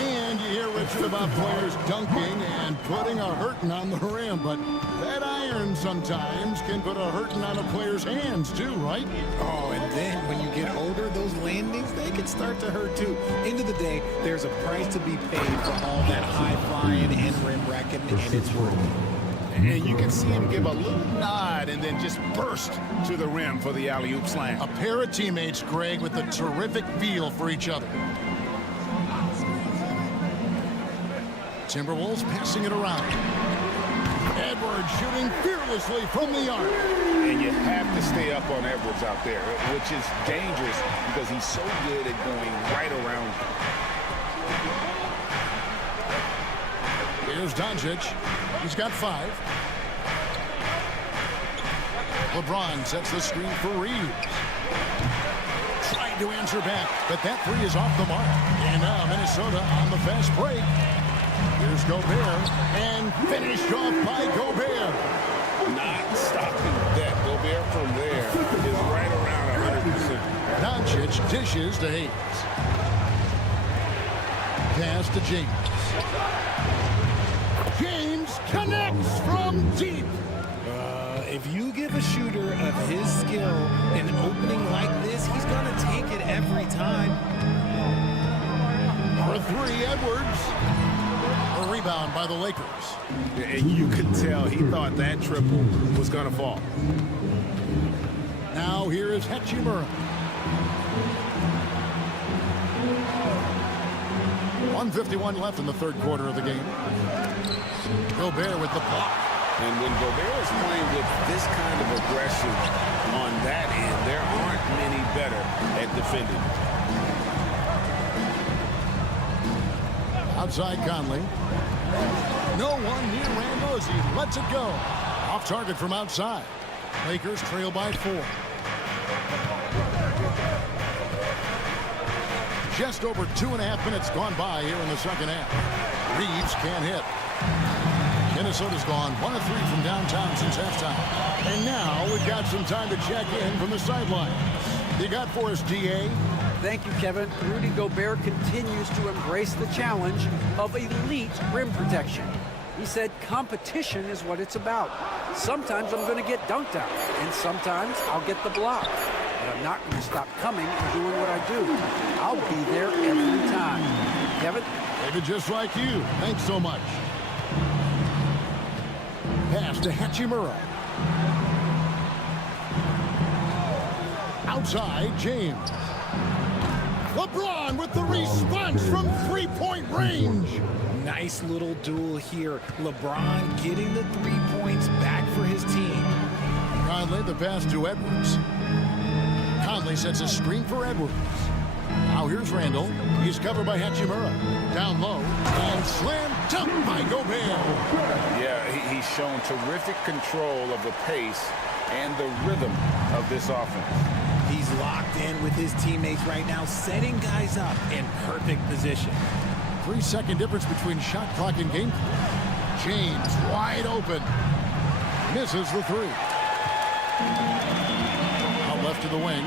And you hear Richard about players dunking and putting a hurting on the rim, but that iron sometimes can put a hurting on a player's hands too, right? Oh, and then when you get older, those landings, they can start to hurt too. End of the day, there's a price to be paid for all that high flying and rim wrecking, and it's worth it. And you can see him give a little nod and then just burst to the rim for the alley-oop slam. A pair of teammates, Greg, with a terrific feel for each other. Timberwolves passing it around. Edwards shooting fearlessly from the arc. And you have to stay up on Edwards out there, which is dangerous because he's so good at going right around you. Here's Doncic. He's got 5. LeBron sets the screen for Reeves. Trying to answer back, but that 3 is off the mark. And now Minnesota on the fast break. Here's Gobert, and finished off by Gobert. Not stopping that. Gobert from there is right around 100%. Doncic dishes to Hayes. Pass to James. James connects from deep. If you give a shooter of his skill an opening like this, he's going to take it every time. For 3, Edwards. A rebound by the Lakers. And you could tell he thought that triple was going to fall. Now here is Hachimura. 1:51 left in the third quarter of the game. Gobert with the block. And when Gobert is playing with this kind of aggression on that end, there aren't many better at defending. Outside Conley. No one near Randall as he lets it go. Off target from outside. Lakers trail by 4. Just over 2.5 minutes gone by here in the second half. Reeves can't hit. Minnesota's gone 1 of 3 from downtown since halftime. And now we've got some time to check in from the sideline. You got for us, DA? Thank you, Kevin. Rudy Gobert continues to embrace the challenge of elite rim protection. He said competition is what it's about. Sometimes I'm going to get dunked out, and sometimes I'll get the block. But I'm not going to stop coming and doing what I do. I'll be there every time. Kevin? David, just like you. Thanks so much. Pass to Hachimura. Outside, James. LeBron with the response from 3-point range. Nice little duel here. LeBron getting the 3 points back for his team. Conley, the pass to Edwards. Conley sets a screen for Edwards. Now here's Randall. He's covered by Hachimura. Down low. And slam dunk by Gobert. Yeah, he's shown terrific control of the pace and the rhythm of this offense. He's locked in with his teammates right now, setting guys up in perfect position. 3-second difference between shot clock and game clock. James wide open. Misses the 3. Out left to the wing.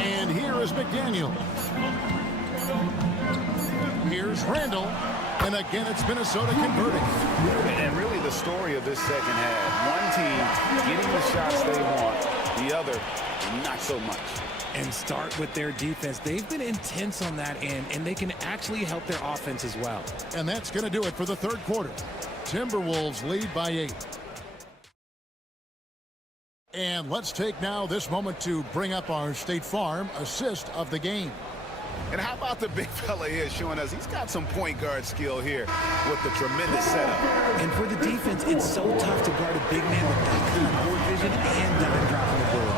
And here is McDaniel. Here's Randall. And again, it's Minnesota converting. And really the story of this second half. One team getting the shots they want. The other, not so much. And start with their defense. They've been intense on that end, and they can actually help their offense as well. And that's going to do it for the third quarter. Timberwolves lead by 8. And let's take now this moment to bring up our State Farm assist of the game. And how about the big fella here showing us he's got some point guard skill here with the tremendous setup. And for the defense, it's so tough to guard a big man with that kind of court vision and dime dropping the ball.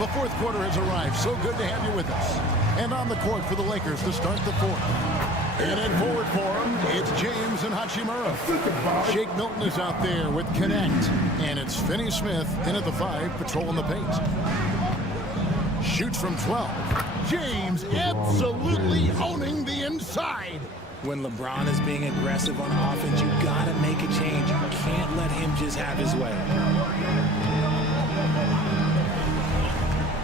The fourth quarter has arrived. So good to have you with us. And on the court for the Lakers to start the fourth. And in forward for him, it's James and Hachimura. Shake Milton is out there with Connect. And it's Finney Smith in at the 5, patrolling the paint. Shoots from 12. James absolutely owning the inside. When LeBron is being aggressive on offense, you got to make a change. You can't let him just have his way.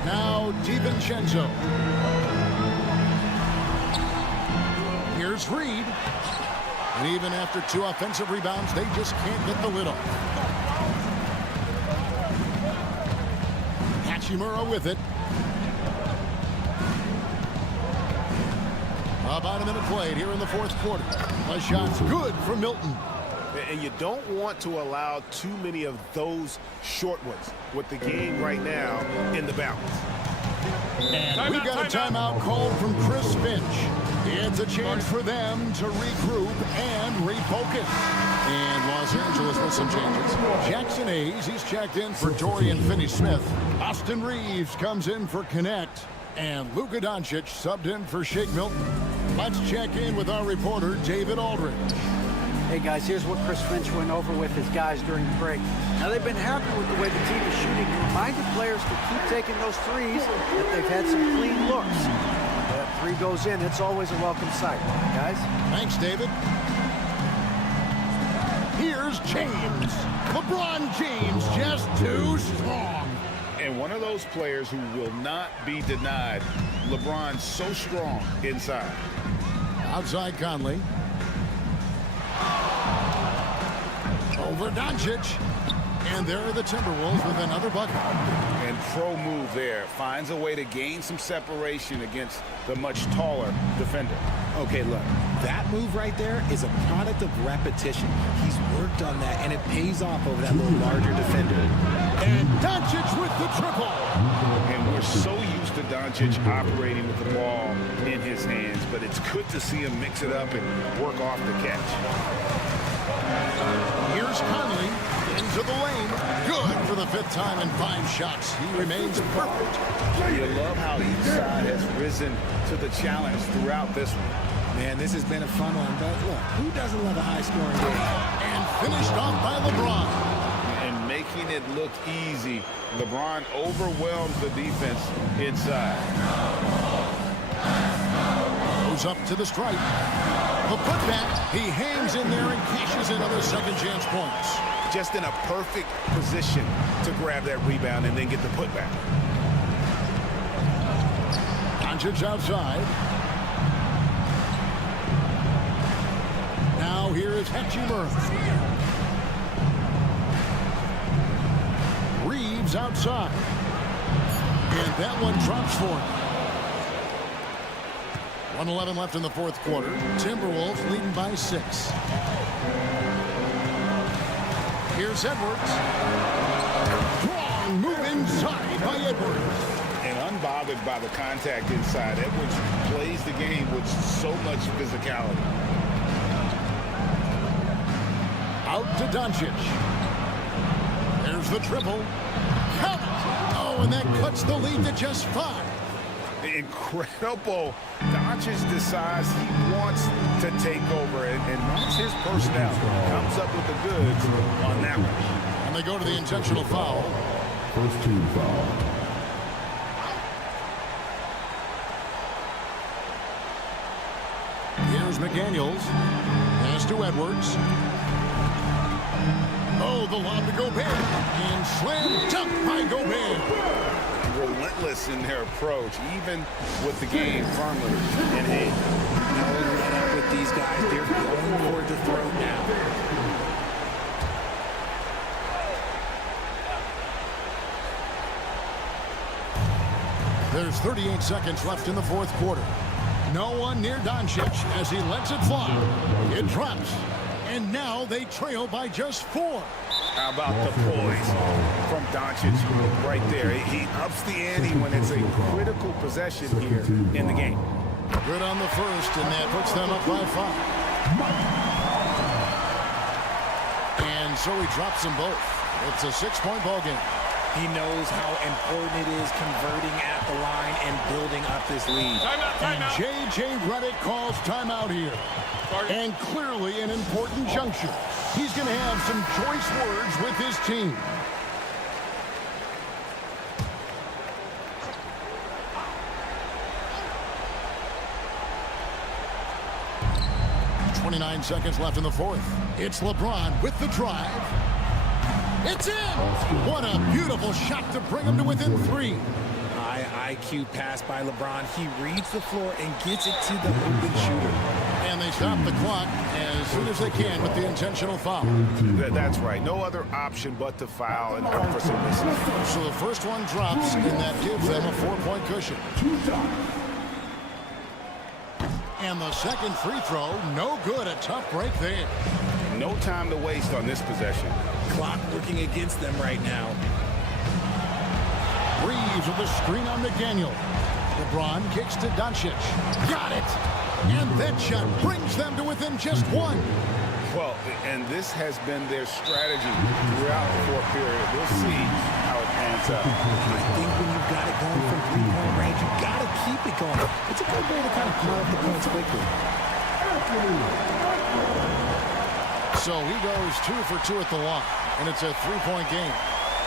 Now DiVincenzo. Here's Reed. And even after 2 offensive rebounds, they just can't get the lid off. Hachimura with it. About a minute played here in the fourth quarter. A shot's good for Milton. And you don't want to allow too many of those short ones with the game right now in the balance. And we've got a timeout called from Chris Finch. It's a chance for them to regroup and refocus. And Los Angeles with some changes. Jackson Hayes, he's checked in for Dorian Finney-Smith. Austin Reeves comes in for Connect. And Luka Doncic subbed in for Shake Milton. Let's check in with our reporter, David Aldridge. Hey, guys, here's what Chris Finch went over with his guys during the break. Now, they've been happy with the way the team is shooting. He reminded players to keep taking those threes, that they've had some clean looks. That three goes in, it's always a welcome sight, guys. Thanks, David. Here's James. LeBron James just too strong. And one of those players who will not be denied. LeBron's so strong inside. Outside Conley. Over Doncic. And there are the Timberwolves with another bucket. And pro move there. Finds a way to gain some separation against the much taller defender. Okay, look, that move right there is a product of repetition. He's worked on that, and it pays off over that little larger defender. And Doncic with the triple. And we're so used to Doncic operating with the ball in his hands, but it's good to see him mix it up and work off the catch. Here's Conley into the lane. Good for the fifth time in 5 shots. He remains perfect. You love how each side has risen to the challenge throughout this one. Man, this has been a fun one, but look, who doesn't love a high-scoring game? And finished off by LeBron. And making it look easy. LeBron overwhelms the defense inside. Goes up to the stripe. The putback, he hangs in there and cashes in other second chance points. Just in a perfect position to grab that rebound and then get the putback. Doncic outside. Now here is Hachimura. Reeves outside. And that one drops for him. 1:11 left in the fourth quarter. Timberwolves leading by 6. Here's Edwards. Strong move inside by Edwards. And unbothered by the contact inside, Edwards plays the game with so much physicality. Out to Doncic. There's the triple. Count it. Oh, and that cuts the lead to just 5. Incredible. Doncic decides he wants to take over, and that's his personnel. Comes up with the goods on that one. And they go to the intentional foul. First team foul. Here's McDaniels. Pass to Edwards. Oh, the lob to Gobert. And slam dunk by Gobert. Relentless in their approach, even with the game firmly in hand. No let up with these guys. They're going for the throat now. There's 38 seconds left in the fourth quarter. No one near Doncic as he lets it fly. It drops. And now they trail by just 4. How about the poise from Doncic right there? He ups the ante when it's a critical possession here in the game. Good on the first, and that puts them up by 5. And so he drops them both. It's a 6-point ball game. He knows how important it is converting at the line and building up this lead. And J.J. Redick calls timeout here. And clearly an important juncture. He's going to have some choice words with his team. .29 seconds left in the fourth. It's LeBron with the drive. It's in! What a beautiful shot to bring him to within 3. High IQ pass by LeBron. He reads the floor and gets it to the open shooter. And they stop the clock as soon as they can with the intentional foul. That's right. No other option but to foul and hope for some misses. So the first one drops, and that gives them a 4-point cushion. And the second free throw, no good. A tough break there. No time to waste on this possession. Clock working against them right now. Reeves with the screen on McDaniel. LeBron kicks to Doncic. Got it! And that shot brings them to within just one. Well, and this has been their strategy throughout the fourth period. We'll see how it pans out. I think when you've got it going from three-point range, you've got to keep it going. It's a good way to kind of pile up the points quickly. So he goes 2 for 2 at the line, and it's a three-point game.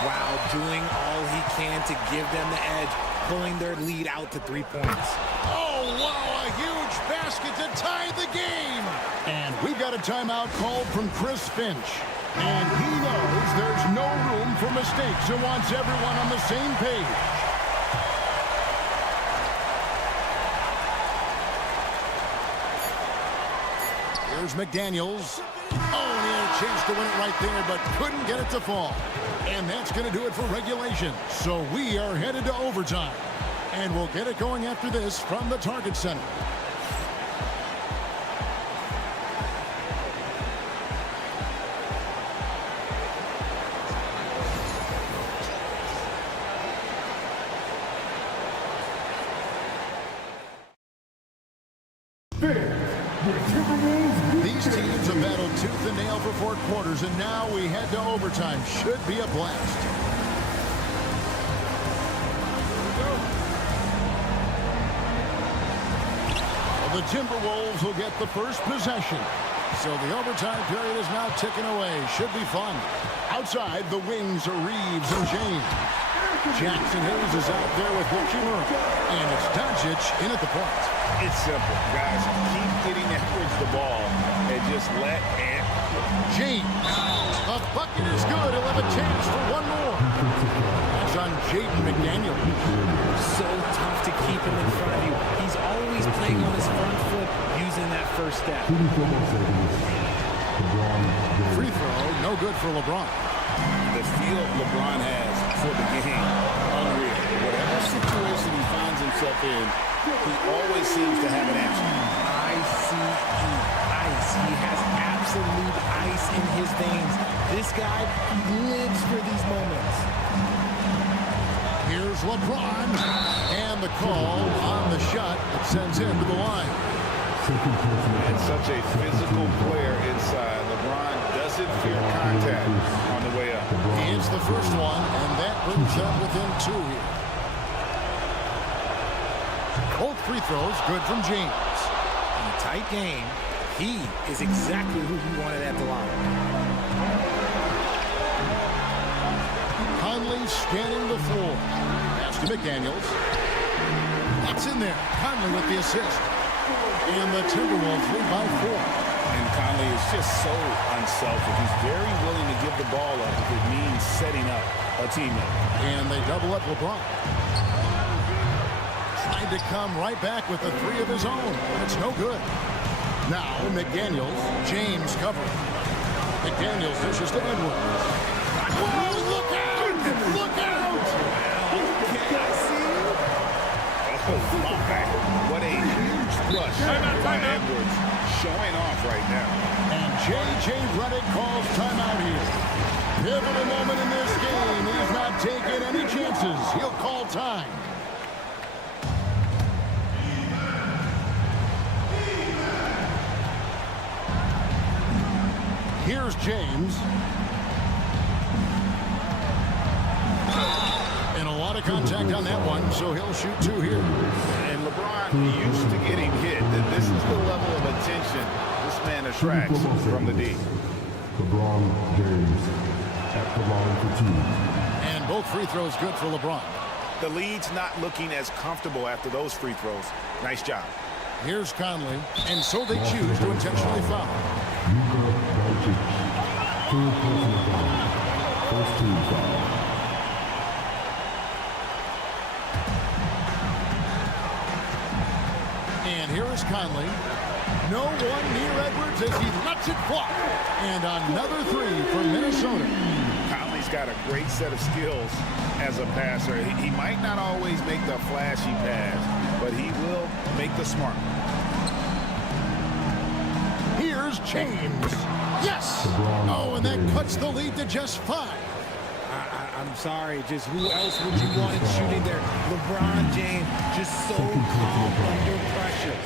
Wow, doing all he can to give them the edge, pulling their lead out to 3 points. Oh, wow, a huge basket to tie the game. And we've got a timeout called from Chris Finch. And he knows there's no room for mistakes and wants everyone on the same page. Here's McDaniels. Oh, and he had a chance to win it right there, but couldn't get it to fall. And that's going to do it for regulation. So we are headed to overtime. And we'll get it going after this from the Target Center. These teams have battled tooth and nail for 4 quarters, and now we head to overtime. Should be a blast. Well, the Timberwolves will get the first possession. So the overtime period is now ticking away. Should be fun. Outside, the wings are Reeves and James. Jackson Hayes is out there with Hachimura. And it's Doncic in at the point. It's simple, guys. Keep getting Edwards the ball and just let Ant. James. A bucket is good. He'll have a chance for one more. That's on Jaden McDaniel. So tough to keep him in front of you. He's always playing on his front foot using that first step. Free throw, no good for LeBron. The feel LeBron has for the game, unreal. Whatever situation he finds himself in, he always seems to have an answer. I-C-E, ice. He has absolute ice in his veins. This guy lives for these moments. Here's LeBron. And the call on the shot that sends him to the line. And such a physical player inside. LeBron doesn't fear contact on the way up. He hits the first one, and that brings them within 2 here. Both free throws good from James. In a tight game, he is exactly who you wanted at the line. Conley scanning the floor. Pass to McDaniels. That's in there. Conley with the assist. And the Timberwolves lead by 4. And Conley is just so unselfish. He's very willing to give the ball up if it means setting up a teammate. And they double up LeBron. Tried to come right back with the 3 of his own, but it's no good. Now McDaniels, James covering. McDaniels dishes to Edwards. Whoa, look out! Look out! Oh, my. What a huge rush by Edwards, showing off right now. And J.J. Redick calls timeout here. Pivotal moment in this game. He's not taking any chances. He'll call time. Here's James. And a lot of contact on that one, so he'll shoot 2 here. And LeBron used to getting hit. This is the level of attention this man attracts from the D. LeBron James at the line for 2. And both free throws good for LeBron. The lead's not looking as comfortable after those free throws. Nice job. Here's Conley, and so they choose to intentionally foul. Luka Doncic, 2 personal fouls. First team foul. And here is Conley. No one near Edwards as he lets it fly. And another 3 for Minnesota. Conley's got a great set of skills as a passer. He might not always make the flashy pass, but he will make the smart one. James. Yes! Oh, and that cuts the lead to just 5. I'm sorry, just who else would you want in shooting there? LeBron James, just so calm under pressure.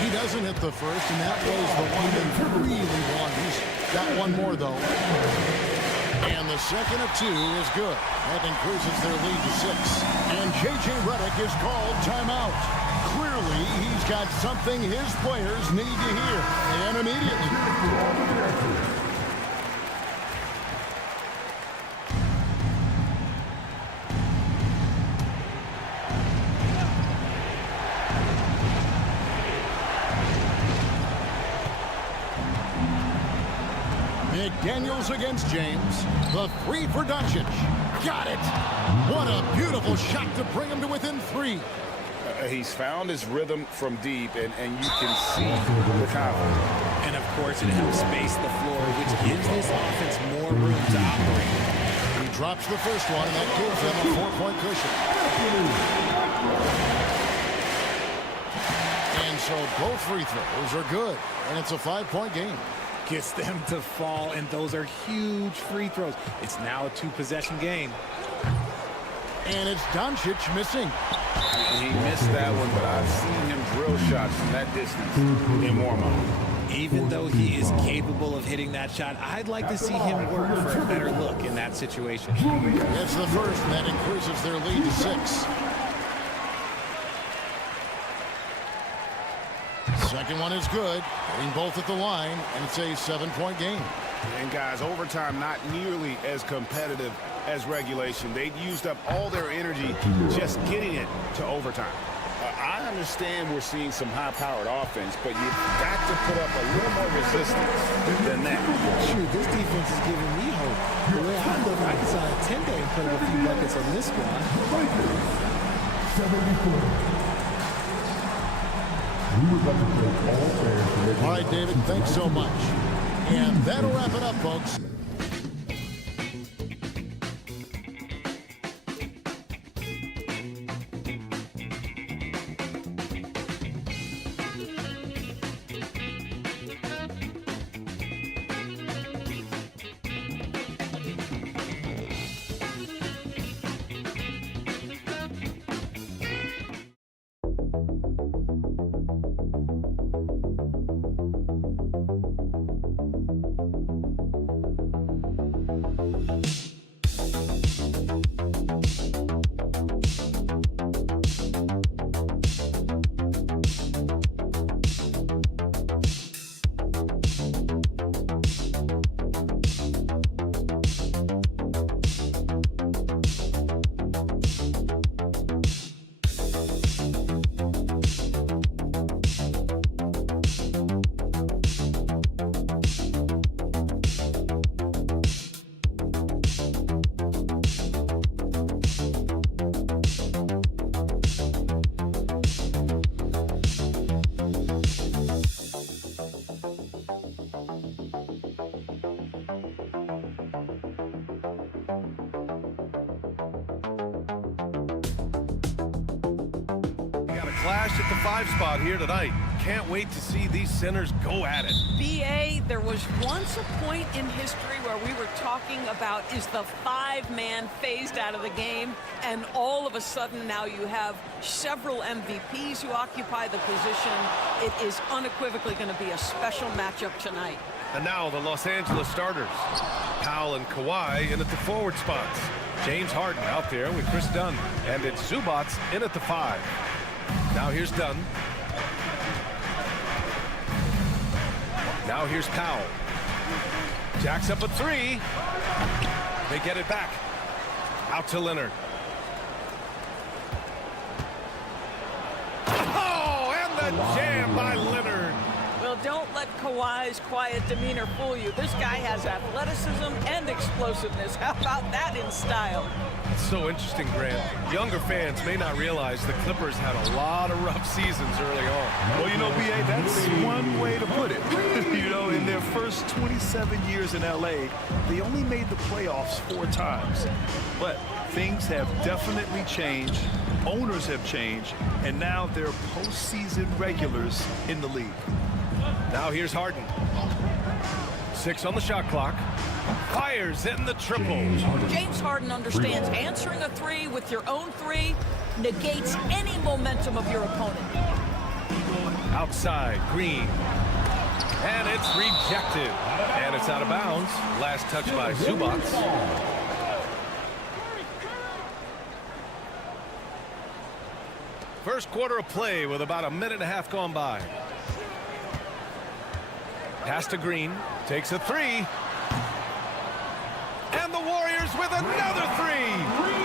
He doesn't hit the first, and that was the one that really won. He's got one more, though. And the second of 2 is good. That increases their lead to 6. And J.J. Redick is called timeout. Clearly, he's got something his players need to hear, and immediately. McDaniels against James. The 3 for Doncic. Got it. What a beautiful shot to bring him to within 3. He's found his rhythm from deep, and you can see the confidence. And, of course, it helps space the floor, which gives this offense more room to operate. He drops the first one, and that gives them a 4-point cushion. And so both free throws are good, and it's a 5-point game. Gets them to fall, and those are huge free throws. It's now a 2-possession game. And it's Doncic missing. He missed that one, but I've seen him drill shots from that distance in warm-up. Even though he is capable of hitting that shot, I'd like to see him work for a better look in that situation. That's the first, and that increases their lead to 6. Second one is good. Getting both at the line, and it's a 7-point game. And guys, overtime not nearly as competitive as regulation. They'd used up all their energy just getting it to overtime. I understand we're seeing some high-powered offense, but you've got to put up a little more resistance than that. Shoot, this defense is giving me hope. The way I look, I can sign a 10-day and put up a few buckets on this squad. 74. All right, David, thanks so much. And that'll wrap it up, folks. Clash at the 5 spot here tonight. Can't wait to see these centers go at it. B.A., there was once a point in history where we were talking about, is the 5-man phased out of the game? And all of a sudden now you have several MVPs who occupy the position. It is unequivocally going to be a special matchup tonight. And now the Los Angeles starters. Powell and Kawhi in at the forward spots. James Harden out there with Chris Dunn. And it's Zubats in at the 5. Now here's Dunn. Now here's Powell. Jacks up a 3. They get it back. Out to Leonard. Oh, and the jam by Leonard. Well, don't let Kawhi's quiet demeanor fool you. This guy has athleticism and explosiveness. How about that in style? It's so interesting, Grant. Younger fans may not realize the Clippers had a lot of rough seasons early on. Well, you know, B.A., that's one way to put it. You know, in their first 27 years in L.A., they only made the playoffs 4 times. But things have definitely changed. Owners have changed. And now they're postseason regulars in the league. Now here's Harden. 6 on the shot clock. Fires in the triple. James Harden understands answering a three with your own three negates any momentum of your opponent. Outside, Green. And it's rejected. And it's out of bounds. Last touch by Zubac. First quarter of play with about a minute and a half gone by. Pass to Green. Takes a three. And the Warriors with another three.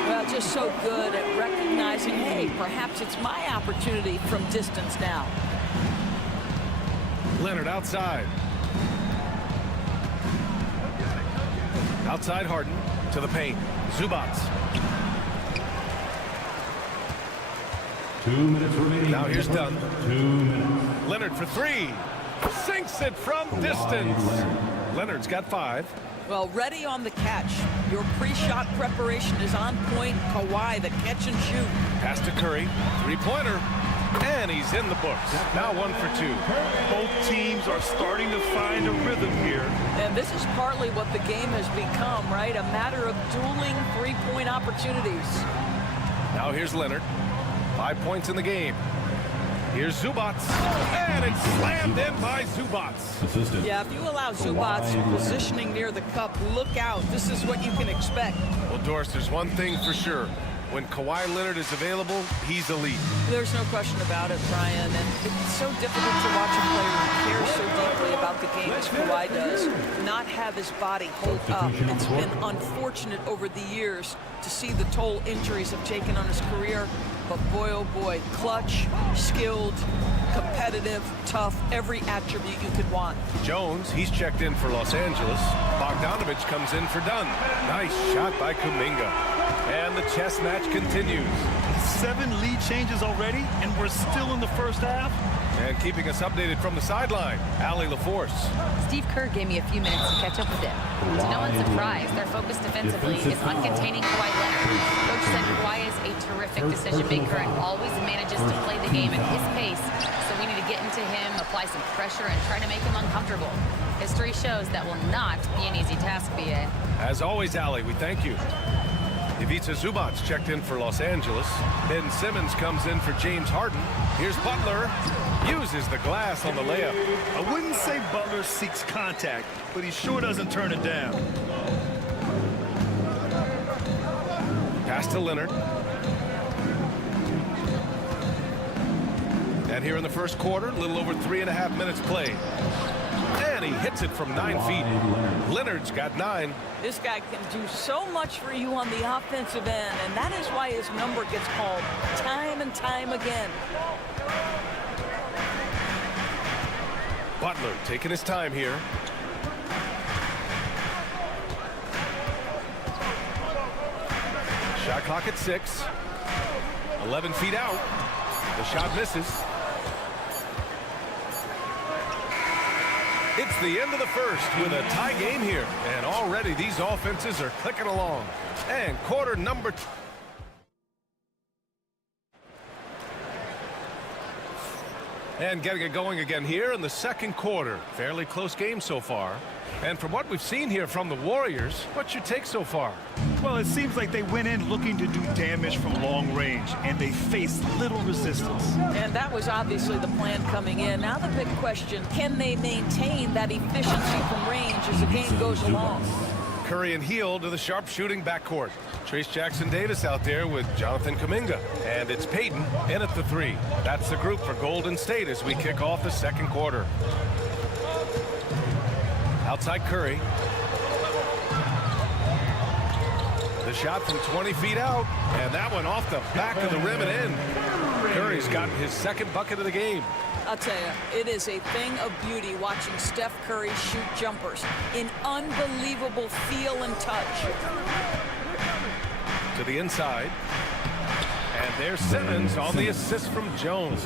Well, just so good at recognizing, hey, perhaps it's my opportunity from distance now. Leonard outside. Outside Harden to the paint. Zubac. 2 minutes remaining. Now here's Dunn. 2 minutes. Leonard for three. Sinks it from distance. Leonard's got 5. Well, ready on the catch. Your pre-shot preparation is on point. Kawhi, the catch and shoot. Pass to Curry. Three-pointer. And he's in the books. Now 1 for 2. Both teams are starting to find a rhythm here. And this is partly what the game has become, right? A matter of dueling three-point opportunities. Now here's Leonard. 5 points in the game. Here's Zubac. And it's slammed in by Zubac. Yeah, if you allow Zubac positioning near the cup, look out. This is what you can expect. Well, Doris, there's one thing for sure. When Kawhi Leonard is available, he's elite. There's no question about it, Brian. And it's so difficult to watch a player who cares so deeply about the game as Kawhi does not have his body hold up. It's been unfortunate over the years to see the toll injuries have taken on his career. But boy, oh boy, clutch, skilled, competitive, tough, every attribute you could want. Jones, he's checked in for Los Angeles. Bogdanovich comes in for Dunn. Nice shot by Kuminga. And the chess match continues. 7 lead changes already, and we're still in the first half. And keeping us updated from the sideline, Allie LaForce. Steve Kerr gave me a few minutes to catch up with him. To no one's surprise, their focus defensively is on containing Kawhi Leonard. Coach said Kawhi is a terrific decision maker and always manages to play the game at his pace. So we need to get into him, apply some pressure, and try to make him uncomfortable. History shows that will not be an easy task, BA. As always, Allie, we thank you. Ivica Zubac checked in for Los Angeles. Ben Simmons comes in for James Harden. Here's Butler. Uses the glass on the layup. I wouldn't say Butler seeks contact, but he sure doesn't turn it down. Pass to Leonard. And here in the first quarter, a little over 3.5 minutes played. And he hits it from 9 feet. Leonard's got 9. This guy can do so much for you on the offensive end, and that is why his number gets called time and time again. Butler taking his time here. Shot clock at 6. 11 feet out. The shot misses. It's the end of the first with a tie game here. And already these offenses are clicking along. And quarter number 2. And getting it going again here in the second quarter. Fairly close game so far. And from what we've seen here from the Warriors, what's your take so far? Well, it seems like they went in looking to do damage from long range, and they faced little resistance. And that was obviously the plan coming in. Now the big question, can they maintain that efficiency from range as the game goes along? Curry and Hield to the sharpshooting backcourt. Trace Jackson-Davis out there with Jonathan Kuminga. And it's Payton in at the 3. That's the group for Golden State as we kick off the second quarter. Outside Curry. The shot from 20 feet out. And that one off the back of the rim and in. Curry's gotten his second bucket of the game. I'll tell you, it is a thing of beauty watching Steph Curry shoot jumpers in unbelievable feel and touch. To the inside. And there's Simmons on the assist from Jones.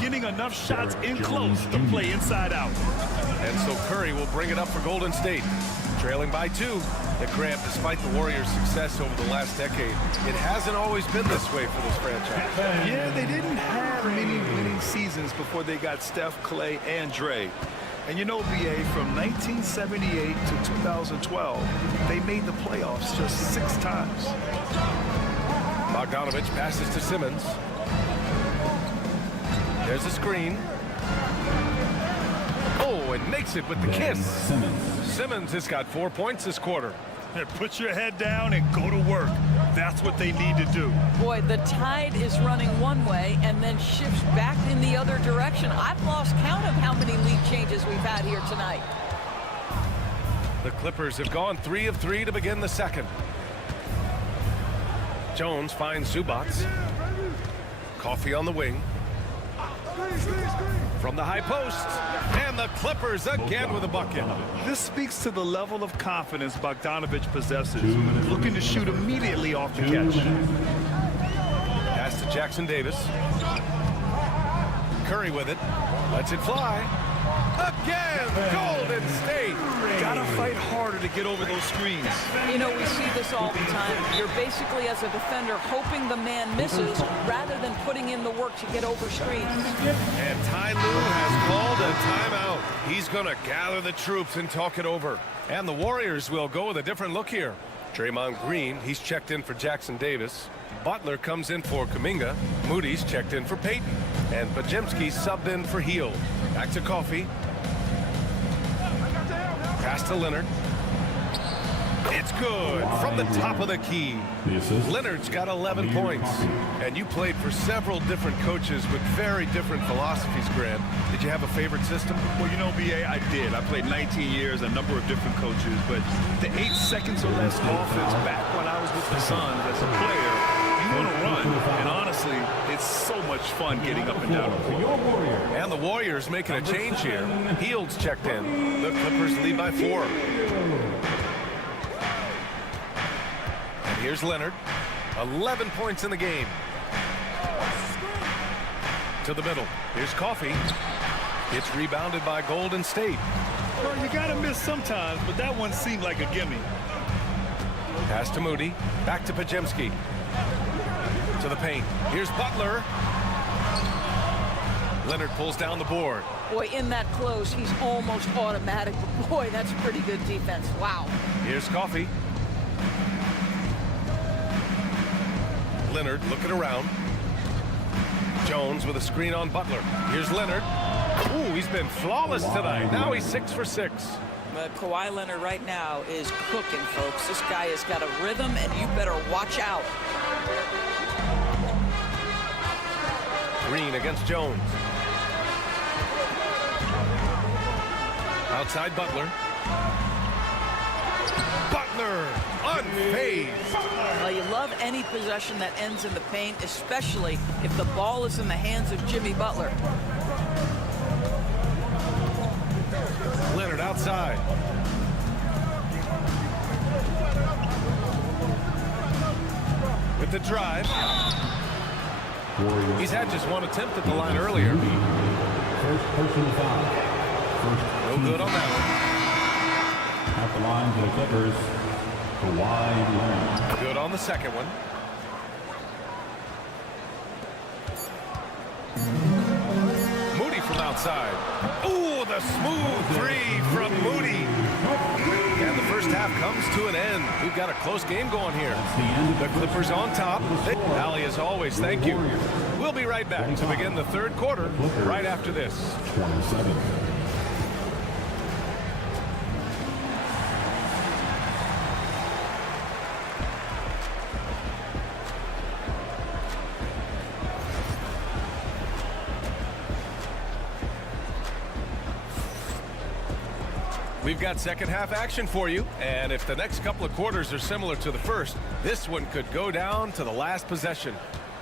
Getting enough shots in close to play inside out. And so Curry will bring it up for Golden State. Trailing by 2. The Grant, despite the Warriors' success over the last decade, it hasn't always been this way for this franchise. Yeah, they didn't have many winning seasons before they got Steph, Clay, and Dre. And you know, BA, from 1978 to 2012, they made the playoffs just 6 times. Bogdanovich passes to Simmons. There's a screen. Oh, and makes it with the kiss. Simmons has got 4 points this quarter. Put your head down and go to work. That's what they need to do. Boy, the tide is running one way and then shifts back in the other direction. I've lost count of how many lead changes we've had here tonight. The Clippers have gone 3 of 3 to begin the second. Jones finds Zubats. Coffee on the wing. From the high post, and the Clippers again with a bucket. This speaks to the level of confidence Bogdanovich possesses, looking to shoot immediately off the catch. Pass to Jackson Davis. Curry with it, lets it fly. Again, Golden State. Gotta fight harder to get over those screens. You know, we see this all the time. You're basically, as a defender, hoping the man misses rather than putting in the work to get over screens. And Ty Lue has called a timeout. He's going to gather the troops and talk it over. And the Warriors will go with a different look here. Draymond Green, he's checked in for Jackson Davis. Butler comes in for Kuminga. Moody's checked in for Payton. And Podziemski subbed in for Heel. Back to Coffee. Pass to Leonard. It's good from the top of the key. Leonard's got 11 points. And you played for several different coaches with very different philosophies, Grant. Did you have a favorite system? Well, you know, BA, I did. I played 19 years, a number of different coaches. But the 8 seconds or less offense back when I was with the Suns as a player, you want to run. And honestly, it's so much fun getting up and down the court. And the Warriors making a change here. Hield's checked in. The Clippers lead by 4. And here's Leonard. 11 points in the game. To the middle. Here's Coffee. It's rebounded by Golden State. Well, you got to miss sometimes, but that one seemed like a gimme. Pass to Moody. Back to Podziemski. To the paint. Here's Butler. Leonard pulls down the board. Boy, in that close, he's almost automatic. But boy, that's pretty good defense. Wow. Here's Coffee. Leonard looking around. Jones with a screen on Butler. Here's Leonard. Ooh, he's been flawless tonight. Now he's 6 for 6. Kawhi Leonard right now is cooking, folks. This guy has got a rhythm, and you better watch out. Green against Jones. Outside Butler. Butler unfazed. Well, you love any possession that ends in the paint, especially if the ball is in the hands of Jimmy Butler. Leonard outside. With the drive. He's had just one attempt at the line earlier. First personal foul. No good on that one. At the line for the Clippers, Kawhi Leonard. Good on the second one. Moody from outside. Ooh, the smooth 3 from Moody. And the first half comes to an end. We've got a close game going here. The Clippers on top. Allie, as always, thank you. We'll be right back to begin the third quarter right after this. 27. We've got second half action for you, and if the next couple of quarters are similar to the first, this one could go down to the last possession.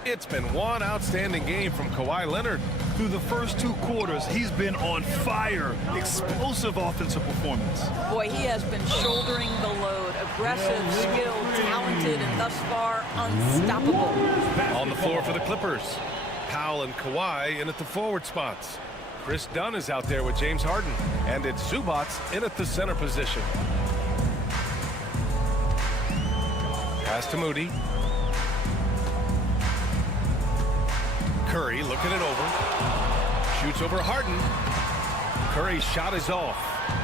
It's been one outstanding game from Kawhi Leonard. Through the first 2 quarters, he's been on fire. Explosive offensive performance. Boy, he has been shouldering the load. Aggressive, skilled, talented, and thus far, unstoppable. On the floor for the Clippers, Powell and Kawhi in at the forward spots. Chris Dunn is out there with James Harden, and it's Zubats in at the center position. Pass to Moody. Curry looking it over. Shoots over Harden. Curry's shot is off.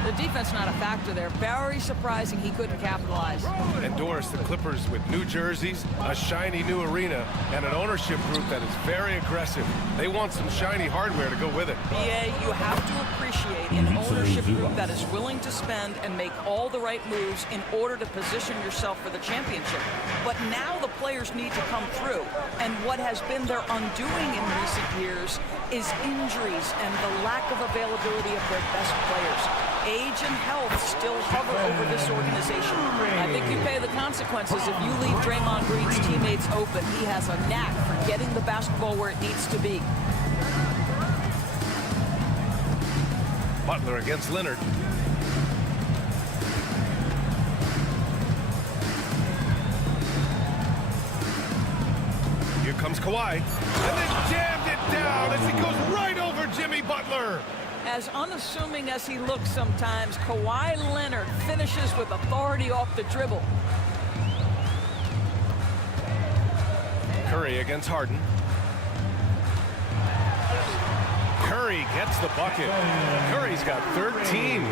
The defense not a factor there. Very surprising he couldn't capitalize. And Doris, the Clippers with new jerseys, a shiny new arena, and an ownership group that is very aggressive. They want some shiny hardware to go with it. BA, you have to appreciate an ownership group that is willing to spend and make all the right moves in order to position yourself for the championship. But now the players need to come through. And what has been their undoing in recent years is injuries and the lack of availability of their best players. Age and health still hover over this organization. I think you pay the consequences if you leave Draymond Green's teammates open. He has a knack for getting the basketball where it needs to be. Butler against Leonard. Here comes Kawhi. And they jammed it down as he goes right over Jimmy Butler. As unassuming as he looks sometimes, Kawhi Leonard finishes with authority off the dribble. Curry against Harden. Curry gets the bucket. Curry's got 13.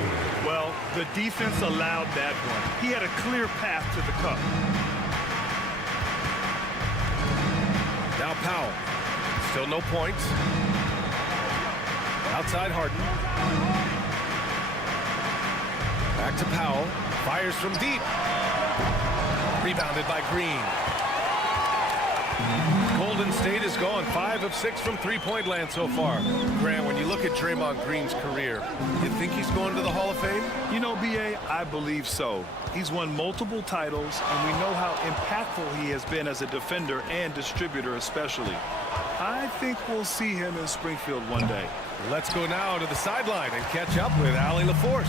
Well, the defense allowed that one. He had a clear path to the cup. Now Powell. Still no points. Outside Harden. Back to Powell. Fires from deep. Rebounded by Green. Golden State is gone 5 of 6 from three-point land so far. Grant, when you look at Draymond Green's career, you think he's going to the Hall of Fame? You know, B.A., I believe so. He's won multiple titles, and we know how impactful he has been as a defender and distributor especially. I think we'll see him in Springfield one day. Let's go now to the sideline and catch up with Allie LaForce.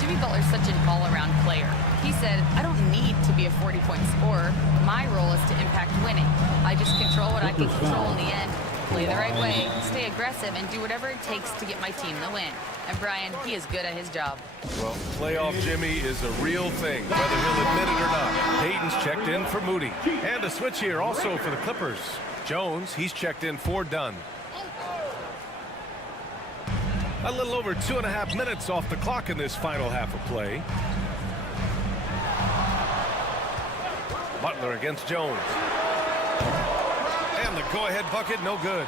Jimmy Butler's such an all-around player. He said, I don't need to be a 40-point scorer. My role is to impact winning. I just control what I can control in the end, play the right way, stay aggressive, and do whatever it takes to get my team the win. And Brian, he is good at his job. Well, playoff Jimmy is a real thing, whether he'll admit it or not. Payton's checked in for Moody. And a switch here also for the Clippers. Jones, he's checked in for Dunn. A little over 2.5 minutes off the clock in this final half of play. Butler against Jones. And the go-ahead bucket, no good.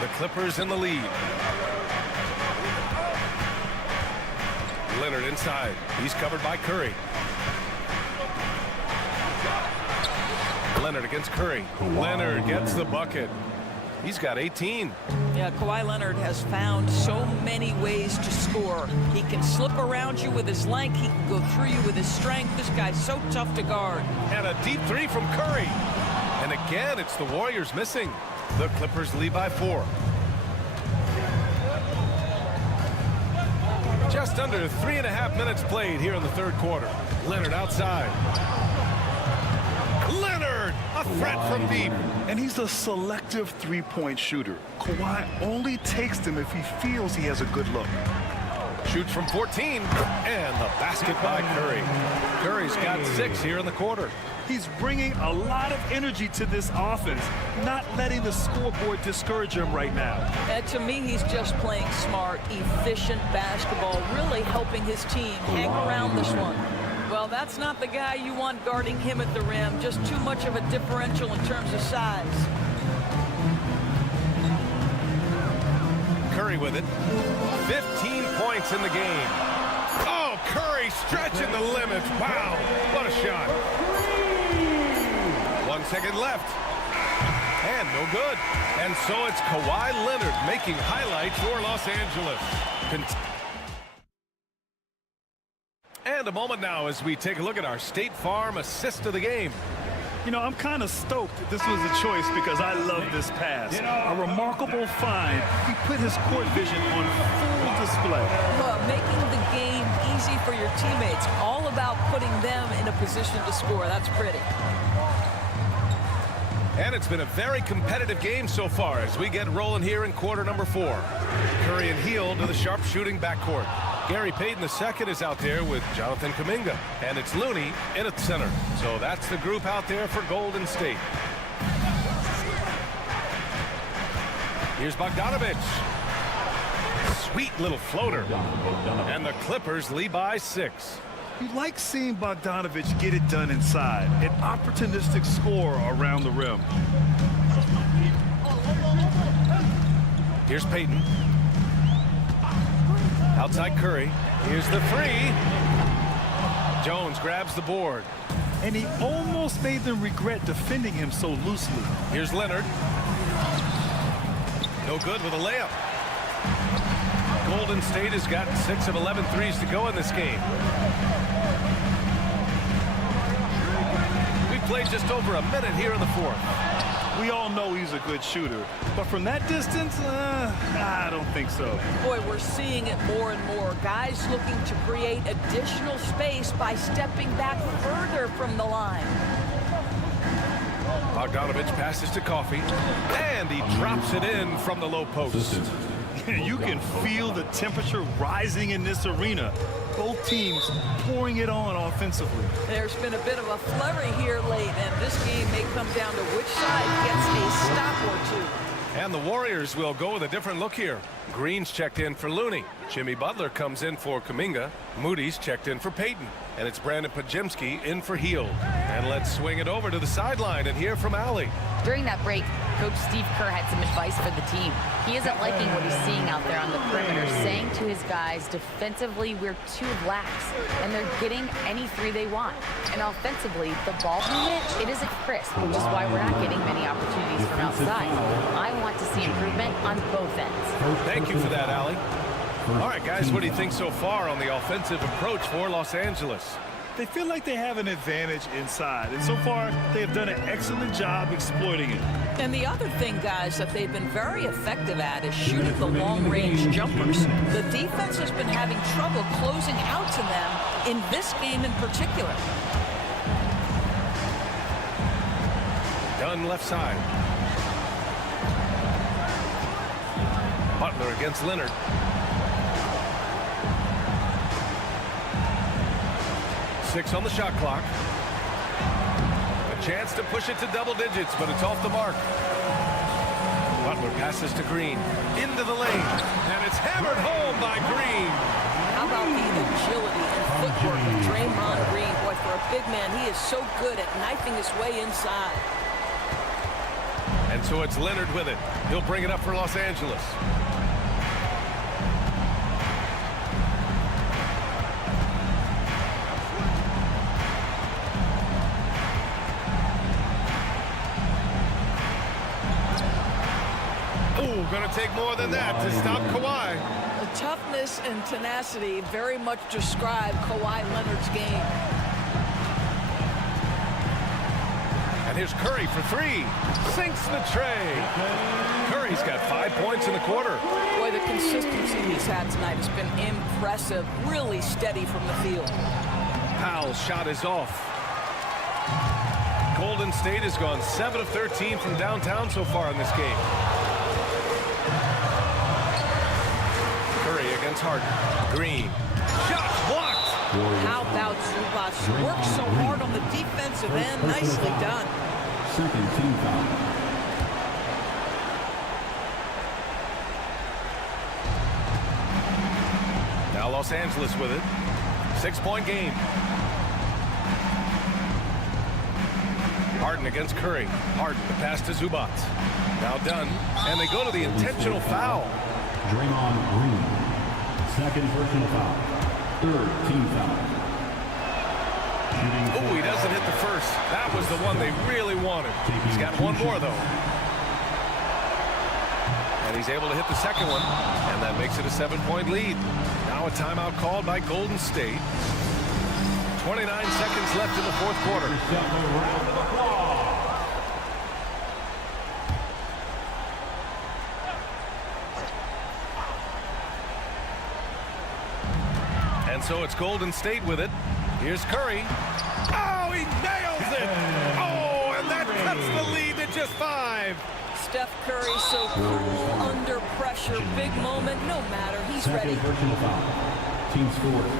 The Clippers in the lead. Leonard inside. He's covered by Curry. Leonard against Curry. Leonard gets the bucket. He's got 18. Yeah, Kawhi Leonard has found so many ways to score. He can slip around you with his length. He can go through you with his strength. This guy's so tough to guard. And a deep three from Curry. And again, it's the Warriors missing. The Clippers lead by 4. Just under 3.5 minutes played here in the third quarter. Leonard outside. Leonard, a threat from deep. And he's a selective three-point shooter. Kawhi only takes them if he feels he has a good look. Shoots from 14, and the basket by Curry. Curry's got 6 here in the quarter. He's bringing a lot of energy to this offense, not letting the scoreboard discourage him right now. To me, he's just playing smart, efficient basketball, really helping his team hang around this one. Well, that's not the guy you want guarding him at the rim. Just too much of a differential in terms of size. Curry with it. 15 points in the game. Oh, Curry stretching the limits. Wow, what a shot. 1 second left. And no good. And so it's Kawhi Leonard making highlights for Los Angeles. And a moment now as we take a look at our State Farm assist of the game. You know, I'm kind of stoked that this was a choice because I love this pass. A remarkable find. He put his court vision on full display. Well, making the game easy for your teammates. All about putting them in a position to score. That's pretty. And it's been a very competitive game so far as we get rolling here in quarter number 4. Curry and Hield to the sharp-shooting backcourt. Gary Payton II is out there with Jonathan Kuminga. And it's Looney in at center. So that's the group out there for Golden State. Here's Bogdanovich. Sweet little floater. And the Clippers lead by 6. You like seeing Bogdanovich get it done inside. An opportunistic scorer around the rim. Here's Payton. Outside Curry. Here's the 3. Jones grabs the board. And he almost made them regret defending him so loosely. Here's Leonard. No good with a layup. Golden State has got 6 of 11 threes to go in this game. We played just over a minute here in the 4th. We all know he's a good shooter, but from that distance, I don't think so. Boy, we're seeing it more and more. Guys looking to create additional space by stepping back further from the line. Bogdanovich passes to Coffey, and he drops it in from the low post. You can feel the temperature rising in this arena. Both teams pouring it on offensively. There's been a bit of a flurry here late, and this game may come down to which side gets a stop or two. And the Warriors will go with a different look here. Green's checked in for Looney. Jimmy Butler comes in for Kuminga. Moody's checked in for Payton. And it's Brandon Podziemski in for Hield. And let's swing it over to the sideline and hear from Allie. During that break, Coach Steve Kerr had some advice for the team. He isn't liking what he's seeing out there on the perimeter, saying to his guys, defensively, we're too lax, and they're getting any 3 they want. And offensively, the ball movement, it isn't crisp, which is why we're not getting many opportunities from outside. I want to see improvement on both ends. Thank you for that, Allie. All right, guys, what do you think so far on the offensive approach for Los Angeles? They feel like they have an advantage inside, and so far they have done an excellent job exploiting it. And the other thing, guys, that they've been very effective at is shooting the long-range jumpers. The defense has been having trouble closing out to them in this game in particular. Dunn left side. Butler against Leonard. Six on the shot clock. A chance to push it to double digits, but it's off the mark. Butler passes to Green. Into the lane. And it's hammered home by Green. How about the agility and footwork of Draymond Green? Boy, for a big man, he is so good at knifing his way inside. And so it's Leonard with it. He'll bring it up for Los Angeles. Going to take more than that to stop Kawhi. The toughness and tenacity very much describe Kawhi Leonard's game. And here's Curry for 3. Sinks the tray. Curry's got 5 points in the quarter. Boy, the consistency he's had tonight has been impressive. Really steady from the field. Powell's shot is off. Golden State has gone 7 of 13 from downtown so far in this game. Curry against Harden. Green. Shot blocked. How about Zubac? Worked so hard on the defensive end. Nicely done. Second team foul. Now Los Angeles with it. 6-point game. Harden against Curry. Harden, the pass to Zubac. Now done. And they go to the intentional foul. Draymond Green. Second personal foul. Third team foul. Oh, he doesn't hit the first. That was the one they really wanted. He's got one more, though. And he's able to hit the second one. And that makes it a 7-point lead. Now a timeout called by Golden State. 29 seconds left in the 4th quarter. And so it's Golden State with it. Here's Curry. Oh, he nails it! Oh, and that cuts the lead to just 5. Steph Curry so cool under pressure. Big moment, no matter. He's ready. Personal foul. Team scores.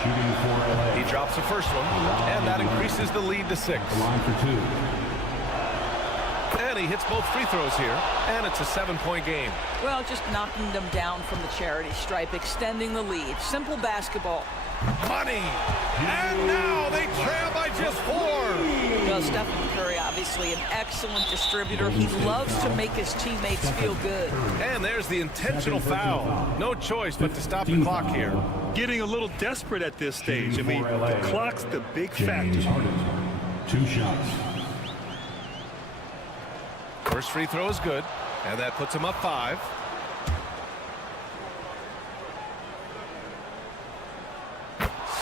Shooting for LA. He drops the first one, and that increases the lead to 6. The line for 2. And he hits both free throws here, and it's a 7-point game. Well, just knocking them down from the charity stripe, extending the lead. Simple basketball. Money! And now they trail by just 4. Well, Stephen Curry, obviously an excellent distributor. He loves to make his teammates feel good. And there's the intentional foul. No choice but to stop the clock here. Getting a little desperate at this stage. I mean, the clock's the big factor. 2 shots. First free throw is good, and that puts him up 5.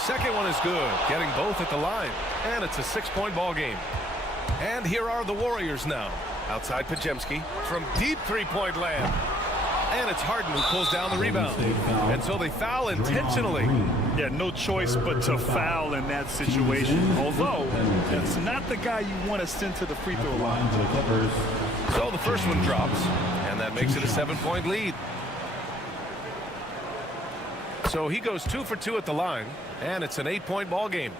Second one is good, getting both at the line, and it's a 6-point ball game. And here are the Warriors now. Outside Pajemski from deep 3-point land. And it's Harden who pulls down the rebound. And so they foul intentionally. Yeah, no choice but to foul in that situation. Although, that's not the guy you want to send to the free throw line. So the first one drops, and that makes it a 7-point lead. So he goes 2 for 2 at the line, and it's an 8-point ball game.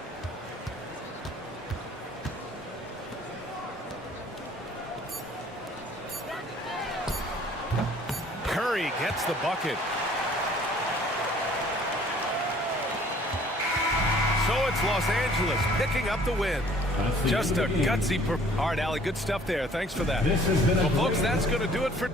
Curry gets the bucket. So it's Los Angeles picking up the win. Just a gutsy. All right, Allie, good stuff there. Thanks for that. Well, folks, that's going to do it for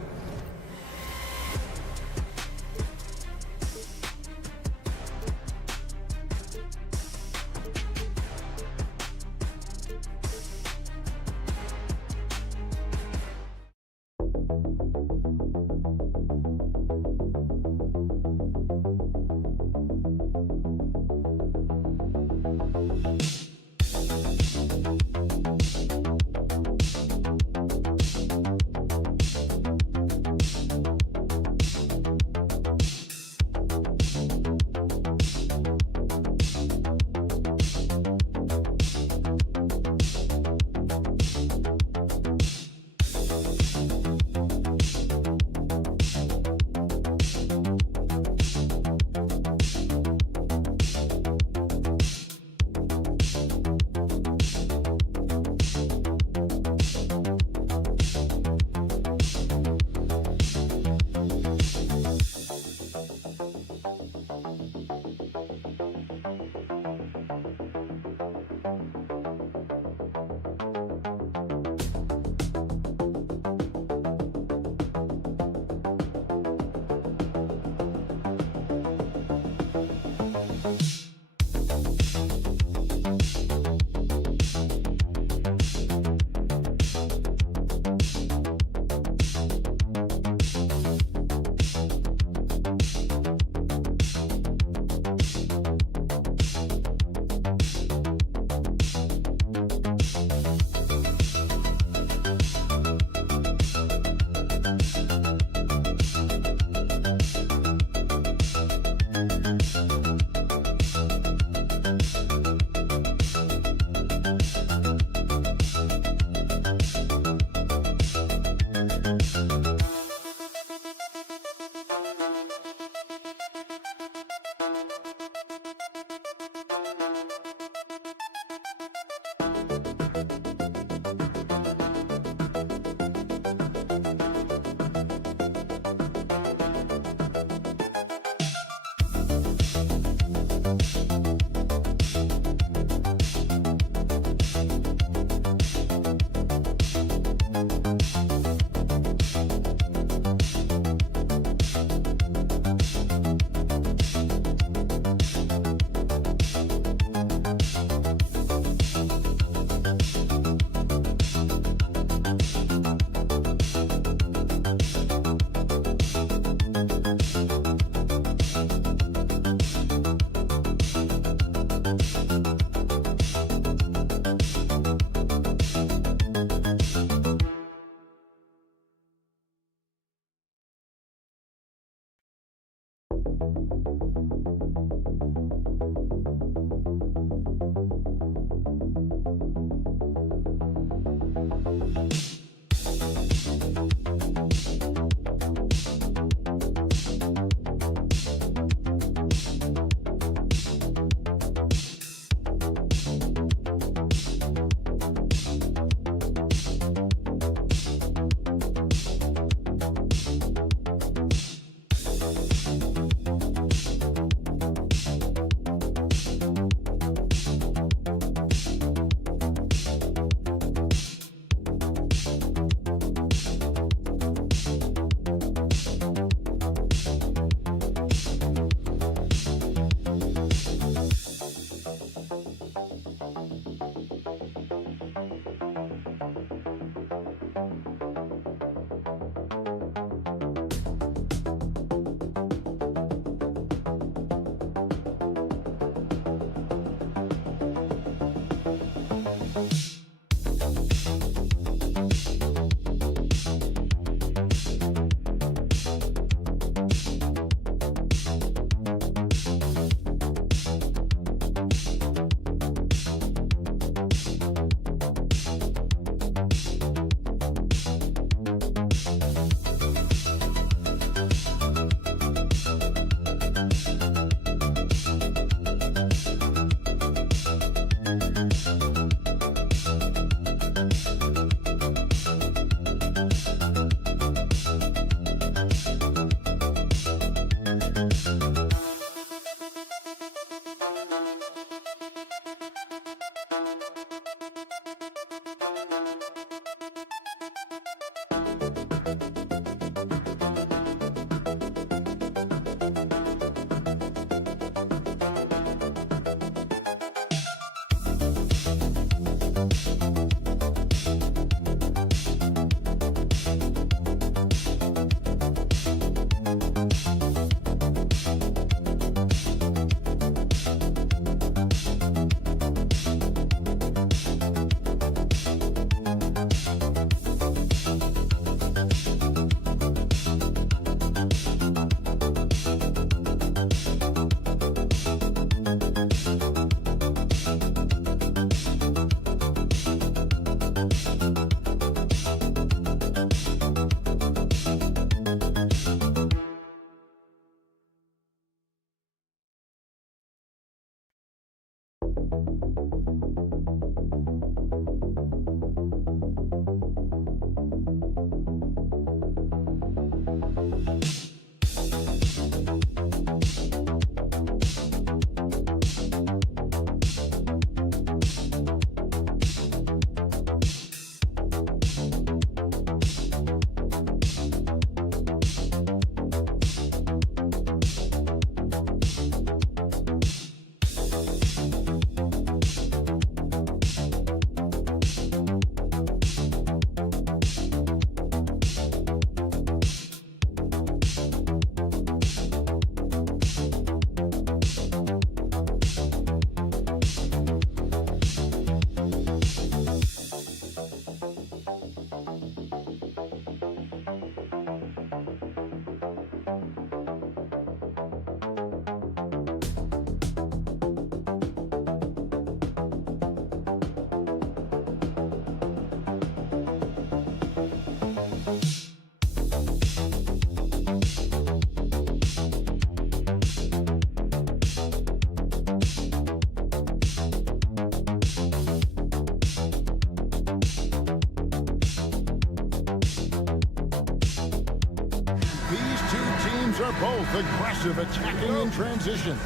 Are both aggressive, attacking in transition.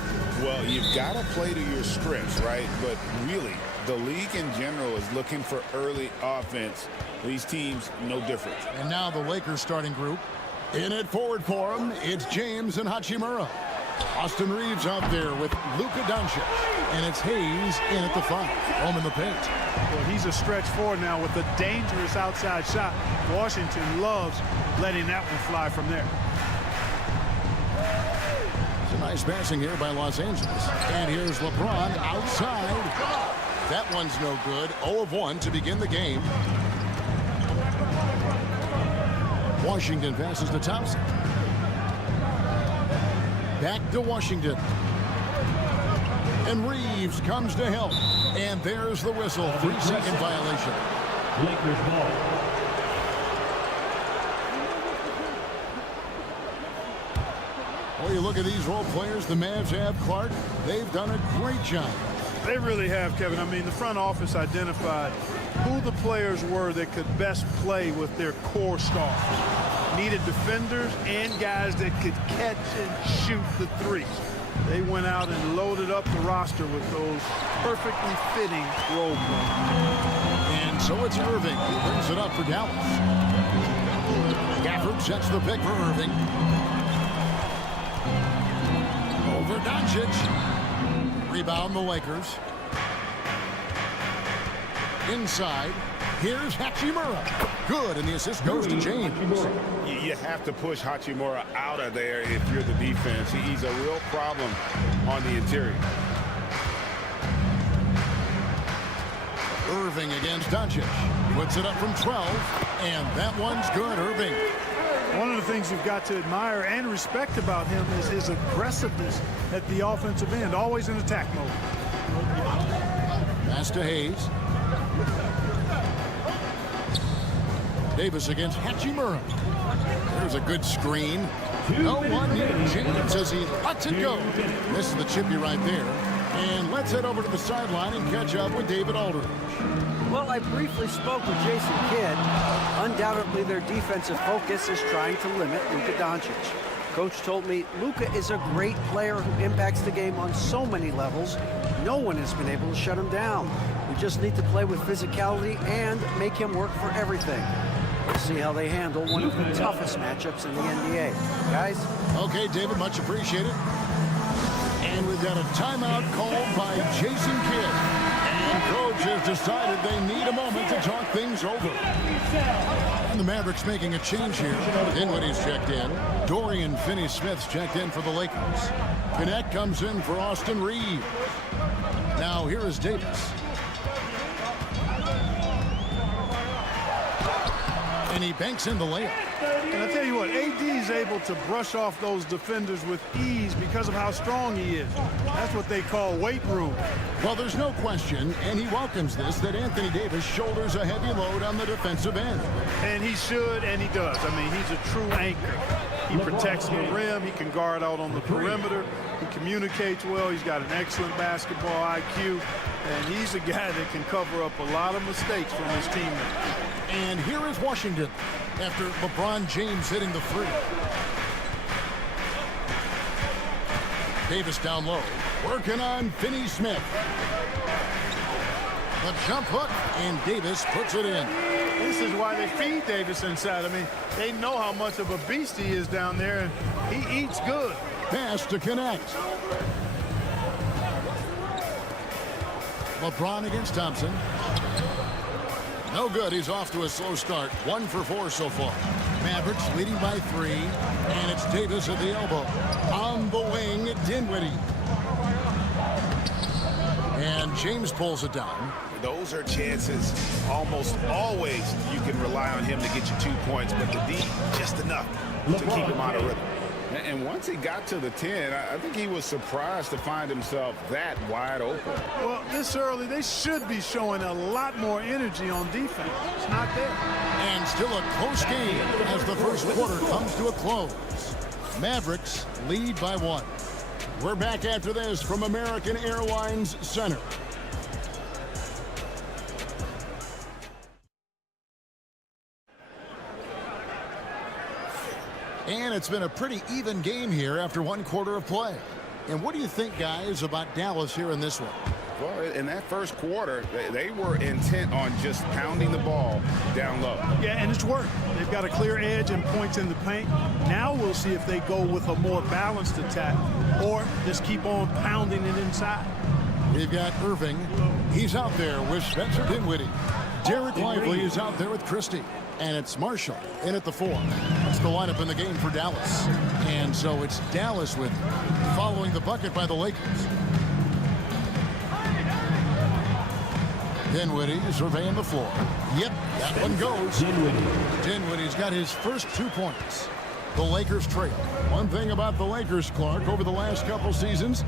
Well, you've got to play to your strengths, right? But really, the league in general is looking for early offense. These teams, no different. And now the Lakers starting group. In at forward for him, it's James and Hachimura. Austin Reeves out there with Luka Doncic. And it's Hayes in at the 5. Home in the paint. Well, he's a stretch forward now with a dangerous outside shot. Washington loves letting that one fly from there. Nice passing here by Los Angeles. And here's LeBron outside. That one's no good. 0 of 1 to begin the game. Washington passes to Thompson. Back to Washington. And Reeves comes to help. And there's the whistle. 3-second violation. Lakers ball. Well, you look at these role players the Mavs have, Clark. They've done a great job. They really have, Kevin. I mean, the front office identified who the players were that could best play with their core stars. Needed defenders and guys that could catch and shoot the threes. They went out and loaded up the roster with those perfectly fitting role players. And so it's Irving who brings it up for Dallas. Gafford sets the pick for Irving. Over Doncic. Rebound the Lakers. Inside. Here's Hachimura. Good, and the assist goes to James. You have to push Hachimura out of there if you're the defense. He's a real problem on the interior. Irving against Doncic. Puts it up from 12, and that one's good. Irving. One of the things you've got to admire and respect about him is his aggressiveness at the offensive end, always in attack mode. Pass to Hayes. Davis against Hachimura. There's a good screen. No one near James as he lets it go. This is the chippy right there. And let's head over to the sideline and catch up with David Aldridge. Well, I briefly spoke with Jason Kidd. Undoubtedly, their defensive focus is trying to limit Luka Doncic. Coach told me Luka is a great player who impacts the game on so many levels. No one has been able to shut him down. We just need to play with physicality and make him work for everything. We'll see how they handle one of the toughest matchups in the NBA. Guys? Okay, David, much appreciated. And we've got a timeout called by Jason Kidd. And Coach has decided they need a moment to talk things over. And the Mavericks making a change here. Dinwiddie's checked in. Dorian Finney-Smith's checked in for the Lakers. Connect comes in for Austin Reeves. Now here is Davis. And he banks in the layup. And I tell you what, AD is able to brush off those defenders with ease because of how strong he is. That's what they call weight room. Well, there's no question, and he welcomes this, that Anthony Davis shoulders a heavy load on the defensive end. And he should, and he does. I mean, he's a true anchor. He protects the rim. He can guard out on the perimeter. He communicates well. He's got an excellent basketball IQ. And he's a guy that can cover up a lot of mistakes from his teammates. And here is Washington after LeBron James hitting the three. Davis down low, working on Finney-Smith. The jump hook, and Davis puts it in. This is why they feed Davis inside. I mean, they know how much of a beast he is down there, and he eats good. Pass to connect. LeBron against Thompson. No good. He's off to a slow start. 1 for 4 so far. Mavericks leading by 3, and it's Davis at the elbow. On the wing, Dinwiddie. And James pulls it down. Those are chances almost always you can rely on him to get you 2 points, but the D, just enough to keep him out of rhythm. And once he got to the 10, I think he was surprised to find himself that wide open. Well, this early, they should be showing a lot more energy on defense. It's not there. And still a close game as the first quarter comes to a close. Mavericks lead by 1. We're back after this from American Airlines Center. And it's been a pretty even game here after 1 quarter of play. And what do you think, guys, about Dallas here in this one? Well, in that first quarter, they were intent on just pounding the ball down low. Yeah, and it's worked. They've got a clear edge and points in the paint. Now we'll see if they go with a more balanced attack or just keep on pounding it inside. We've got Irving. He's out there with Spencer Dinwiddie. Derek Lively is out there with Christie. And it's Marshall in at the 4. That's the lineup in the game for Dallas. And so it's Dallas with following the bucket by the Lakers. Dinwiddie surveying the floor. Yep, that one goes. Dinwiddie's got his first 2 points. The Lakers trail. One thing about the Lakers, Clark, over the last couple seasons,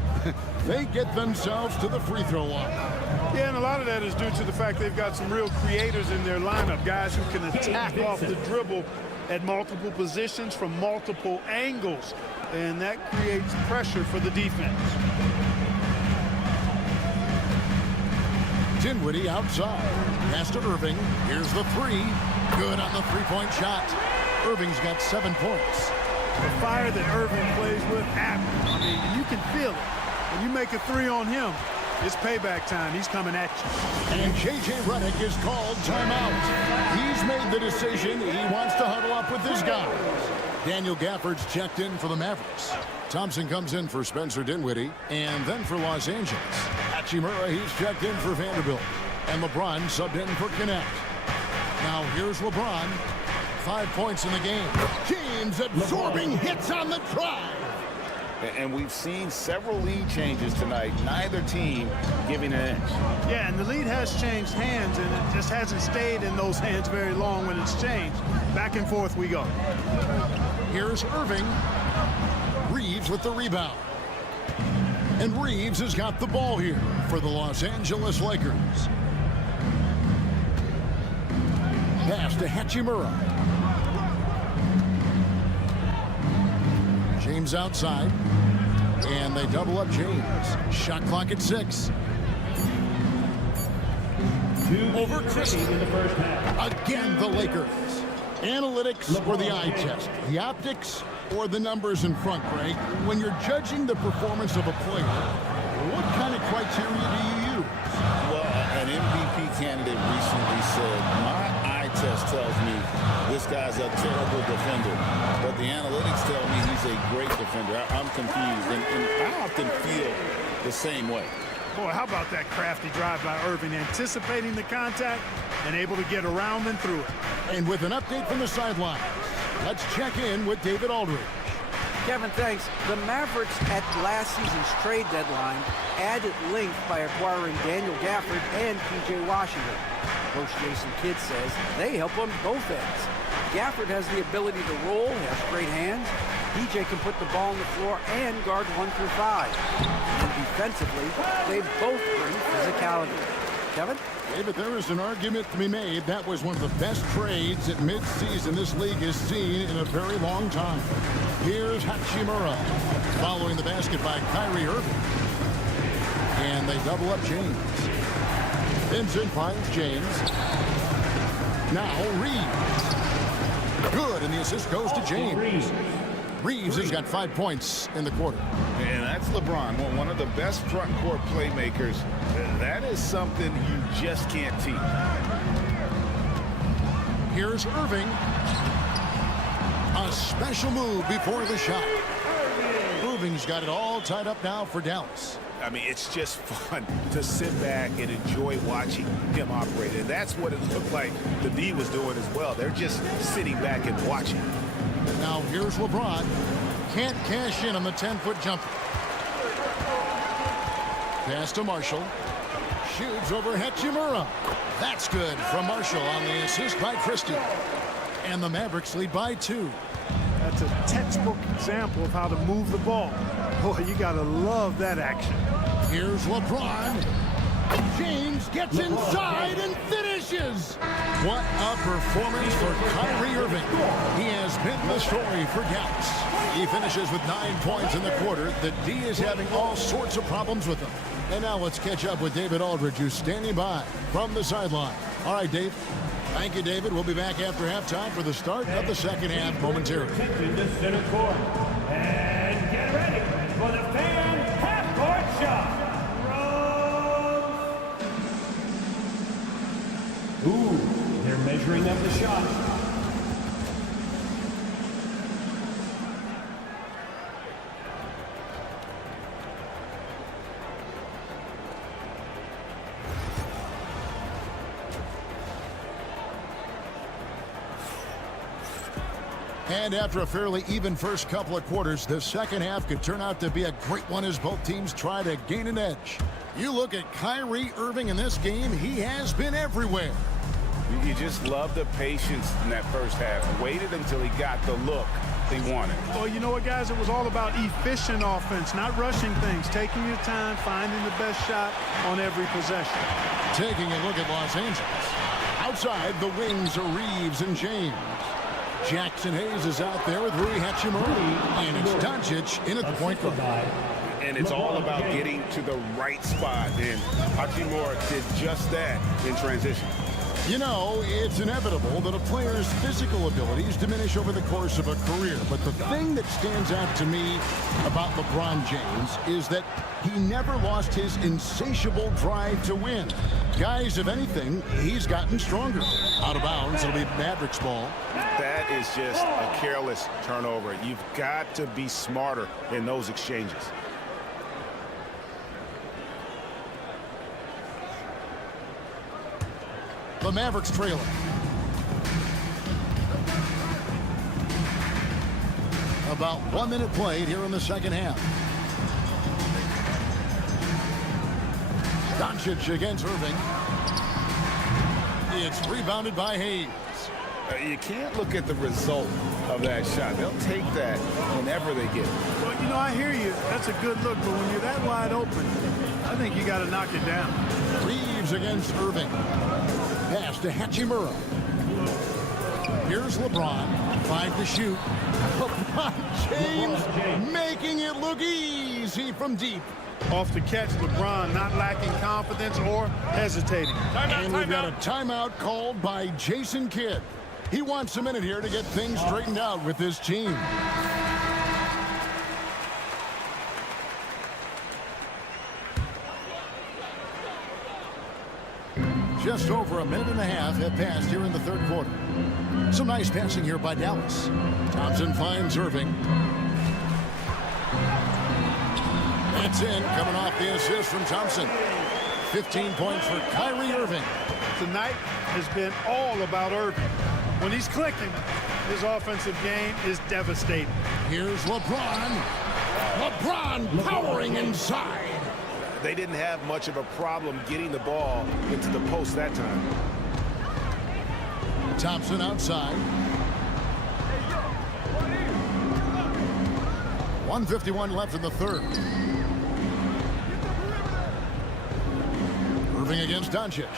they get themselves to the free throw line. Yeah, and a lot of that is due to the fact they've got some real creators in their lineup, guys who can attack off the dribble at multiple positions from multiple angles, and that creates pressure for the defense. Dinwiddie outside. Pass to Irving. Here's the 3. Good on the three-point shot. Irving's got 7 points. The fire that Irving plays with, I mean, you can feel it. When you make a 3 on him, it's payback time. He's coming at you. And J.J. Redick is called timeout. He's made the decision. He wants to huddle up with his guys. Daniel Gafford's checked in for the Mavericks. Thompson comes in for Spencer Dinwiddie, and then for Los Angeles. Hachimura, he's checked in for Vanderbilt. And LeBron subbed in for Connect. Now here's LeBron. 5 points in the game. James absorbing hits on the drive. And we've seen several lead changes tonight. Neither team giving an inch. Yeah, and the lead has changed hands, and it just hasn't stayed in those hands very long when it's changed. Back and forth we go. Here's Irving. Reeves with the rebound. And Reeves has got the ball here for the Los Angeles Lakers. Pass to Hachimura. James outside. And they double up James. Shot clock at 6. Over Christie. Again, the Lakers. Analytics or the eye test? The optics or the numbers in front, Greg? When you're judging the performance of a player, what kind of criteria do you use? Well, an MVP candidate recently said, my eye test tells me this guy's a terrible defender, but the analytics tell me he's a great defender. I'm confused, and I often feel the same way. Boy, how about that crafty drive by Irving, anticipating the contact and able to get around and through it. And with an update from the sideline, let's check in with David Aldridge. Kevin, thanks. The Mavericks at last season's trade deadline added length by acquiring Daniel Gafford and P.J. Washington. Coach Jason Kidd says they help on both ends. Gafford has the ability to roll, has great hands. P.J. can put the ball on the floor and guard 1 through 5. And defensively, they both bring physicality. Kevin? David, there is an argument to be made. That was one of the best trades at midseason this league has seen in a very long time. Here's Hachimura following the basket by Kyrie Irving. And they double up James. Vincent finds James. Now Reeves. Good, and the assist goes to James. Reeves has got 5 points in the quarter. And that's LeBron, one of the best front court playmakers. That is something you just can't teach. Here's Irving. A special move before the shot. Irving's got it all tied up now for Dallas. I mean, it's just fun to sit back and enjoy watching him operate. And that's what it looked like the D was doing as well. They're just sitting back and watching. Now here's LeBron. Can't cash in on the 10-foot jumper. Pass to Marshall. Shoots over Hachimura. That's good from Marshall on the assist by Christie. And the Mavericks lead by 2. That's a textbook example of how to move the ball. Boy, you got to love that action. Here's LeBron. James gets inside and finishes. What a performance for Kyrie Irving. He has been the story for Dallas. He finishes with 9 points in the quarter. The D is having all sorts of problems with him. And now let's catch up with David Aldridge, who's standing by from the sideline. All right, Dave. Thank you, David. We'll be back after halftime for the start of the second half momentarily. To center court. And get ready for the fan half-court shot. Ooh, they're measuring up the shot. And after a fairly even first couple of quarters, the second half could turn out to be a great one as both teams try to gain an edge. You look at Kyrie Irving in this game, he has been everywhere. You just love the patience in that first half. Waited until he got the look he wanted. Well, you know what, guys? It was all about efficient offense, not rushing things, taking your time, finding the best shot on every possession. Taking a look at Los Angeles. Outside, the wings are Reeves and James. Jackson Hayes is out there with Rui Hachimura. And it's Doncic in at the point guard. And it's all about getting to the right spot. And Hachimura did just that in transition. You know, it's inevitable that a player's physical abilities diminish over the course of a career. But the thing that stands out to me about LeBron James is that he never lost his insatiable drive to win. Guys, if anything, he's gotten stronger. Out of bounds, it'll be Mavericks ball. That is just a careless turnover. You've got to be smarter in those exchanges. The Mavericks trailing. About 1 minute played here in the second half. Doncic against Irving. It's rebounded by Hayes. You can't look at the result of that shot. They'll take that whenever they get it. Well, you know, I hear you. That's a good look, but when you're that wide open, I think you got to knock it down. Reeves against Irving. Pass to Hachimura. Here's LeBron. 5 to shoot. LeBron James making it look easy from deep. Off the catch, LeBron not lacking confidence or hesitating. And we've got a timeout called by Jason Kidd. He wants a minute here to get things straightened out with his team. Just over a minute and a half have passed here in the third quarter. Some nice passing here by Dallas. Thompson finds Irving. That's in, coming off the assist from Thompson. 15 points for Kyrie Irving. Tonight has been all about Irving. When he's clicking, his offensive game is devastating. Here's LeBron. LeBron powering inside. They didn't have much of a problem getting the ball into the post that time. Thompson outside. 1:51 left in the third. Irving against Doncic.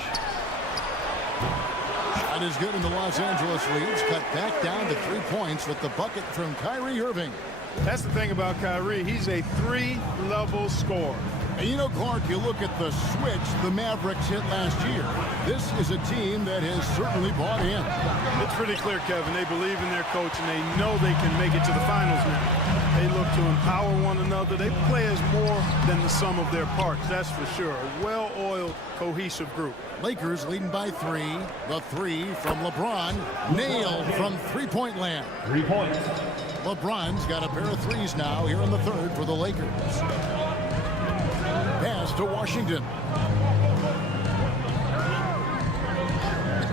Shot is good, and the Los Angeles leads cut back down to 3 points with the bucket from Kyrie Irving. That's the thing about Kyrie. He's a three-level scorer. And you know, Clark, you look at the switch the Mavericks hit last year. This is a team that has certainly bought in. It's pretty clear, Kevin. They believe in their coach, and they know they can make it to the finals now. They look to empower one another. They play as more than the sum of their parts, that's for sure. A well-oiled, cohesive group. Lakers leading by 3. The 3 from LeBron. Nailed from three-point land. 3 points. LeBron's got a pair of threes now here in the third for the Lakers. Pass to Washington.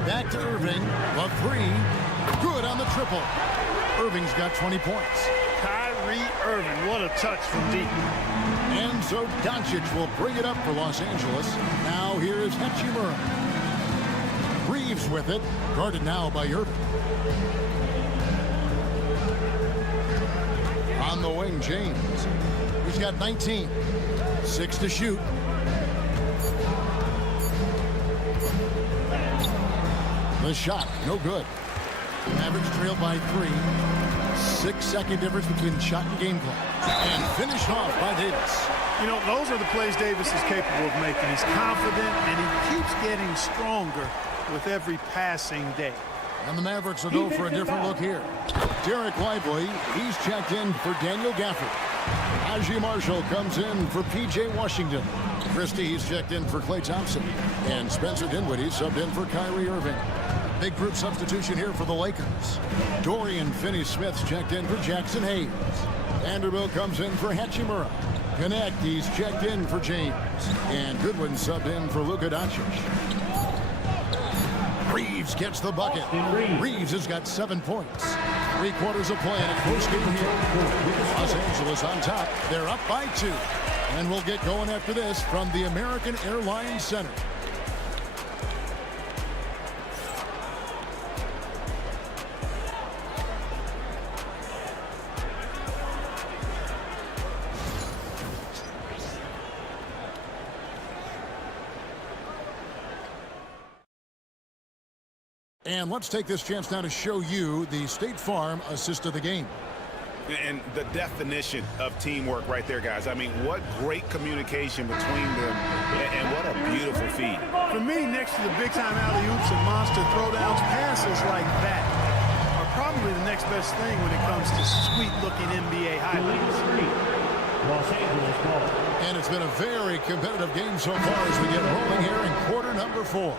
Back to Irving. The 3. Good on the triple. Irving's got 20 points. Kyrie Irving, what a touch from deep. And so Doncic will bring it up for Los Angeles. Now here is Hachimura. Reeves with it. Guarded now by Irving. On the wing, James. He's got 19. 6 to shoot. The shot, no good. Mavericks trail by 3. 6-second difference between shot and game clock. And finished off by Davis. You know, those are the plays Davis is capable of making. He's confident, and he keeps getting stronger with every passing day. And the Mavericks will go for a different look here. Derek Lively, he's checked in for Daniel Gafford. Najee Marshall comes in for P.J. Washington. Christie, he's checked in for Klay Thompson. And Spencer Dinwiddie subbed in for Kyrie Irving. Big group substitution here for the Lakers. Dorian Finney-Smith's checked in for Jackson Hayes. Vanderbilt comes in for Hachimura. Connect, he's checked in for James. And Goodwin subbed in for Luka Doncic. Reeves gets the bucket. Reeves has got 7 points. 3/4 of play in a close game here. Los Angeles on top. They're up by 2. And we'll get going after this from the American Airlines Center. And let's take this chance now to show you the State Farm assist of the game. And the definition of teamwork right there, guys. I mean, what great communication between them, and what a beautiful feed. For me, next to the big-time alley-oops and monster throwdowns, passes like that are probably the next best thing when it comes to sweet-looking NBA highlights. Los Angeles ball. And it's been a very competitive game so far as we get rolling here in quarter number 4.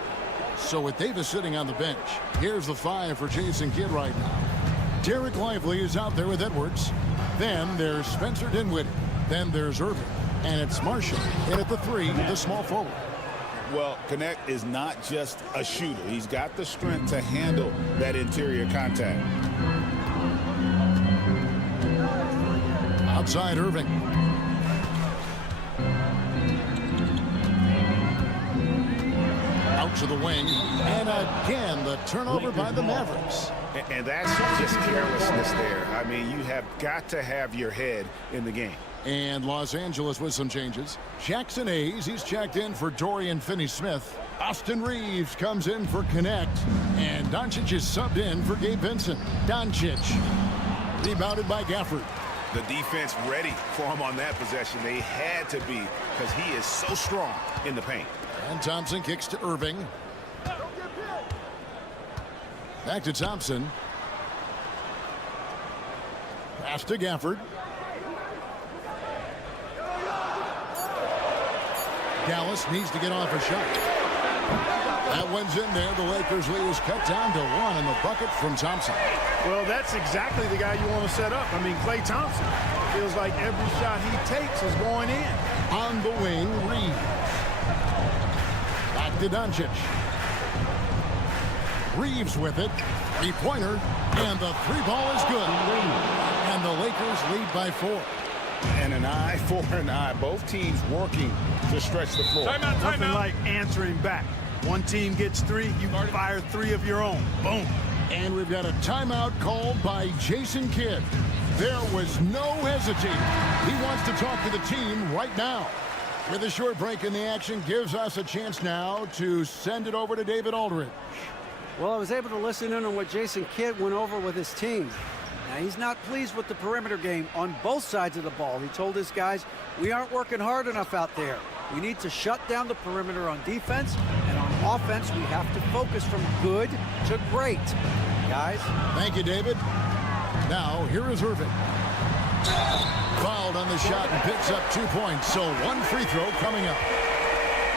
So with Davis sitting on the bench, here's the 5 for Jason Kidd right now. Derek Lively is out there with Edwards. Then there's Spencer Dinwiddie. Then there's Irving. And it's Marshall in at the 3, the small forward. Well, Connect is not just a shooter. He's got the strength to handle that interior contact. Outside Irving. Out to the wing. And again, the turnover by the Mavericks. And that's just carelessness there. I mean, you have got to have your head in the game. And Los Angeles with some changes. Jackson Hayes, he's checked in for Dorian Finney-Smith. Austin Reeves comes in for Connect. And Doncic is subbed in for Gabe Vincent. Doncic rebounded by Gafford. The defense ready for him on that possession. They had to be, because he is so strong in the paint. And Thompson kicks to Irving. Back to Thompson. Pass to Gafford. Dallas needs to get off a shot. That one's in there. The Lakers lead is cut down to 1 in the bucket from Thompson. Well, that's exactly the guy you want to set up. I mean, Klay Thompson feels like every shot he takes is going in. On the wing, Reeves. Back to Doncic. Reeves with it. 3-pointer. And the 3-ball is good. And the Lakers lead by 4. And an eye for an eye. Both teams working to stretch the floor. Nothing like answering back. One team gets 3, you fire 3 of your own. Boom. And we've got a timeout called by Jason Kidd. There was no hesitating. He wants to talk to the team right now. With a short break in the action, gives us a chance now to send it over to David Aldridge. Well, I was able to listen in on what Jason Kidd went over with his team. Now, he's not pleased with the perimeter game on both sides of the ball. He told his guys, we aren't working hard enough out there. We need to shut down the perimeter on defense, and on offense, we have to focus from good to great. Guys. Thank you, David. Now, here is Irving. Fouled on the shot and picks up 2 points, so one free throw coming up.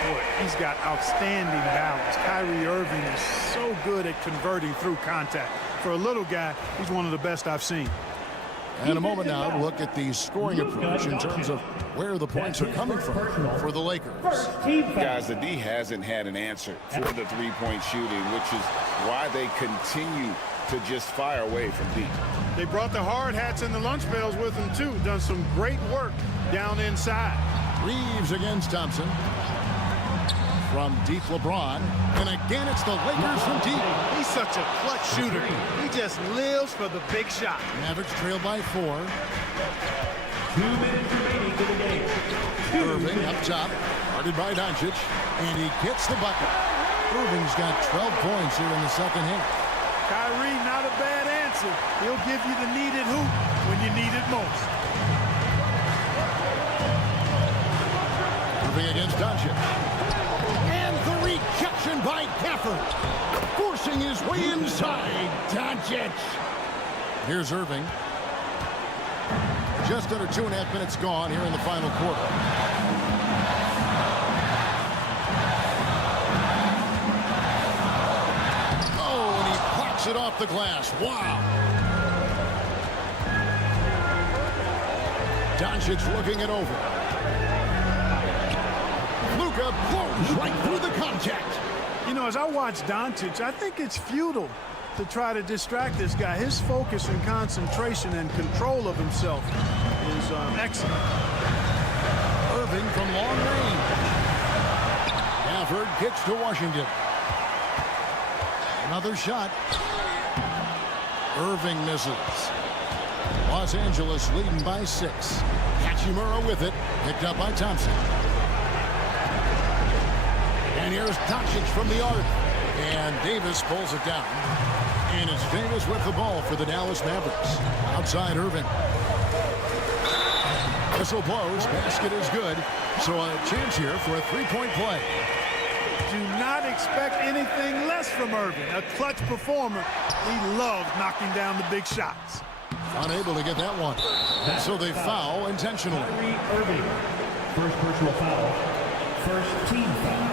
Boy, he's got outstanding balance. Kyrie Irving is so good at converting through contact. For a little guy, he's one of the best I've seen. And a moment now to look at the scoring approach in terms of where the points are coming from for the Lakers. Guys, the D hasn't had an answer for the three-point shooting, which is why they continue to just fire away from deep. They brought the hard hats and the lunch pails with them, too. Done some great work down inside. Reeves against Thompson. From deep, LeBron. And again, it's the Lakers from deep. He's such a clutch shooter. He just lives for the big shot. Mavericks trail by 4. 2 minutes remaining to the game. Irving up top, guarded by Doncic, and he gets the bucket. Irving's got 12 points here in the second half. Kyrie, not a bad answer. He'll give you the needed hoop when you need it most. Irving against Doncic. And the rejection by Gafford, forcing his way inside. Doncic. Here's Irving. Just under 2.5 minutes gone here in the final quarter. Oh, and he pops it off the glass. Wow. Doncic looking it over. Luka blows right through the contact. You know, as I watch Doncic, I think it's futile to try to distract this guy. His focus and concentration and control of himself is excellent. Irving from long range. Gafford kicks to Washington. Another shot. Irving misses. Los Angeles leading by 6. Hachimura with it. Picked up by Thompson. And here's Doncic from the arc. And Davis pulls it down. And it's Davis with the ball for the Dallas Mavericks. Outside Irving. Whistle blows. Basket is good. So a chance here for a three-point play. Do not expect anything less from Irving. A clutch performer. He loves knocking down the big shots. Unable to get that one. So they foul intentionally. Irving. First personal foul. First team foul.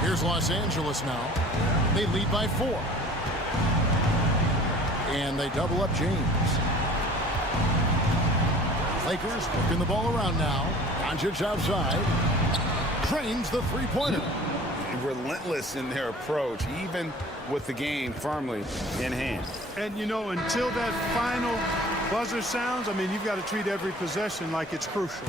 Here's Los Angeles now. They lead by 4. And they double up James. Lakers working the ball around now. Doncic outside. Drains the three-pointer. Relentless in their approach, even with the game firmly in hand. And, you know, until that final buzzer sounds, I mean, you've got to treat every possession like it's crucial.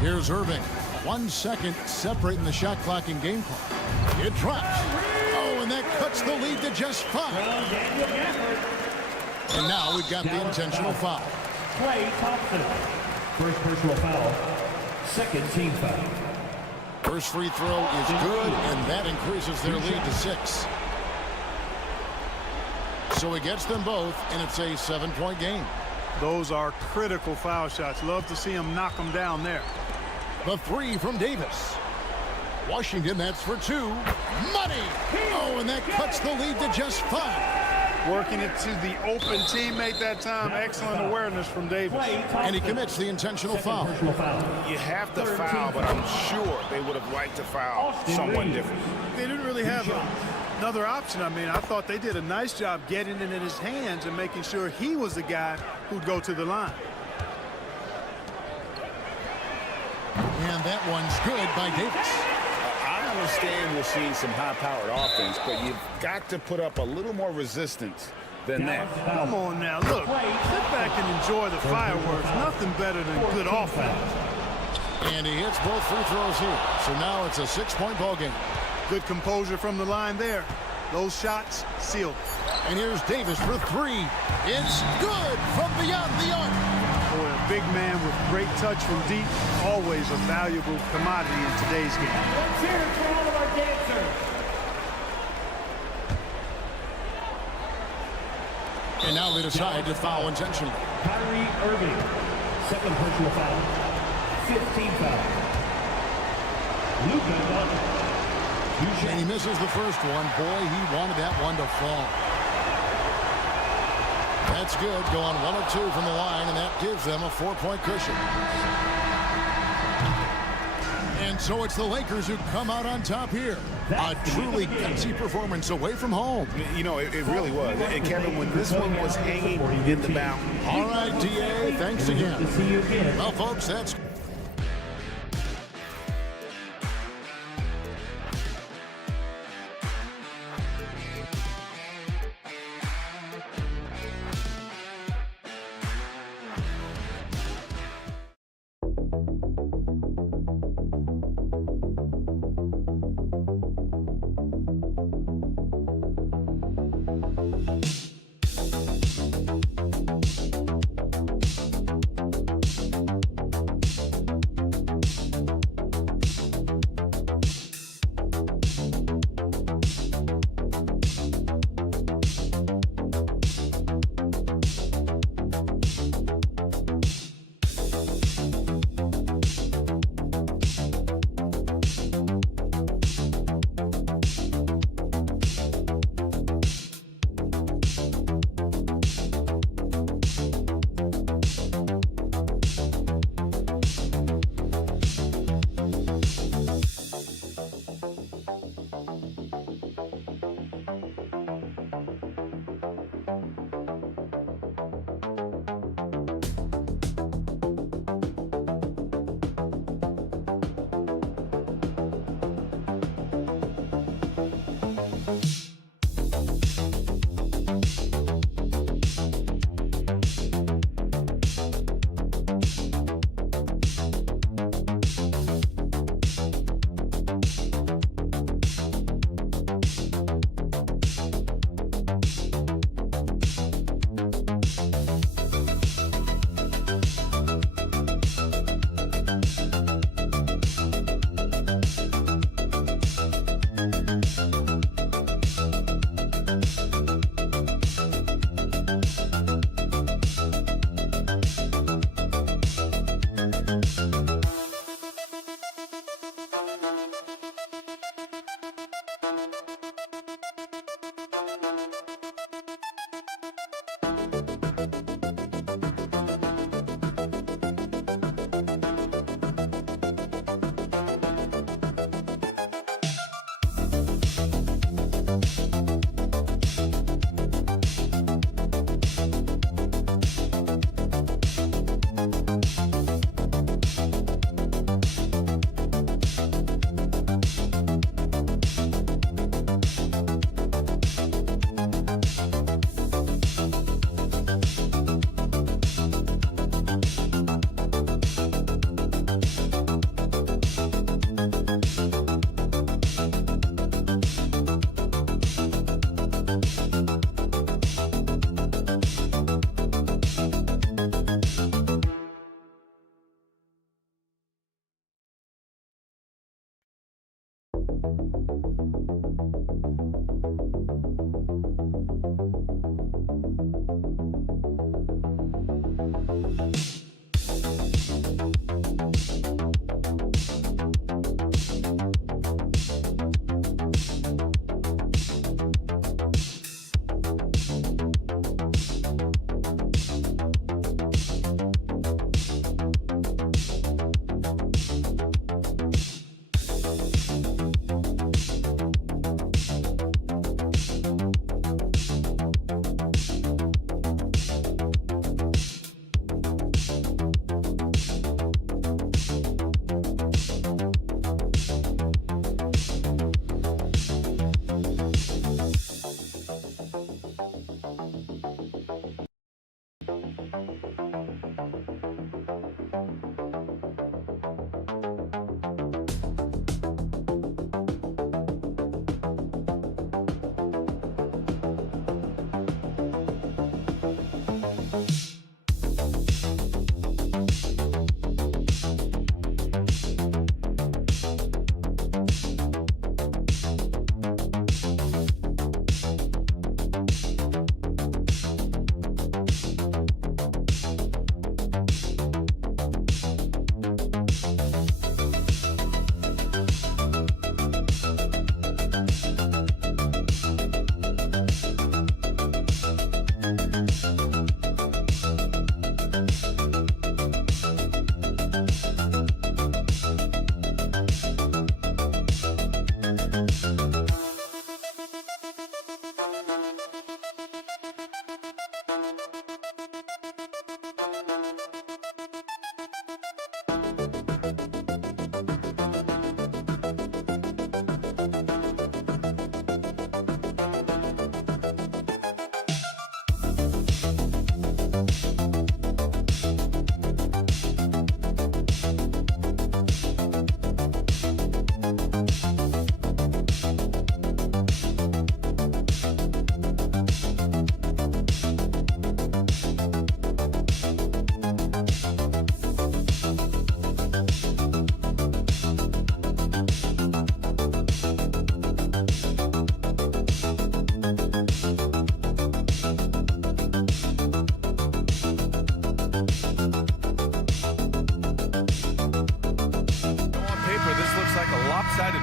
Here's Irving. 1 second separating the shot clock and game clock. It drops. Oh, and that cuts the lead to just 5. And now we've got the intentional foul. Klay Thompson. First personal foul. Second team foul. First free throw is good, and that increases their lead to 6. So he gets them both, and it's a 7-point game. Those are critical foul shots. Love to see him knock them down there. The 3 from Davis. Washington, that's for 2. Money! Oh, and that cuts the lead to just 5. Working it to the open teammate that time. Excellent awareness from Davis. And he commits the intentional foul. You have to foul, but I'm sure they would have liked to foul someone different. They didn't really have another option. I mean, I thought they did a nice job getting it in his hands and making sure he was the guy who'd go to the line. And that one's good by Davis. I understand we're seeing some high-powered offense, but you've got to put up a little more resistance than that. Come on now, look, sit back and enjoy the fireworks. Nothing better than good offense. And he hits both free throws here. So now it's a 6-point ball game. Good composure from the line there. Those shots sealed. And here's Davis for 3. It's good from beyond the arc. Boy, big man with great touch from deep, always a valuable commodity in today's game. Let's hear it for all of our dancers. And now they decide to foul intentionally. Kyrie Irving, second personal foul, 15 foul. Luka Doncic. And he misses the first one. Boy, he wanted that one to fall. That's good. Going 1 of 2 from the line, and that gives them a 4-point cushion. And so it's the Lakers who come out on top here. A truly gutsy performance away from home. You know, it really was. And Kevin, when this one was hanging in the bounce. All right, DA, thanks again. Well, folks, that's...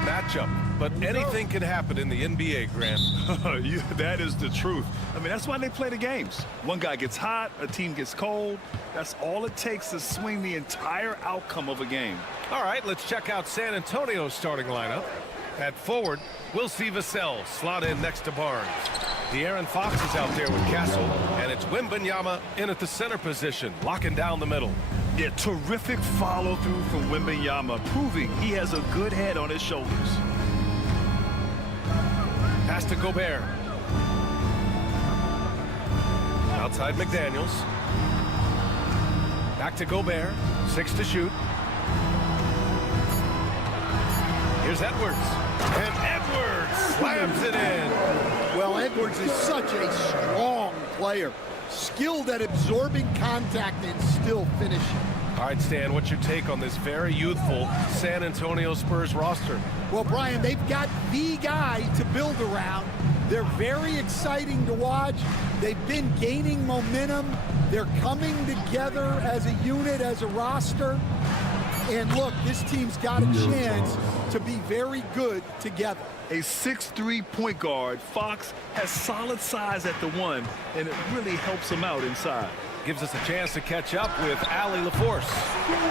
Matchup, but anything can happen in the NBA, Grant. That is the truth. I mean, that's why they play the games. One guy gets hot, a team gets cold. That's all it takes to swing the entire outcome of a game. All right, let's check out San Antonio's starting lineup. At forward, we'll see Vassell slot in next to Barnes. De'Aaron Fox is out there with Castle, and it's Wembanyama in at the center position, locking down the middle. Yeah, terrific follow-through from Wembanyama, proving he has a good head on his shoulders. Pass to Gobert. Outside McDaniels. Back to Gobert. 6 to shoot. Here's Edwards. And Edwards slams it in. Well, Edwards is such a strong player. Skilled at absorbing contact and still finishing. All right, Stan, what's your take on this very youthful San Antonio Spurs roster? Well, Brian, they've got the guy to build around. They're very exciting to watch. They've been gaining momentum. They're coming together as a unit, as a roster. And look, this team's got a chance to be very good together. A 6'3" point guard, Fox has solid size at the one, and it really helps him out inside. Gives us a chance to catch up with Allie LaForce.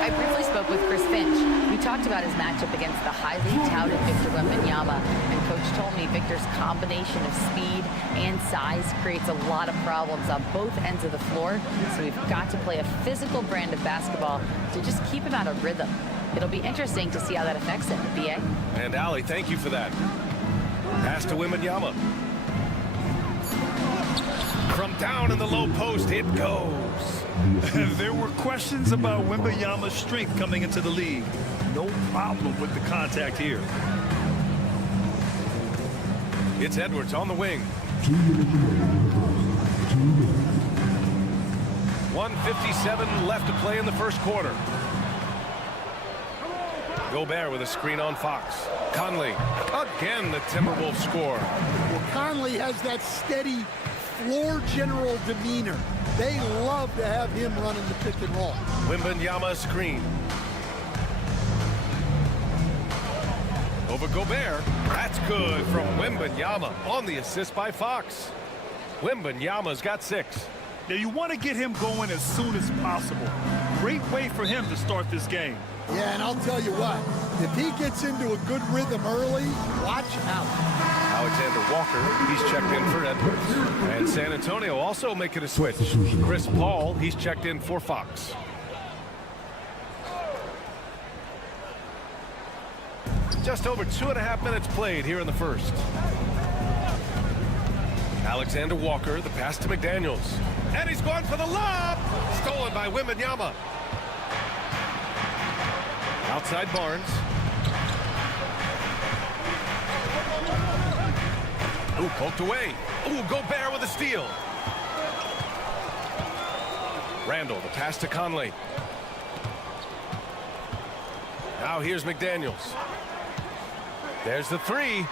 I briefly spoke with Chris Finch. We talked about his matchup against the highly touted Victor Wembanyama, and Coach told me Victor's combination of speed and size creates a lot of problems on both ends of the floor, so we've got to play a physical brand of basketball to just keep him out of rhythm. It'll be interesting to see how that affects him, BA. And Allie, thank you for that. Pass to Wembanyama. From down in the low post, it goes. There were questions about Wembanyama's strength coming into the league. No problem with the contact here. It's Edwards on the wing. 1:57 left to play in the first quarter. Gobert with a screen on Fox. Conley, again the Timberwolves score. Well, Conley has that steady floor general demeanor. They love to have him running the pick and roll. Wembanyama screen. Over Gobert. That's good from Wembanyama on the assist by Fox. Wembanyama's got 6. Now you want to get him going as soon as possible. Great way for him to start this game. Yeah, and I'll tell you what, if he gets into a good rhythm early, watch out. Alexander Walker, he's checked in for Edwards. And San Antonio also making a switch. Chris Paul, he's checked in for Fox. Just over 2.5 minutes played here in the first. Alexander Walker, the pass to McDaniels. And he's going for the lob! Stolen by Wembanyama. Outside Barnes. Ooh, poked away. Ooh, Gobert with a steal. Randall, the pass to Conley. Now here's McDaniels. There's the 3.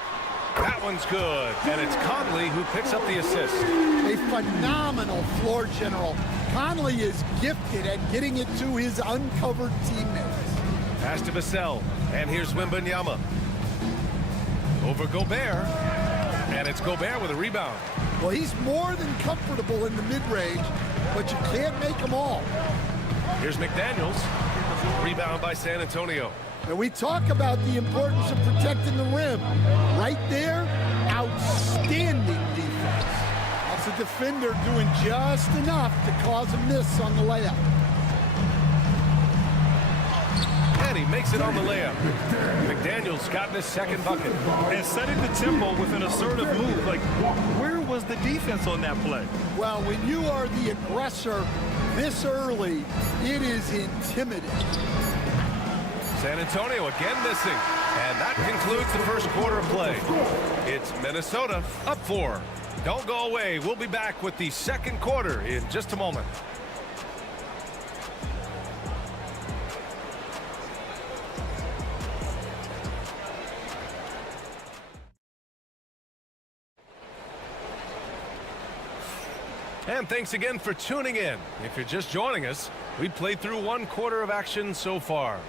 That one's good. And it's Conley who picks up the assist. A phenomenal floor general. Conley is gifted at getting it to his uncovered teammates. Pass to Vassell. And here's Wembanyama. Over Gobert. And it's Gobert with a rebound. Well, he's more than comfortable in the mid-range, but you can't make them all. Here's McDaniels. Rebound by San Antonio. And we talk about the importance of protecting the rim. Right there, outstanding defense. That's a defender doing just enough to cause a miss on the layup. And he makes it on the layup. McDaniels got his second bucket. And setting the tempo with an assertive move. Like, where was the defense on that play? Well, when you are the aggressor this early, it is intimidating. San Antonio again missing. And that concludes the first quarter of play. It's Minnesota up 4. Don't go away. We'll be back with the second quarter in just a moment. And thanks again for tuning in. If you're just joining us, we played through one quarter of action so far.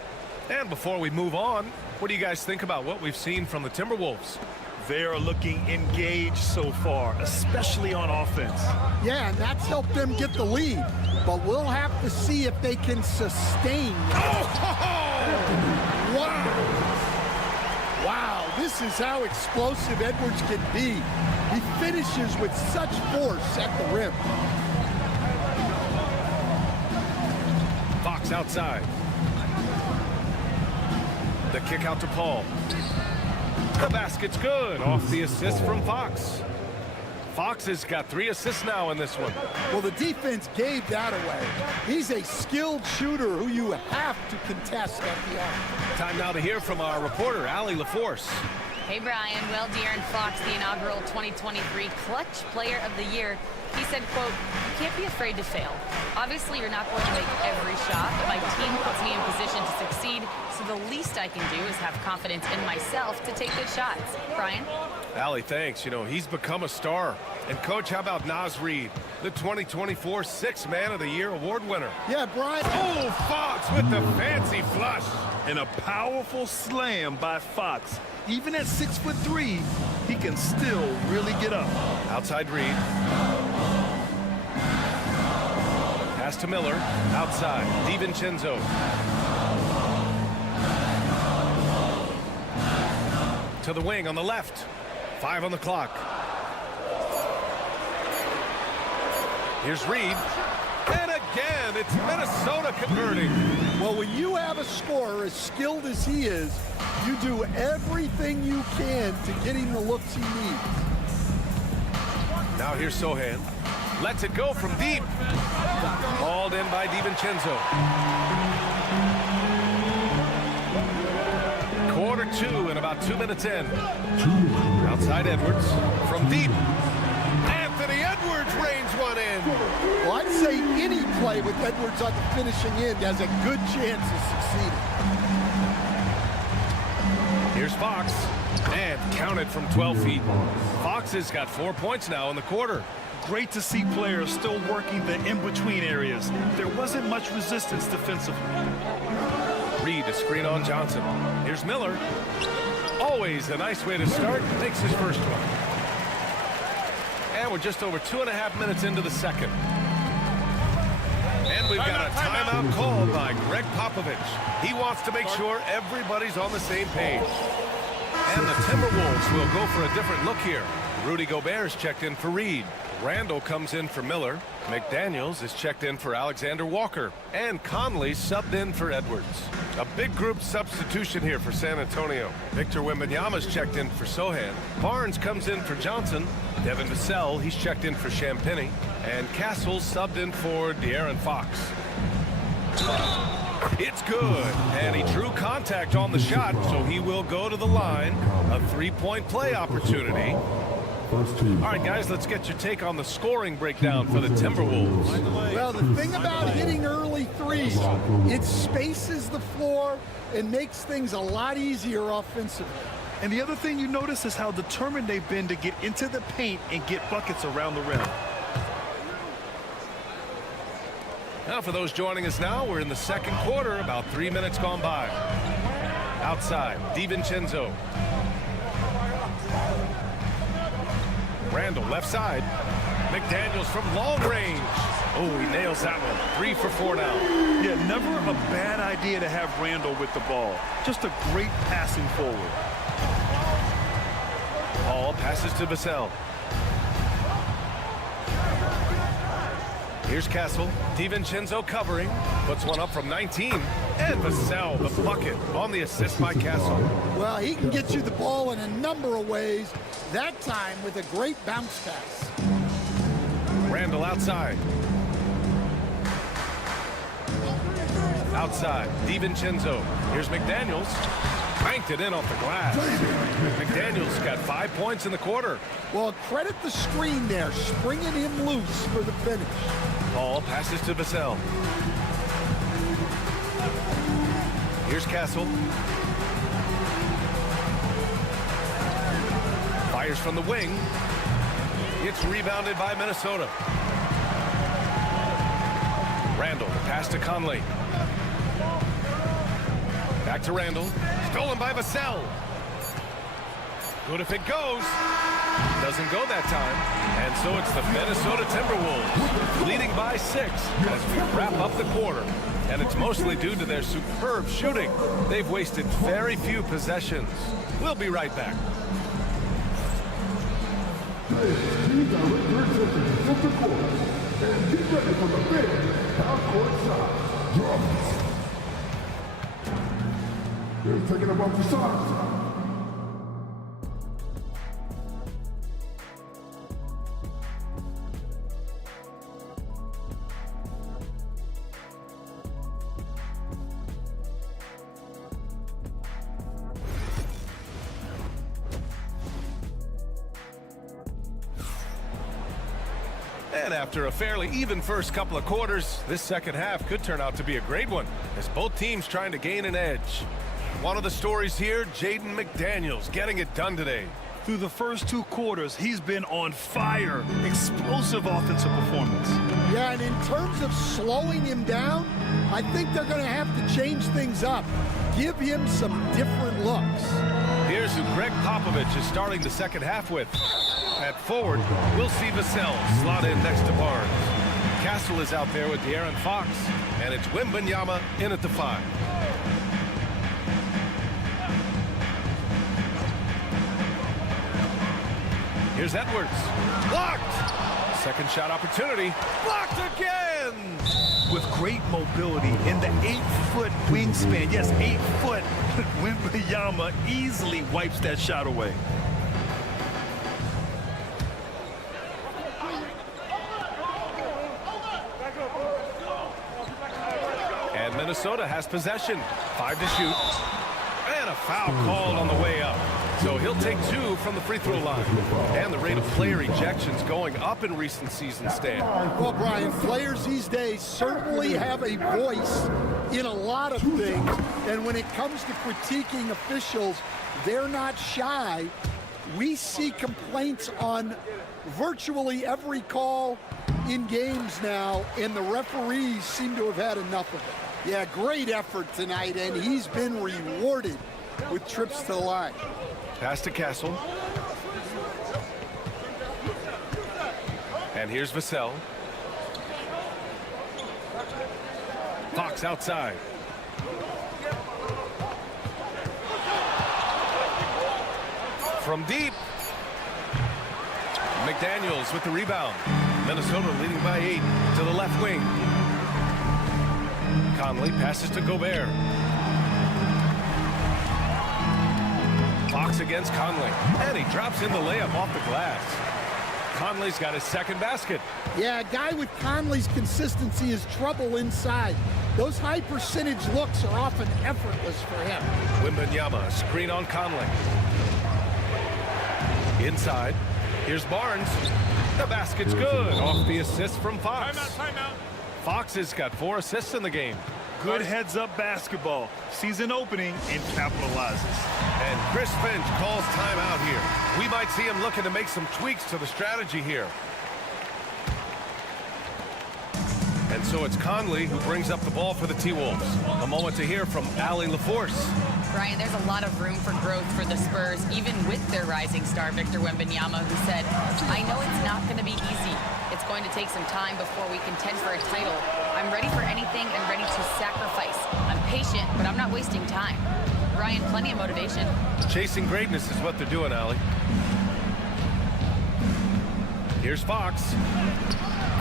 And before we move on, what do you guys think about what we've seen from the Timberwolves? They are looking engaged so far, especially on offense. Yeah, and that's helped them get the lead. But we'll have to see if they can sustain. Wow, this is how explosive Edwards can be. He finishes with such force at the rim. Fox outside. The kick out to Paul. The basket's good off the assist from Fox. Fox has got 3 assists now in this one. Well, the defense gave that away. He's a skilled shooter who you have to contest at the arc. Time now to hear from our reporter, Allie LaForce. Hey, Brian. Well, De'Aaron Fox, the inaugural 2023 Clutch Player of the Year, he said, quote, "You can't be afraid to fail. Obviously, you're not going to make every shot, but my team puts me in position to succeed, so the least I can do is have confidence in myself to take good shots." Brian? Allie, thanks. You know, he's become a star. And, Coach, how about Naz Reid, the 2024 Sixth Man of the Year award winner? Yeah, Brian. Oh, Fox with the fancy flush. And a powerful slam by Fox. Even at 6'3", he can still really get up. Outside Reid. Pass to Miller. Outside. DiVincenzo. To the wing on the left. 5 on the clock. Here's Reid. And again, it's Minnesota converting. Well, when you have a scorer as skilled as he is, you do everything you can to get him the looks he needs. Now here's Sohan. Lets it go from deep. Hauled in by DiVincenzo. Quarter 2 and about 2 minutes in. Outside Edwards from deep. Anthony Edwards rains one in. Well, I'd say any play with Edwards on the finishing end has a good chance of succeeding. Here's Fox. And counted from 12 feet. Fox has got 4 points now in the quarter. Great to see players still working the in-between areas. There wasn't much resistance defensively. Reid to screen on Johnson. Here's Miller. Always a nice way to start. Makes his first one. And we're just over 2.5 minutes into the second. And we've got a timeout called by Greg Popovich. He wants to make sure everybody's on the same page. And the Timberwolves will go for a different look here. Rudy Gobert's checked in for Reid. Randall comes in for Miller. McDaniels is checked in for Alexander Walker. And Conley subbed in for Edwards. A big group substitution here for San Antonio. Victor Wembanyama's checked in for Sohan. Barnes comes in for Johnson. Devin Vassell, he's checked in for Champagnie. And Castle's subbed in for De'Aaron Fox. It's good. And he drew contact on the shot, so he will go to the line. A 3-point play opportunity. All right, guys, let's get your take on the scoring breakdown for the Timberwolves. Well, the thing about hitting early threes, it spaces the floor and makes things a lot easier offensively. And the other thing you notice is how determined they've been to get into the paint and get buckets around the rim. Now, for those joining us now, we're in the second quarter, about 3 minutes gone by. Outside, DiVincenzo. Randall left side. McDaniels from long range. Oh, he nails that one. 3 for 4 now. Yeah, never a bad idea to have Randall with the ball. Just a great passing forward. Ball passes to Vassell. Here's Castle. DiVincenzo covering. Puts one up from 19. And Vassell, the bucket, on the assist by Castle. Well, he can get you the ball in a number of ways. That time with a great bounce pass. Randall outside. Outside, DiVincenzo. Here's McDaniels. Banked it in off the glass. McDaniels got 5 points in the quarter. Well, credit the screen there, springing him loose for the finish. Ball passes to Vassell. Here's Castle. Fires from the wing. It's rebounded by Minnesota. Randall, pass to Conley. Back to Randall. Stolen by Vassell. Good if it goes. Doesn't go that time. And so it's the Minnesota Timberwolves leading by 6 as we wrap up the quarter. And it's mostly due to their superb shooting. They've wasted very few possessions. We'll be right back. These are returns to the center court. And get ready for the big half-court shot. Drums. They're taking a bunch of shots. And after a fairly even first couple of quarters, this second half could turn out to be a great one as both teams trying to gain an edge. One of the stories here, Jaden McDaniels getting it done today. Through the first 2 quarters, he's been on fire. Explosive offensive performance. Yeah, and in terms of slowing him down, I think they're going to have to change things up. Give him some different looks. Here's who Greg Popovich is starting the second half with. At forward, we'll see Vassell slot in next to Barnes. Castle is out there with De'Aaron Fox, and it's Wembanyama in at the 5. Here's Edwards. Blocked! Second shot opportunity. Blocked again! With great mobility in the 8-foot wingspan. Yes, 8 foot. Wembanyama easily wipes that shot away. And Minnesota has possession. 5 to shoot. And a foul called on the way up. So he'll take 2 from the free throw line. And the rate of player ejections going up in recent seasons, Stan. Well, Brian, players these days certainly have a voice in a lot of things. And when it comes to critiquing officials, they're not shy. We see complaints on virtually every call in games now, and the referees seem to have had enough of it. Yeah, great effort tonight, and he's been rewarded with trips to the line. Pass to Castle. And here's Vassell. Fox outside. From deep. McDaniels with the rebound. Minnesota leading by 8 to the left wing. Conley passes to Gobert. Fox against Conley. And he drops in the layup off the glass. Conley's got his second basket. Yeah, a guy with Conley's consistency is trouble inside. Those high percentage looks are often effortless for him. Wembanyama, screen on Conley. Inside. Here's Barnes. The basket's good. Off the assist from Fox. Timeout. Fox has got 4 assists in the game. Good heads-up basketball. Sees an opening and capitalizes. And Chris Finch calls timeout here. We might see him looking to make some tweaks to the strategy here. And so it's Conley who brings up the ball for the T-Wolves. A moment to hear from Allie LaForce. Brian, there's a lot of room for growth for the Spurs, even with their rising star, Victor Wembanyama, who said, I know it's not going to be easy. It's going to take some time before we contend for a title. I'm ready for anything and ready to sacrifice. I'm patient, but I'm not wasting time. Brian, plenty of motivation. Chasing greatness is what they're doing, Allie. Here's Fox.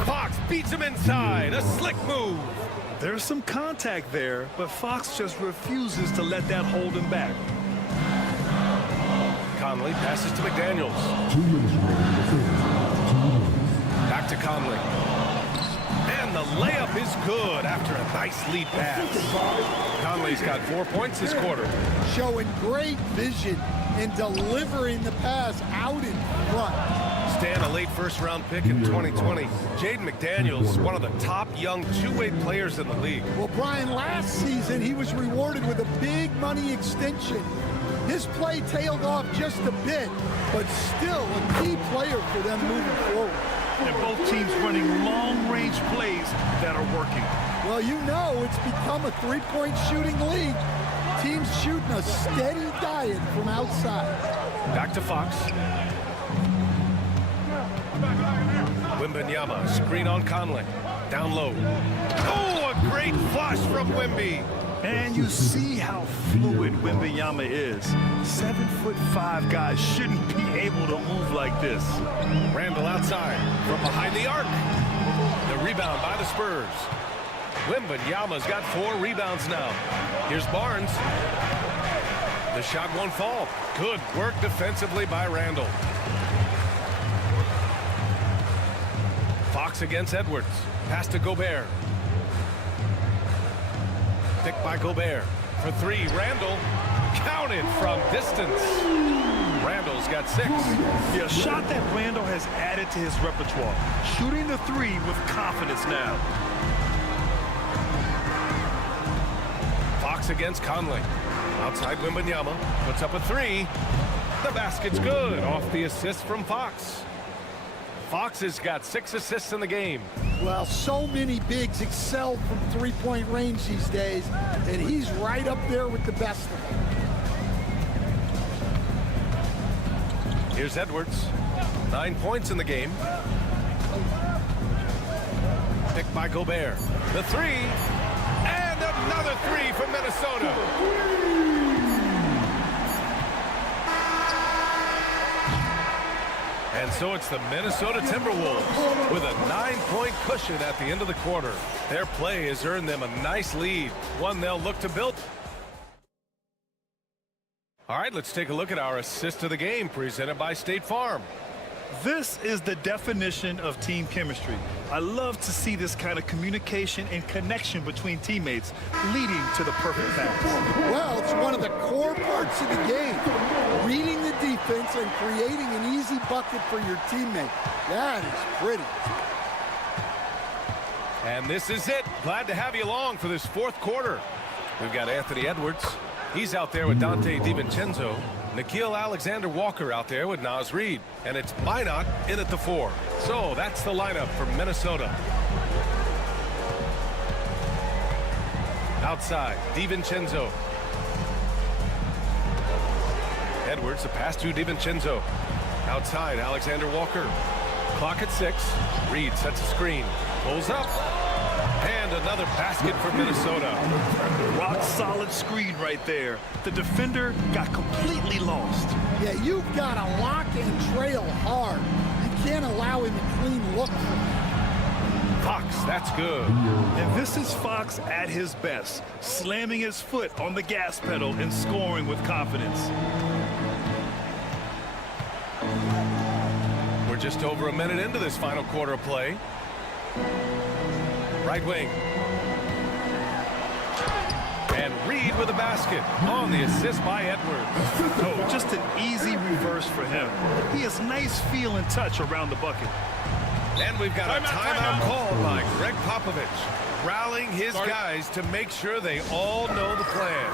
Fox beats him inside. A slick move. There's some contact there, but Fox just refuses to let that hold him back. Conley passes to McDaniels. Back to Conley. And the layup is good after a nice lead pass. Conley's got 4 points this quarter. Showing great vision and delivering the pass out in front. Stan, a late first-round pick in 2020. Jaden McDaniels, one of the top young two-way players in the league. Well, Brian, last season he was rewarded with a big money extension. His play tailed off just a bit, but still a key player for them moving forward. And both teams running long-range plays that are working. Well, you know it's become a three-point shooting league. Teams shooting a steady diet from outside. Back to Fox. Wembanyama, screen on Conley. Down low. Oh, a great flush from Wemby. And you see how fluid Wembanyama is. 7'5" guys shouldn't be able to move like this. Randall outside from behind the arc. The rebound by the Spurs. Wembanyama's got 4 rebounds now. Here's Barnes. The shot won't fall. Good work defensively by Randall. Fox against Edwards. Pass to Gobert. Picked by Gobert. For 3, Randall. Counted from distance. Randall's got 6. Yeah, a shot that Randall has added to his repertoire. Shooting the 3 with confidence now. Fox against Conley. Outside Wembanyama. Puts up a 3. The basket's good. Off the assist from Fox. Fox has got 6 assists in the game. Well, so many bigs excel from three-point range these days, and he's right up there with the best of them. Here's Edwards. 9 points in the game. Picked by Gobert. The 3. And another 3 from Minnesota. And so it's the Minnesota Timberwolves with a 9-point cushion at the end of the quarter. Their play has earned them a nice lead, one they'll look to build. All right, let's take a look at our assist of the game presented by State Farm. This is the definition of team chemistry. I love to see this kind of communication and connection between teammates leading to the perfect pass. Well, it's one of the core parts of the game. Reading the defense and creating an easy bucket for your teammate. That is pretty. And this is it. Glad to have you along for this 4th quarter. We've got Anthony Edwards. He's out there with Dante DiVincenzo. Nickeil Alexander-Walker out there with Naz Reid. And it's Minot in at the 4. So that's the lineup for Minnesota. Outside, DiVincenzo. Edwards, a pass to DiVincenzo. Outside, Alexander-Walker. Clock at 6. Reid sets a screen. Pulls up. And another basket for Minnesota. Rock solid screen right there. The defender got completely lost. Yeah, you've got to lock and trail hard. You can't allow him a clean look. Fox, that's good. And this is Fox at his best, slamming his foot on the gas pedal and scoring with confidence. We're just over a minute into this final quarter of play. Right wing. And Reid with a basket on the assist by Edwards. Oh, just an easy reverse for him. He has nice feel and touch around the bucket. And we've got a timeout called by Greg Popovich, rallying his guys to make sure they all know the plan.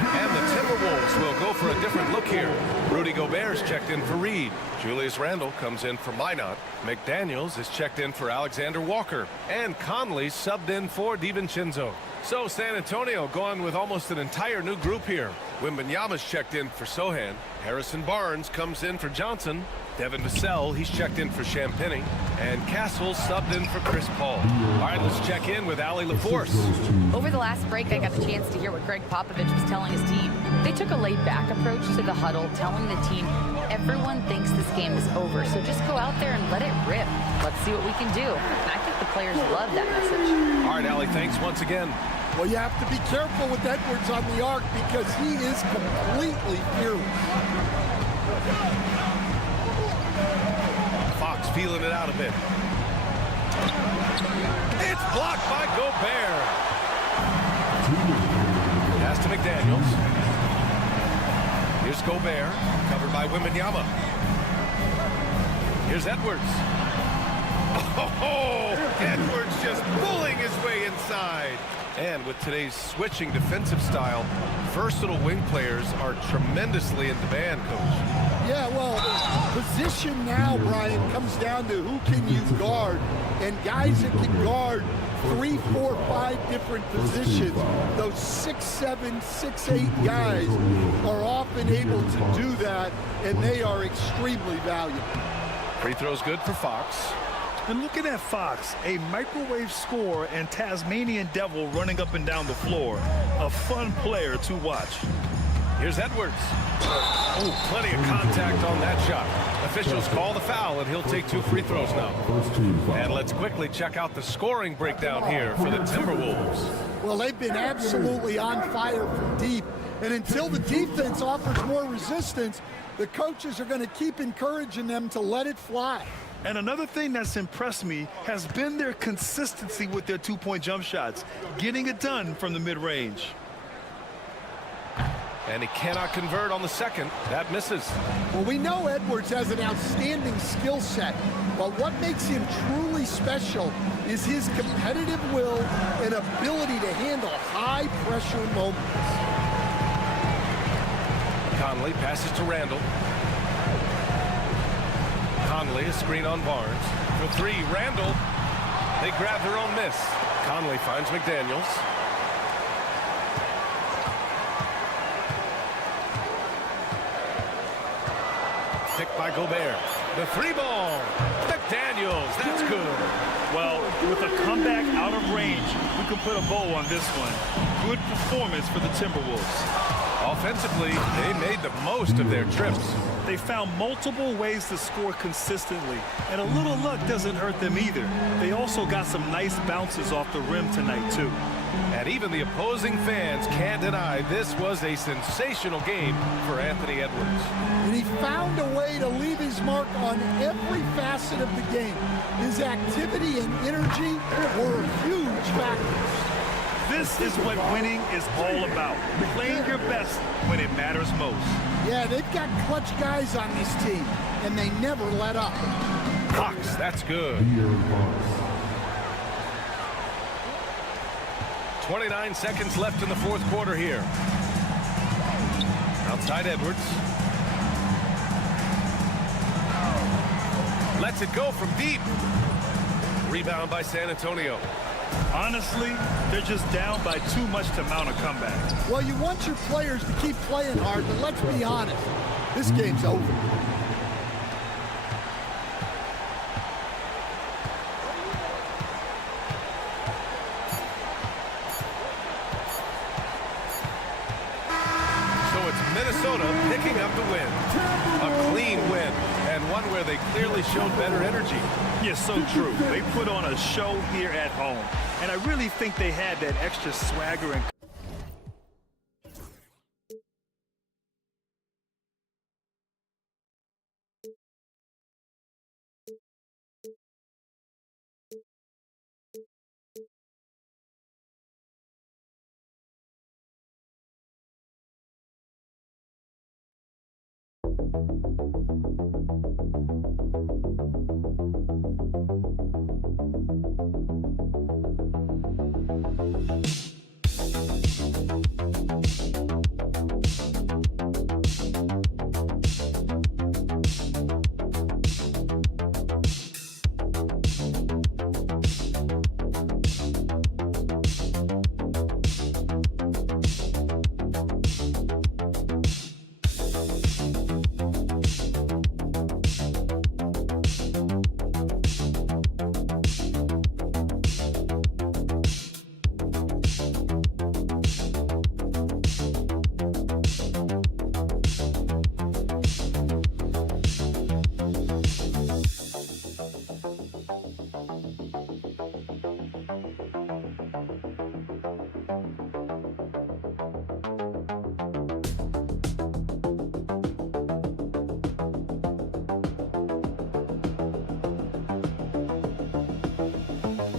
And the Timberwolves will go for a different look here. Rudy Gobert's checked in for Reid. Julius Randle comes in for Minot. McDaniels is checked in for Alexander-Walker. And Conley subbed in for DiVincenzo. So San Antonio going with almost an entire new group here. Wembanyama's checked in for Sohan. Harrison Barnes comes in for Johnson. Devin Vassell, he's checked in for Champagny. And Castle subbed in for Chris Paul. All right, let's check in with Allie LaForce. Over the last break, I got the chance to hear what Greg Popovich was telling his team. They took a laid-back approach to the huddle, telling the team, everyone thinks this game is over, so just go out there and let it rip. Let's see what we can do. And I think the players love that message. All right, Allie, thanks once again. Well, you have to be careful with Edwards on the arc because he is completely fearless. Fox feeling it out a bit. It's blocked by Gobert. Pass to McDaniels. Here's Gobert, covered by Wembanyama. Here's Edwards. Oh, Edwards just pulling his way inside. And with today's switching defensive style, versatile wing players are tremendously in demand, Coach. Yeah, well, position now, Brian, comes down to who can you guard. And guys that can guard 3, 4, 5 different positions, those 6'7", 6'8" guys are often able to do that, and they are extremely valuable. Free throw's good for Fox. And looking at Fox, a microwave scorer and Tasmanian devil running up and down the floor. A fun player to watch. Here's Edwards. Oh, plenty of contact on that shot. Officials call the foul, and he'll take 2 free throws now. And let's quickly check out the scoring breakdown here for the Timberwolves. Well, they've been absolutely on fire from deep. And until the defense offers more resistance, the coaches are going to keep encouraging them to let it fly. And another thing that's impressed me has been their consistency with their two-point jump shots, getting it done from the mid-range. And he cannot convert on the second. That misses. Well, we know Edwards has an outstanding skill set, but what makes him truly special is his competitive will and ability to handle high-pressure moments. Conley passes to Randall. Conley, a screen on Barnes. For 3, Randall. They grab their own miss. Conley finds McDaniels. Picked by Gobert. The 3 ball. McDaniels, that's good. Well, with a comeback out of range, we can put a bow on this one. Good performance for the Timberwolves. Offensively, they made the most of their trips. They found multiple ways to score consistently, and a little luck doesn't hurt them either. They also got some nice bounces off the rim tonight, too. And even the opposing fans can't deny this was a sensational game for Anthony Edwards. And he found a way to leave his mark on every facet of the game. His activity and energy were huge factors. This is what winning is all about. Playing your best when it matters most. Yeah, they've got clutch guys on this team, and they never let up. Fox, that's good. 29 seconds left in the 4th quarter here. Outside Edwards. Lets it go from deep. Rebound by San Antonio. Honestly, they're just down by too much to mount a comeback. Well, you want your players to keep playing hard, but let's be honest. This game's over. So it's Minnesota picking up the win. A clean win, and one where they clearly showed better energy. Yes, so true. They put on a show here at home, and I really think they had that extra swagger and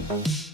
Spurs.